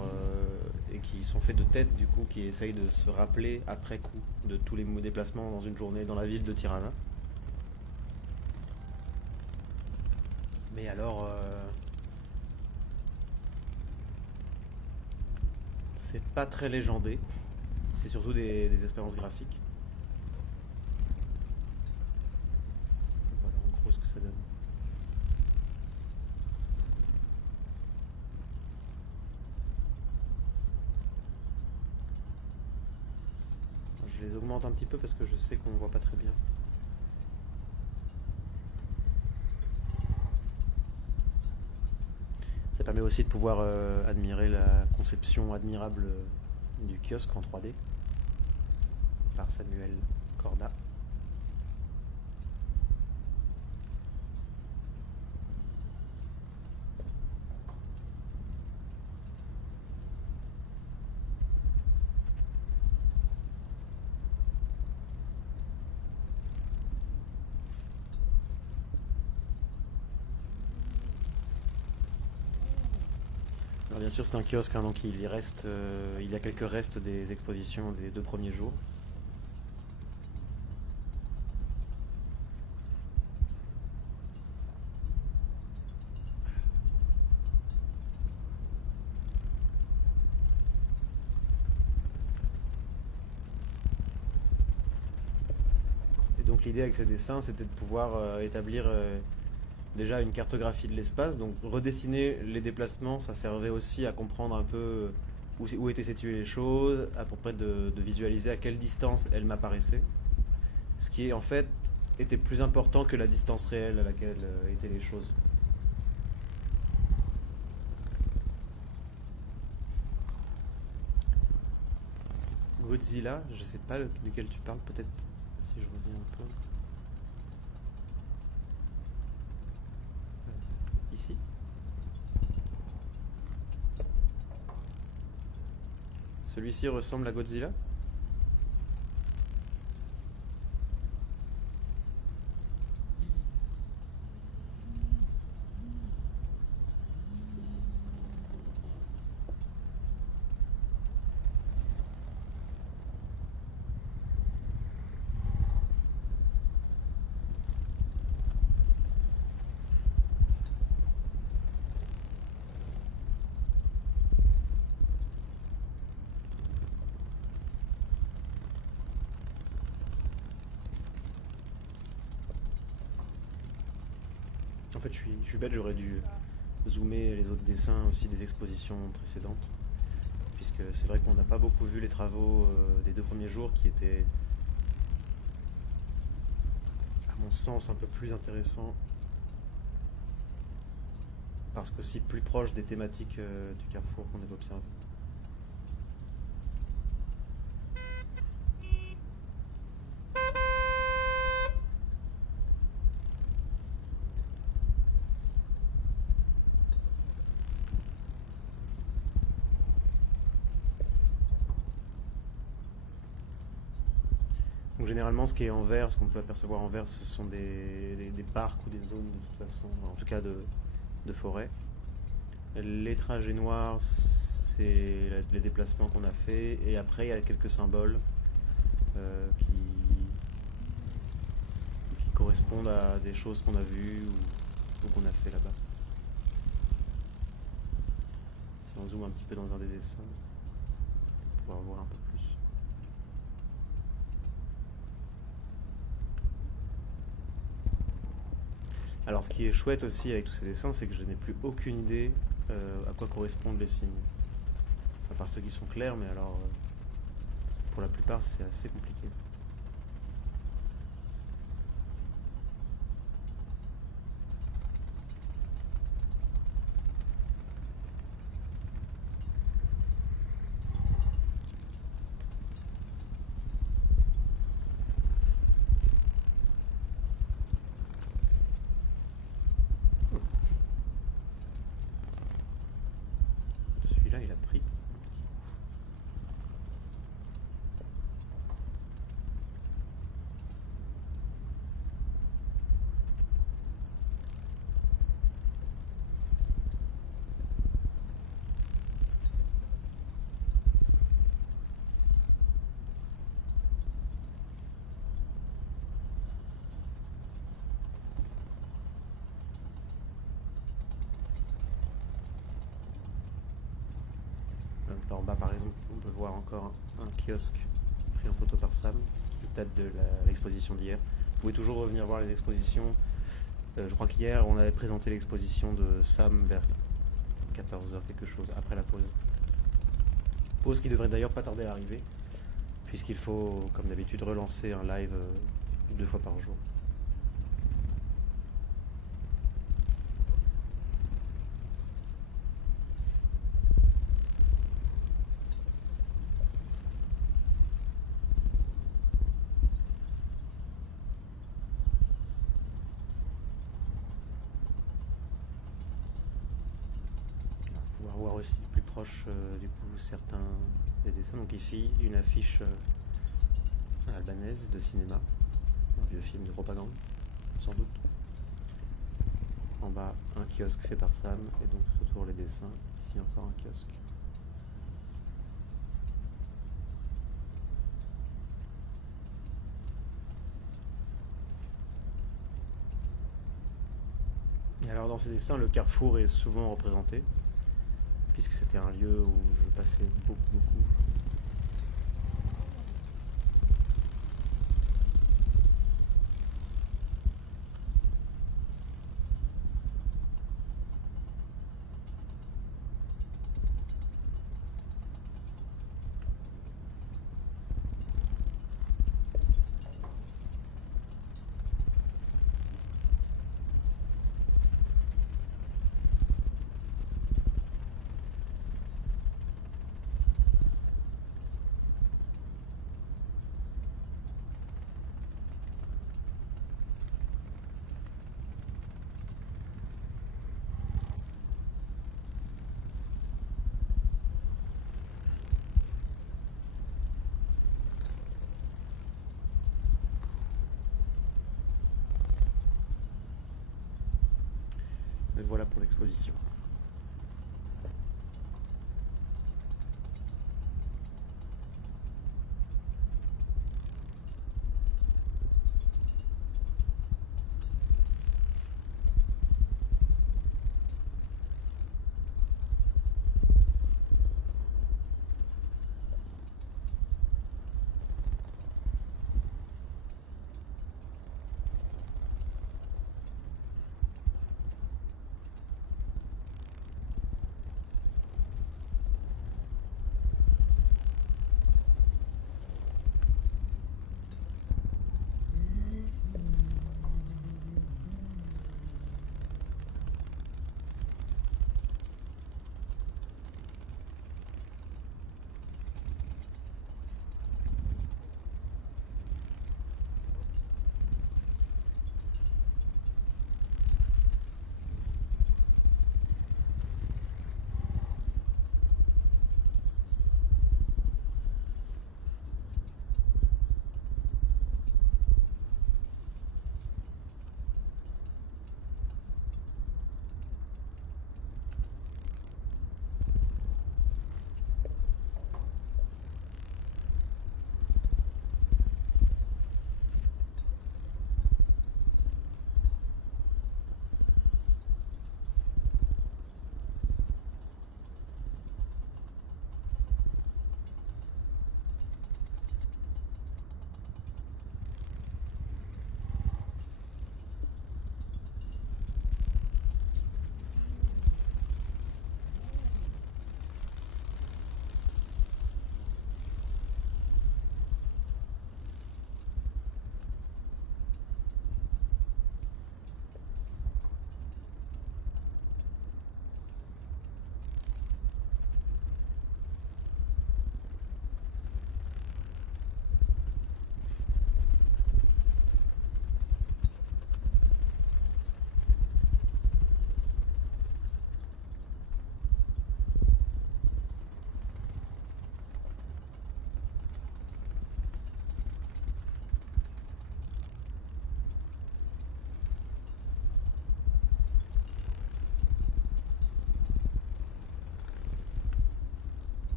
et qui sont faits de tête du coup, qui essayent de se rappeler après coup de tous les déplacements dans une journée dans la ville de Tirana. Mais alors, c'est pas très légendé, c'est surtout des expériences graphiques. Voilà en gros ce que ça donne. Je les augmente un petit peu parce que je sais qu'on ne voit pas très bien. Ça permet aussi de pouvoir admirer la conception admirable du kiosque en 3D par Samuel Corda. Alors bien sûr c'est un kiosque, hein, donc il y a quelques restes des expositions des 2 premiers jours. Et donc l'idée avec ces dessins c'était de pouvoir établir déjà une cartographie de l'espace, donc redessiner les déplacements, ça servait aussi à comprendre un peu où étaient situées les choses, à peu près de visualiser à quelle distance elles m'apparaissaient. Ce qui en fait était plus important que la distance réelle à laquelle étaient les choses. Godzilla, je sais pas duquel tu parles, peut-être si je reviens un peu. Ici. Celui-ci ressemble à Godzilla. En fait, je suis bête, j'aurais dû zoomer les autres dessins aussi des expositions précédentes, puisque c'est vrai qu'on n'a pas beaucoup vu les travaux des 2 premiers jours qui étaient, à mon sens, un peu plus intéressants, parce qu'aussi plus proche des thématiques du Carrefour qu'on avait observé. Donc généralement, ce qui est en vert, ce qu'on peut apercevoir en vert, ce sont des parcs ou des zones de toute façon, en tout cas de forêt. Les trajets noirs, c'est les déplacements qu'on a fait, et après il y a quelques symboles qui correspondent à des choses qu'on a vues ou qu'on a fait là-bas. Si on zoome un petit peu dans un des dessins, on va pouvoir voir un peu plus. Alors ce qui est chouette aussi avec tous ces dessins, c'est que je n'ai plus aucune idée à quoi correspondent les signes. À part ceux qui sont clairs, mais alors pour la plupart c'est assez compliqué. Celui-là il a pris un petit coup. Là en bas par exemple, on peut voir encore un kiosque pris en photo par Sam qui date de l'exposition d'hier. Vous pouvez toujours revenir voir les expositions. Je crois qu'hier on avait présenté l'exposition de Sam vers 14h quelque chose, après la pause. Pause qui devrait d'ailleurs pas tarder à arriver, puisqu'il faut, comme d'habitude, relancer un live 2 fois par jour. Voir aussi plus proche du coup certains des dessins. Donc ici une affiche albanaise de cinéma, un vieux film de propagande sans doute. En bas un kiosque fait par Sam et donc autour les dessins. Ici encore un kiosque. Et alors dans ces dessins le Carrefour est souvent représenté, puisque c'était un lieu où je passais beaucoup. Et voilà pour l'exposition.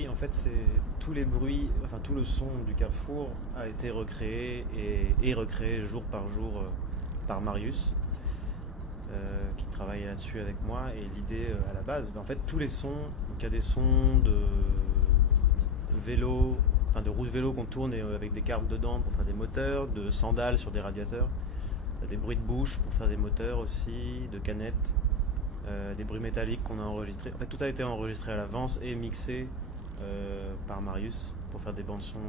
Oui, en fait, c'est tous les bruits, enfin tout le son du Carrefour a été recréé et recréé jour par jour par Marius, qui travaille là-dessus avec moi. Et l'idée à la base, en fait, tous les sons, donc il y a des sons de vélo, enfin de roues de vélo qu'on tourne et, avec des cartes dedans pour faire des moteurs, de sandales sur des radiateurs, des bruits de bouche pour faire des moteurs aussi, de canettes, des bruits métalliques qu'on a enregistrés. En fait, tout a été enregistré à l'avance et mixé par Marius pour faire des bandes son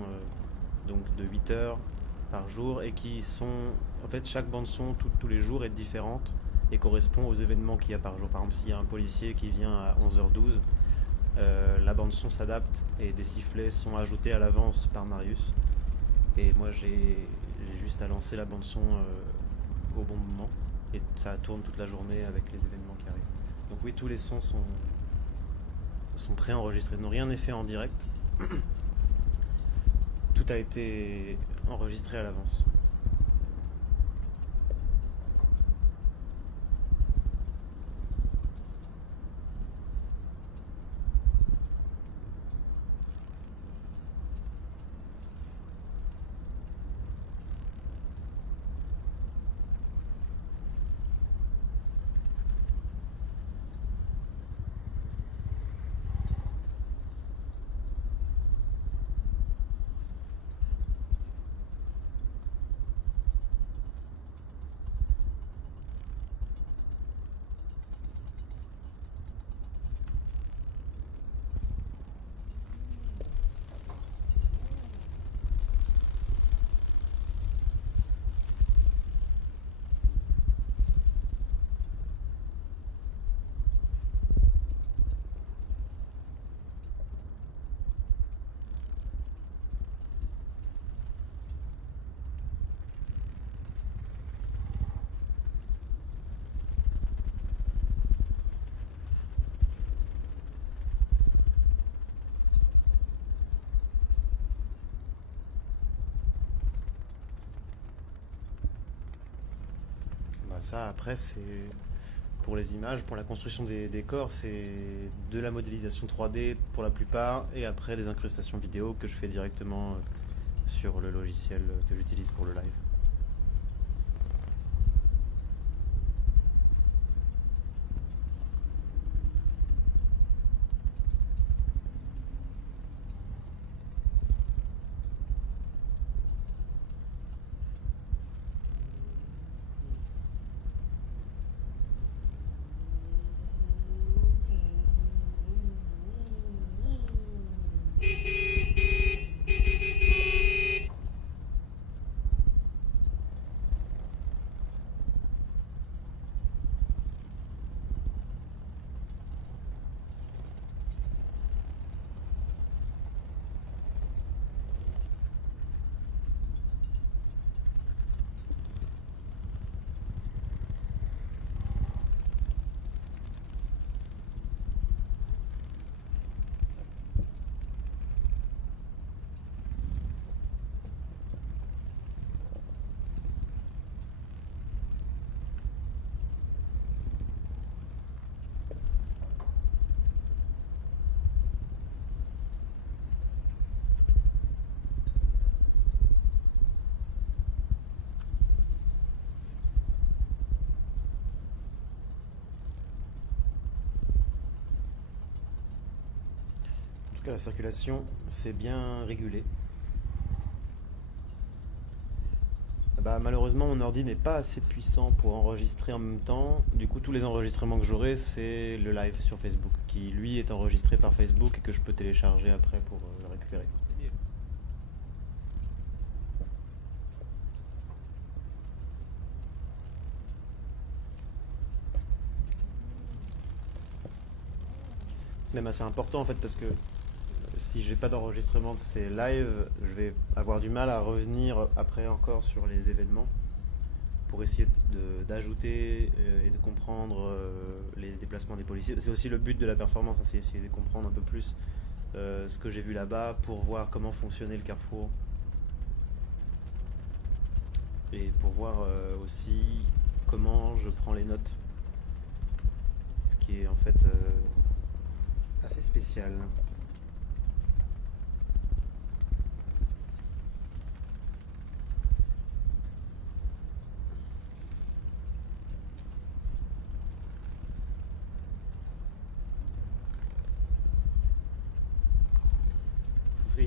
donc de 8 heures par jour et qui sont en fait chaque bande son tous les jours est différente et correspond aux événements qu'il y a par jour. Par exemple, s'il y a un policier qui vient à 11h12, la bande son s'adapte et des sifflets sont ajoutés à l'avance par Marius et moi j'ai juste à lancer la bande son au bon moment et ça tourne toute la journée avec les événements qui arrivent. Donc oui, tous les sons sont préenregistrés. Non, rien n'est fait en direct. Tout a été enregistré à l'avance. Ça, après, c'est pour les images, pour la construction des décors, c'est de la modélisation 3D pour la plupart, et après des incrustations vidéo que je fais directement sur le logiciel que j'utilise pour le live. En tout cas, la circulation, c'est bien régulé. Bah, malheureusement, mon ordi n'est pas assez puissant pour enregistrer en même temps. Du coup, tous les enregistrements que j'aurai, c'est le live sur Facebook, qui lui est enregistré par Facebook et que je peux télécharger après pour le récupérer. C'est même assez important en fait parce que si j'ai pas d'enregistrement de ces lives, je vais avoir du mal à revenir après encore sur les événements pour essayer d'ajouter et de comprendre les déplacements des policiers. C'est aussi le but de la performance, hein, c'est essayer de comprendre un peu plus ce que j'ai vu là-bas pour voir comment fonctionnait le Carrefour et pour voir aussi comment je prends les notes, ce qui est en fait assez spécial.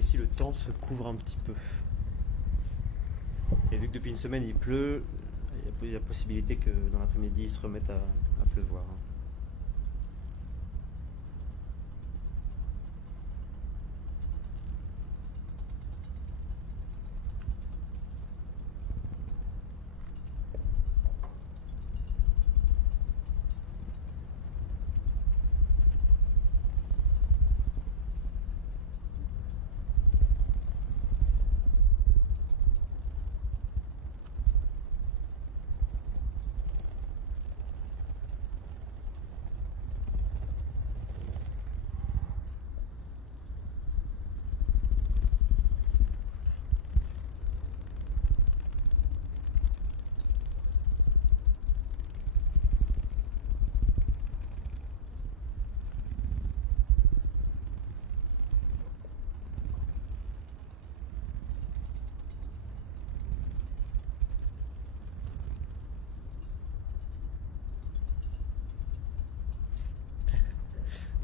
ici le temps se couvre un petit peu. Et vu que depuis une semaine il pleut, il y a possibilité que dans l'après-midi il se remette à pleuvoir.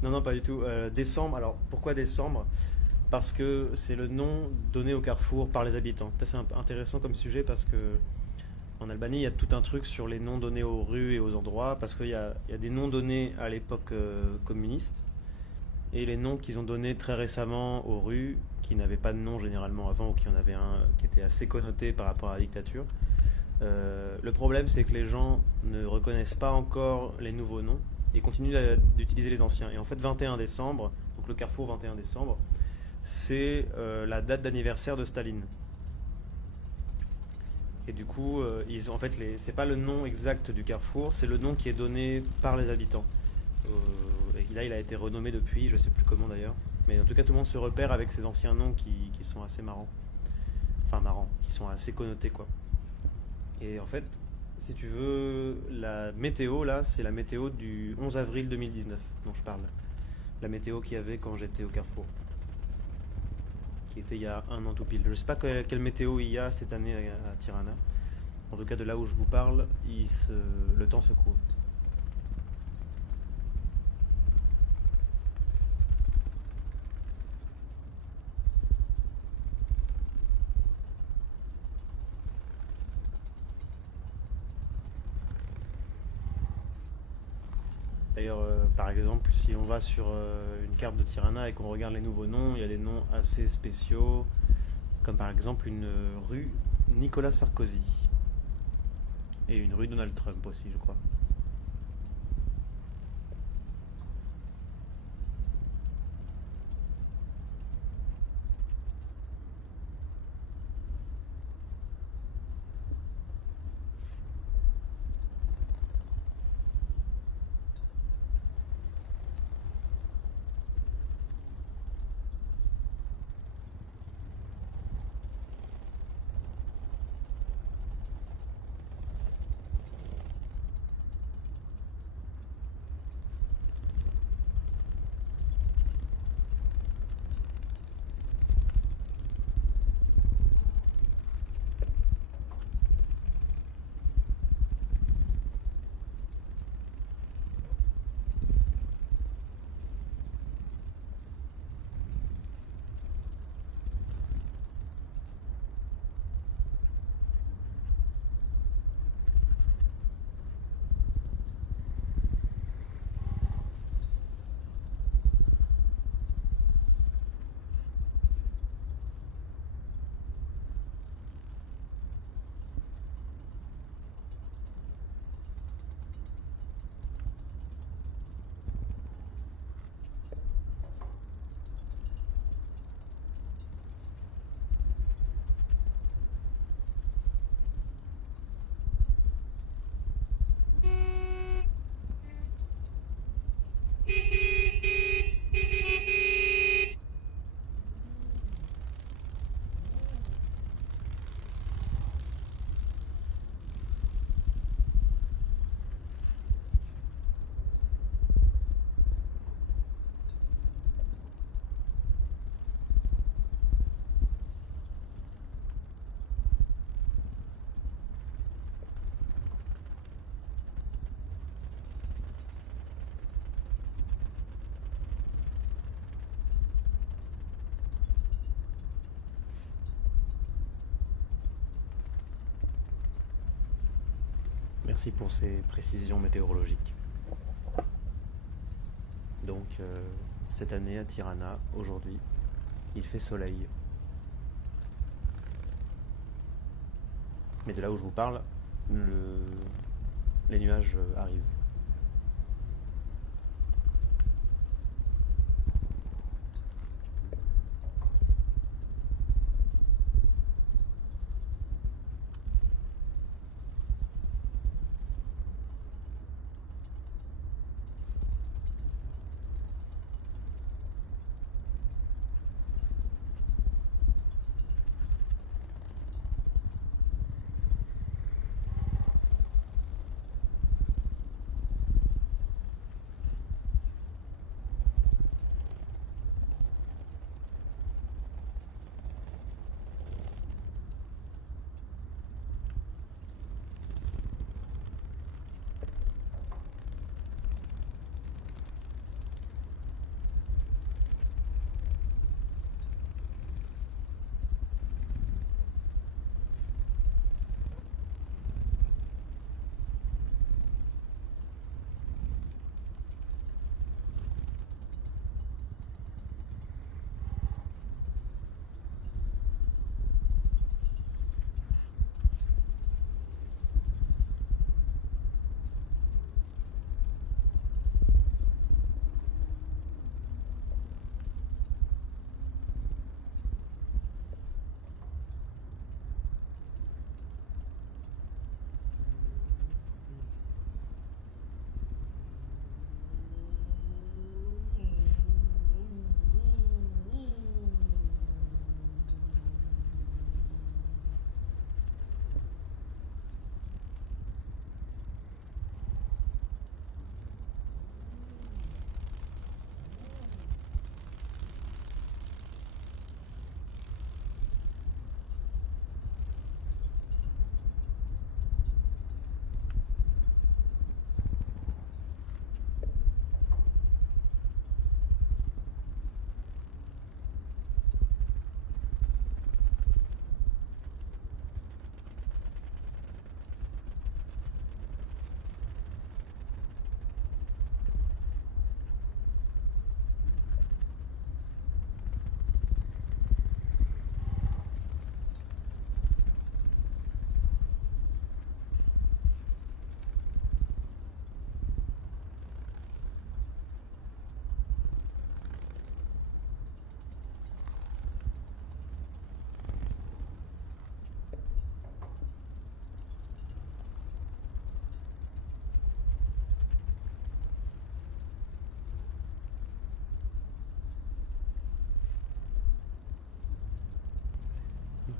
Non, non, pas du tout. Décembre, alors pourquoi décembre? Parce que c'est le nom donné au Carrefour par les habitants. Ça, c'est intéressant comme sujet parce que en Albanie, il y a tout un truc sur les noms donnés aux rues et aux endroits, parce qu'il y a des noms donnés à l'époque communiste et les noms qu'ils ont donnés très récemment aux rues qui n'avaient pas de nom généralement avant ou qui en avaient un qui était assez connoté par rapport à la dictature. Le problème, c'est que les gens ne reconnaissent pas encore les nouveaux noms et continuent d'utiliser les anciens. Et en fait, 21 décembre, donc le Carrefour 21 décembre, c'est la date d'anniversaire de Staline. Et du coup, en fait, c'est pas le nom exact du Carrefour, c'est le nom qui est donné par les habitants. Et là, il a été renommé depuis, je sais plus comment d'ailleurs. Mais en tout cas, tout le monde se repère avec ces anciens noms qui sont assez marrants. Enfin, marrants, qui sont assez connotés, quoi. Et en fait, si tu veux, la météo, là, c'est la météo du 11 avril 2019 dont je parle. La météo qu'il y avait quand j'étais au Carrefour, qui était il y a un an tout pile. Je ne sais pas quelle météo il y a cette année à Tirana. En tout cas, de là où je vous parle, le temps se couvre. D'ailleurs, par exemple, si on va sur une carte de Tirana et qu'on regarde les nouveaux noms, il y a des noms assez spéciaux, comme par exemple une rue Nicolas Sarkozy et une rue Donald Trump aussi, je crois. Merci pour ces précisions météorologiques. Donc, cette année à Tirana, aujourd'hui, il fait soleil. Mais de là où je vous parle, les nuages arrivent.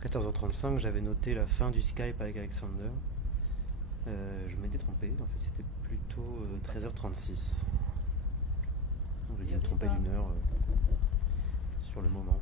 À 14h35, j'avais noté la fin du Skype avec Alexander. Je m'étais trompé, en fait c'était plutôt 13h36. Donc j'ai dû me tromper d'une heure sur le moment.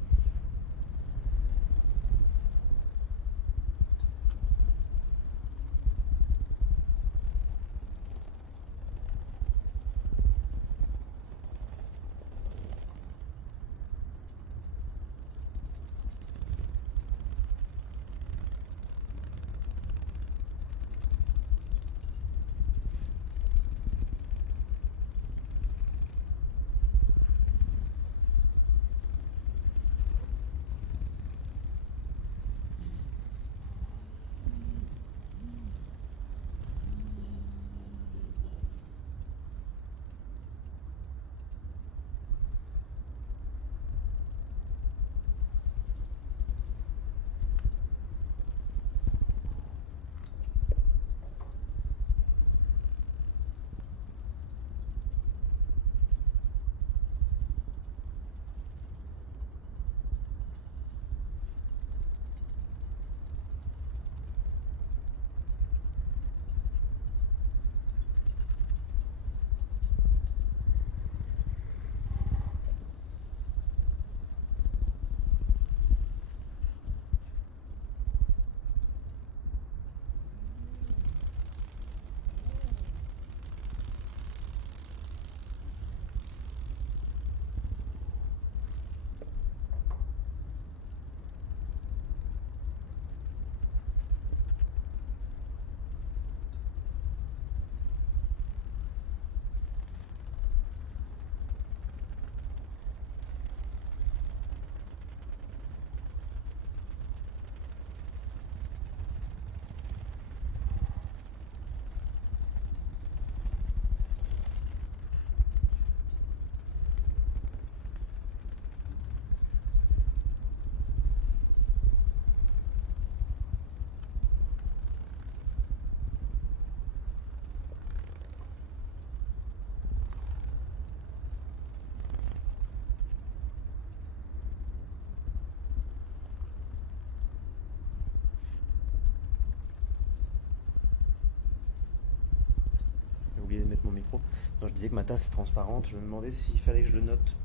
oublié de mettre mon micro. Non, je disais que ma tasse est transparente. Je me demandais s'il fallait que je le note.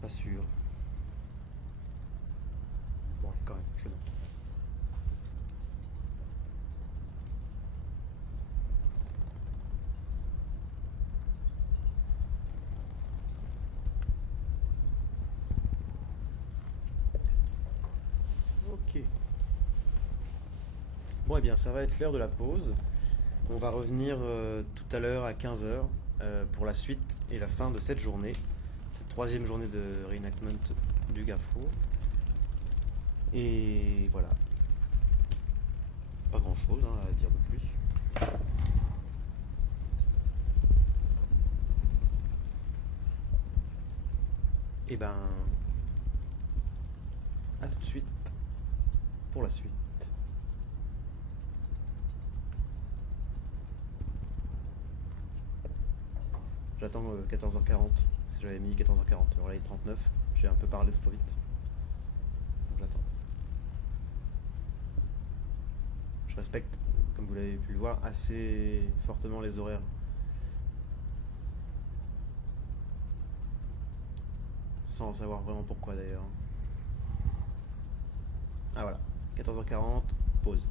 Pas sûr. Bon, quand même, je le note. Ok. Bon, eh bien, ça va être l'heure de la pause. On va revenir tout à l'heure à 15 heures pour la suite et la fin de cette journée. Cette troisième journée de reenactment du Carrefour. Et voilà. Pas grand chose à dire de plus. Et ben, à tout de suite pour la suite. J'attends 14h40. J'avais mis 14h40. Alors là, il est 39. J'ai un peu parlé trop vite. Donc j'attends. Je respecte, comme vous l'avez pu le voir, assez fortement les horaires. Sans savoir vraiment pourquoi d'ailleurs. Ah voilà, 14h40, pause.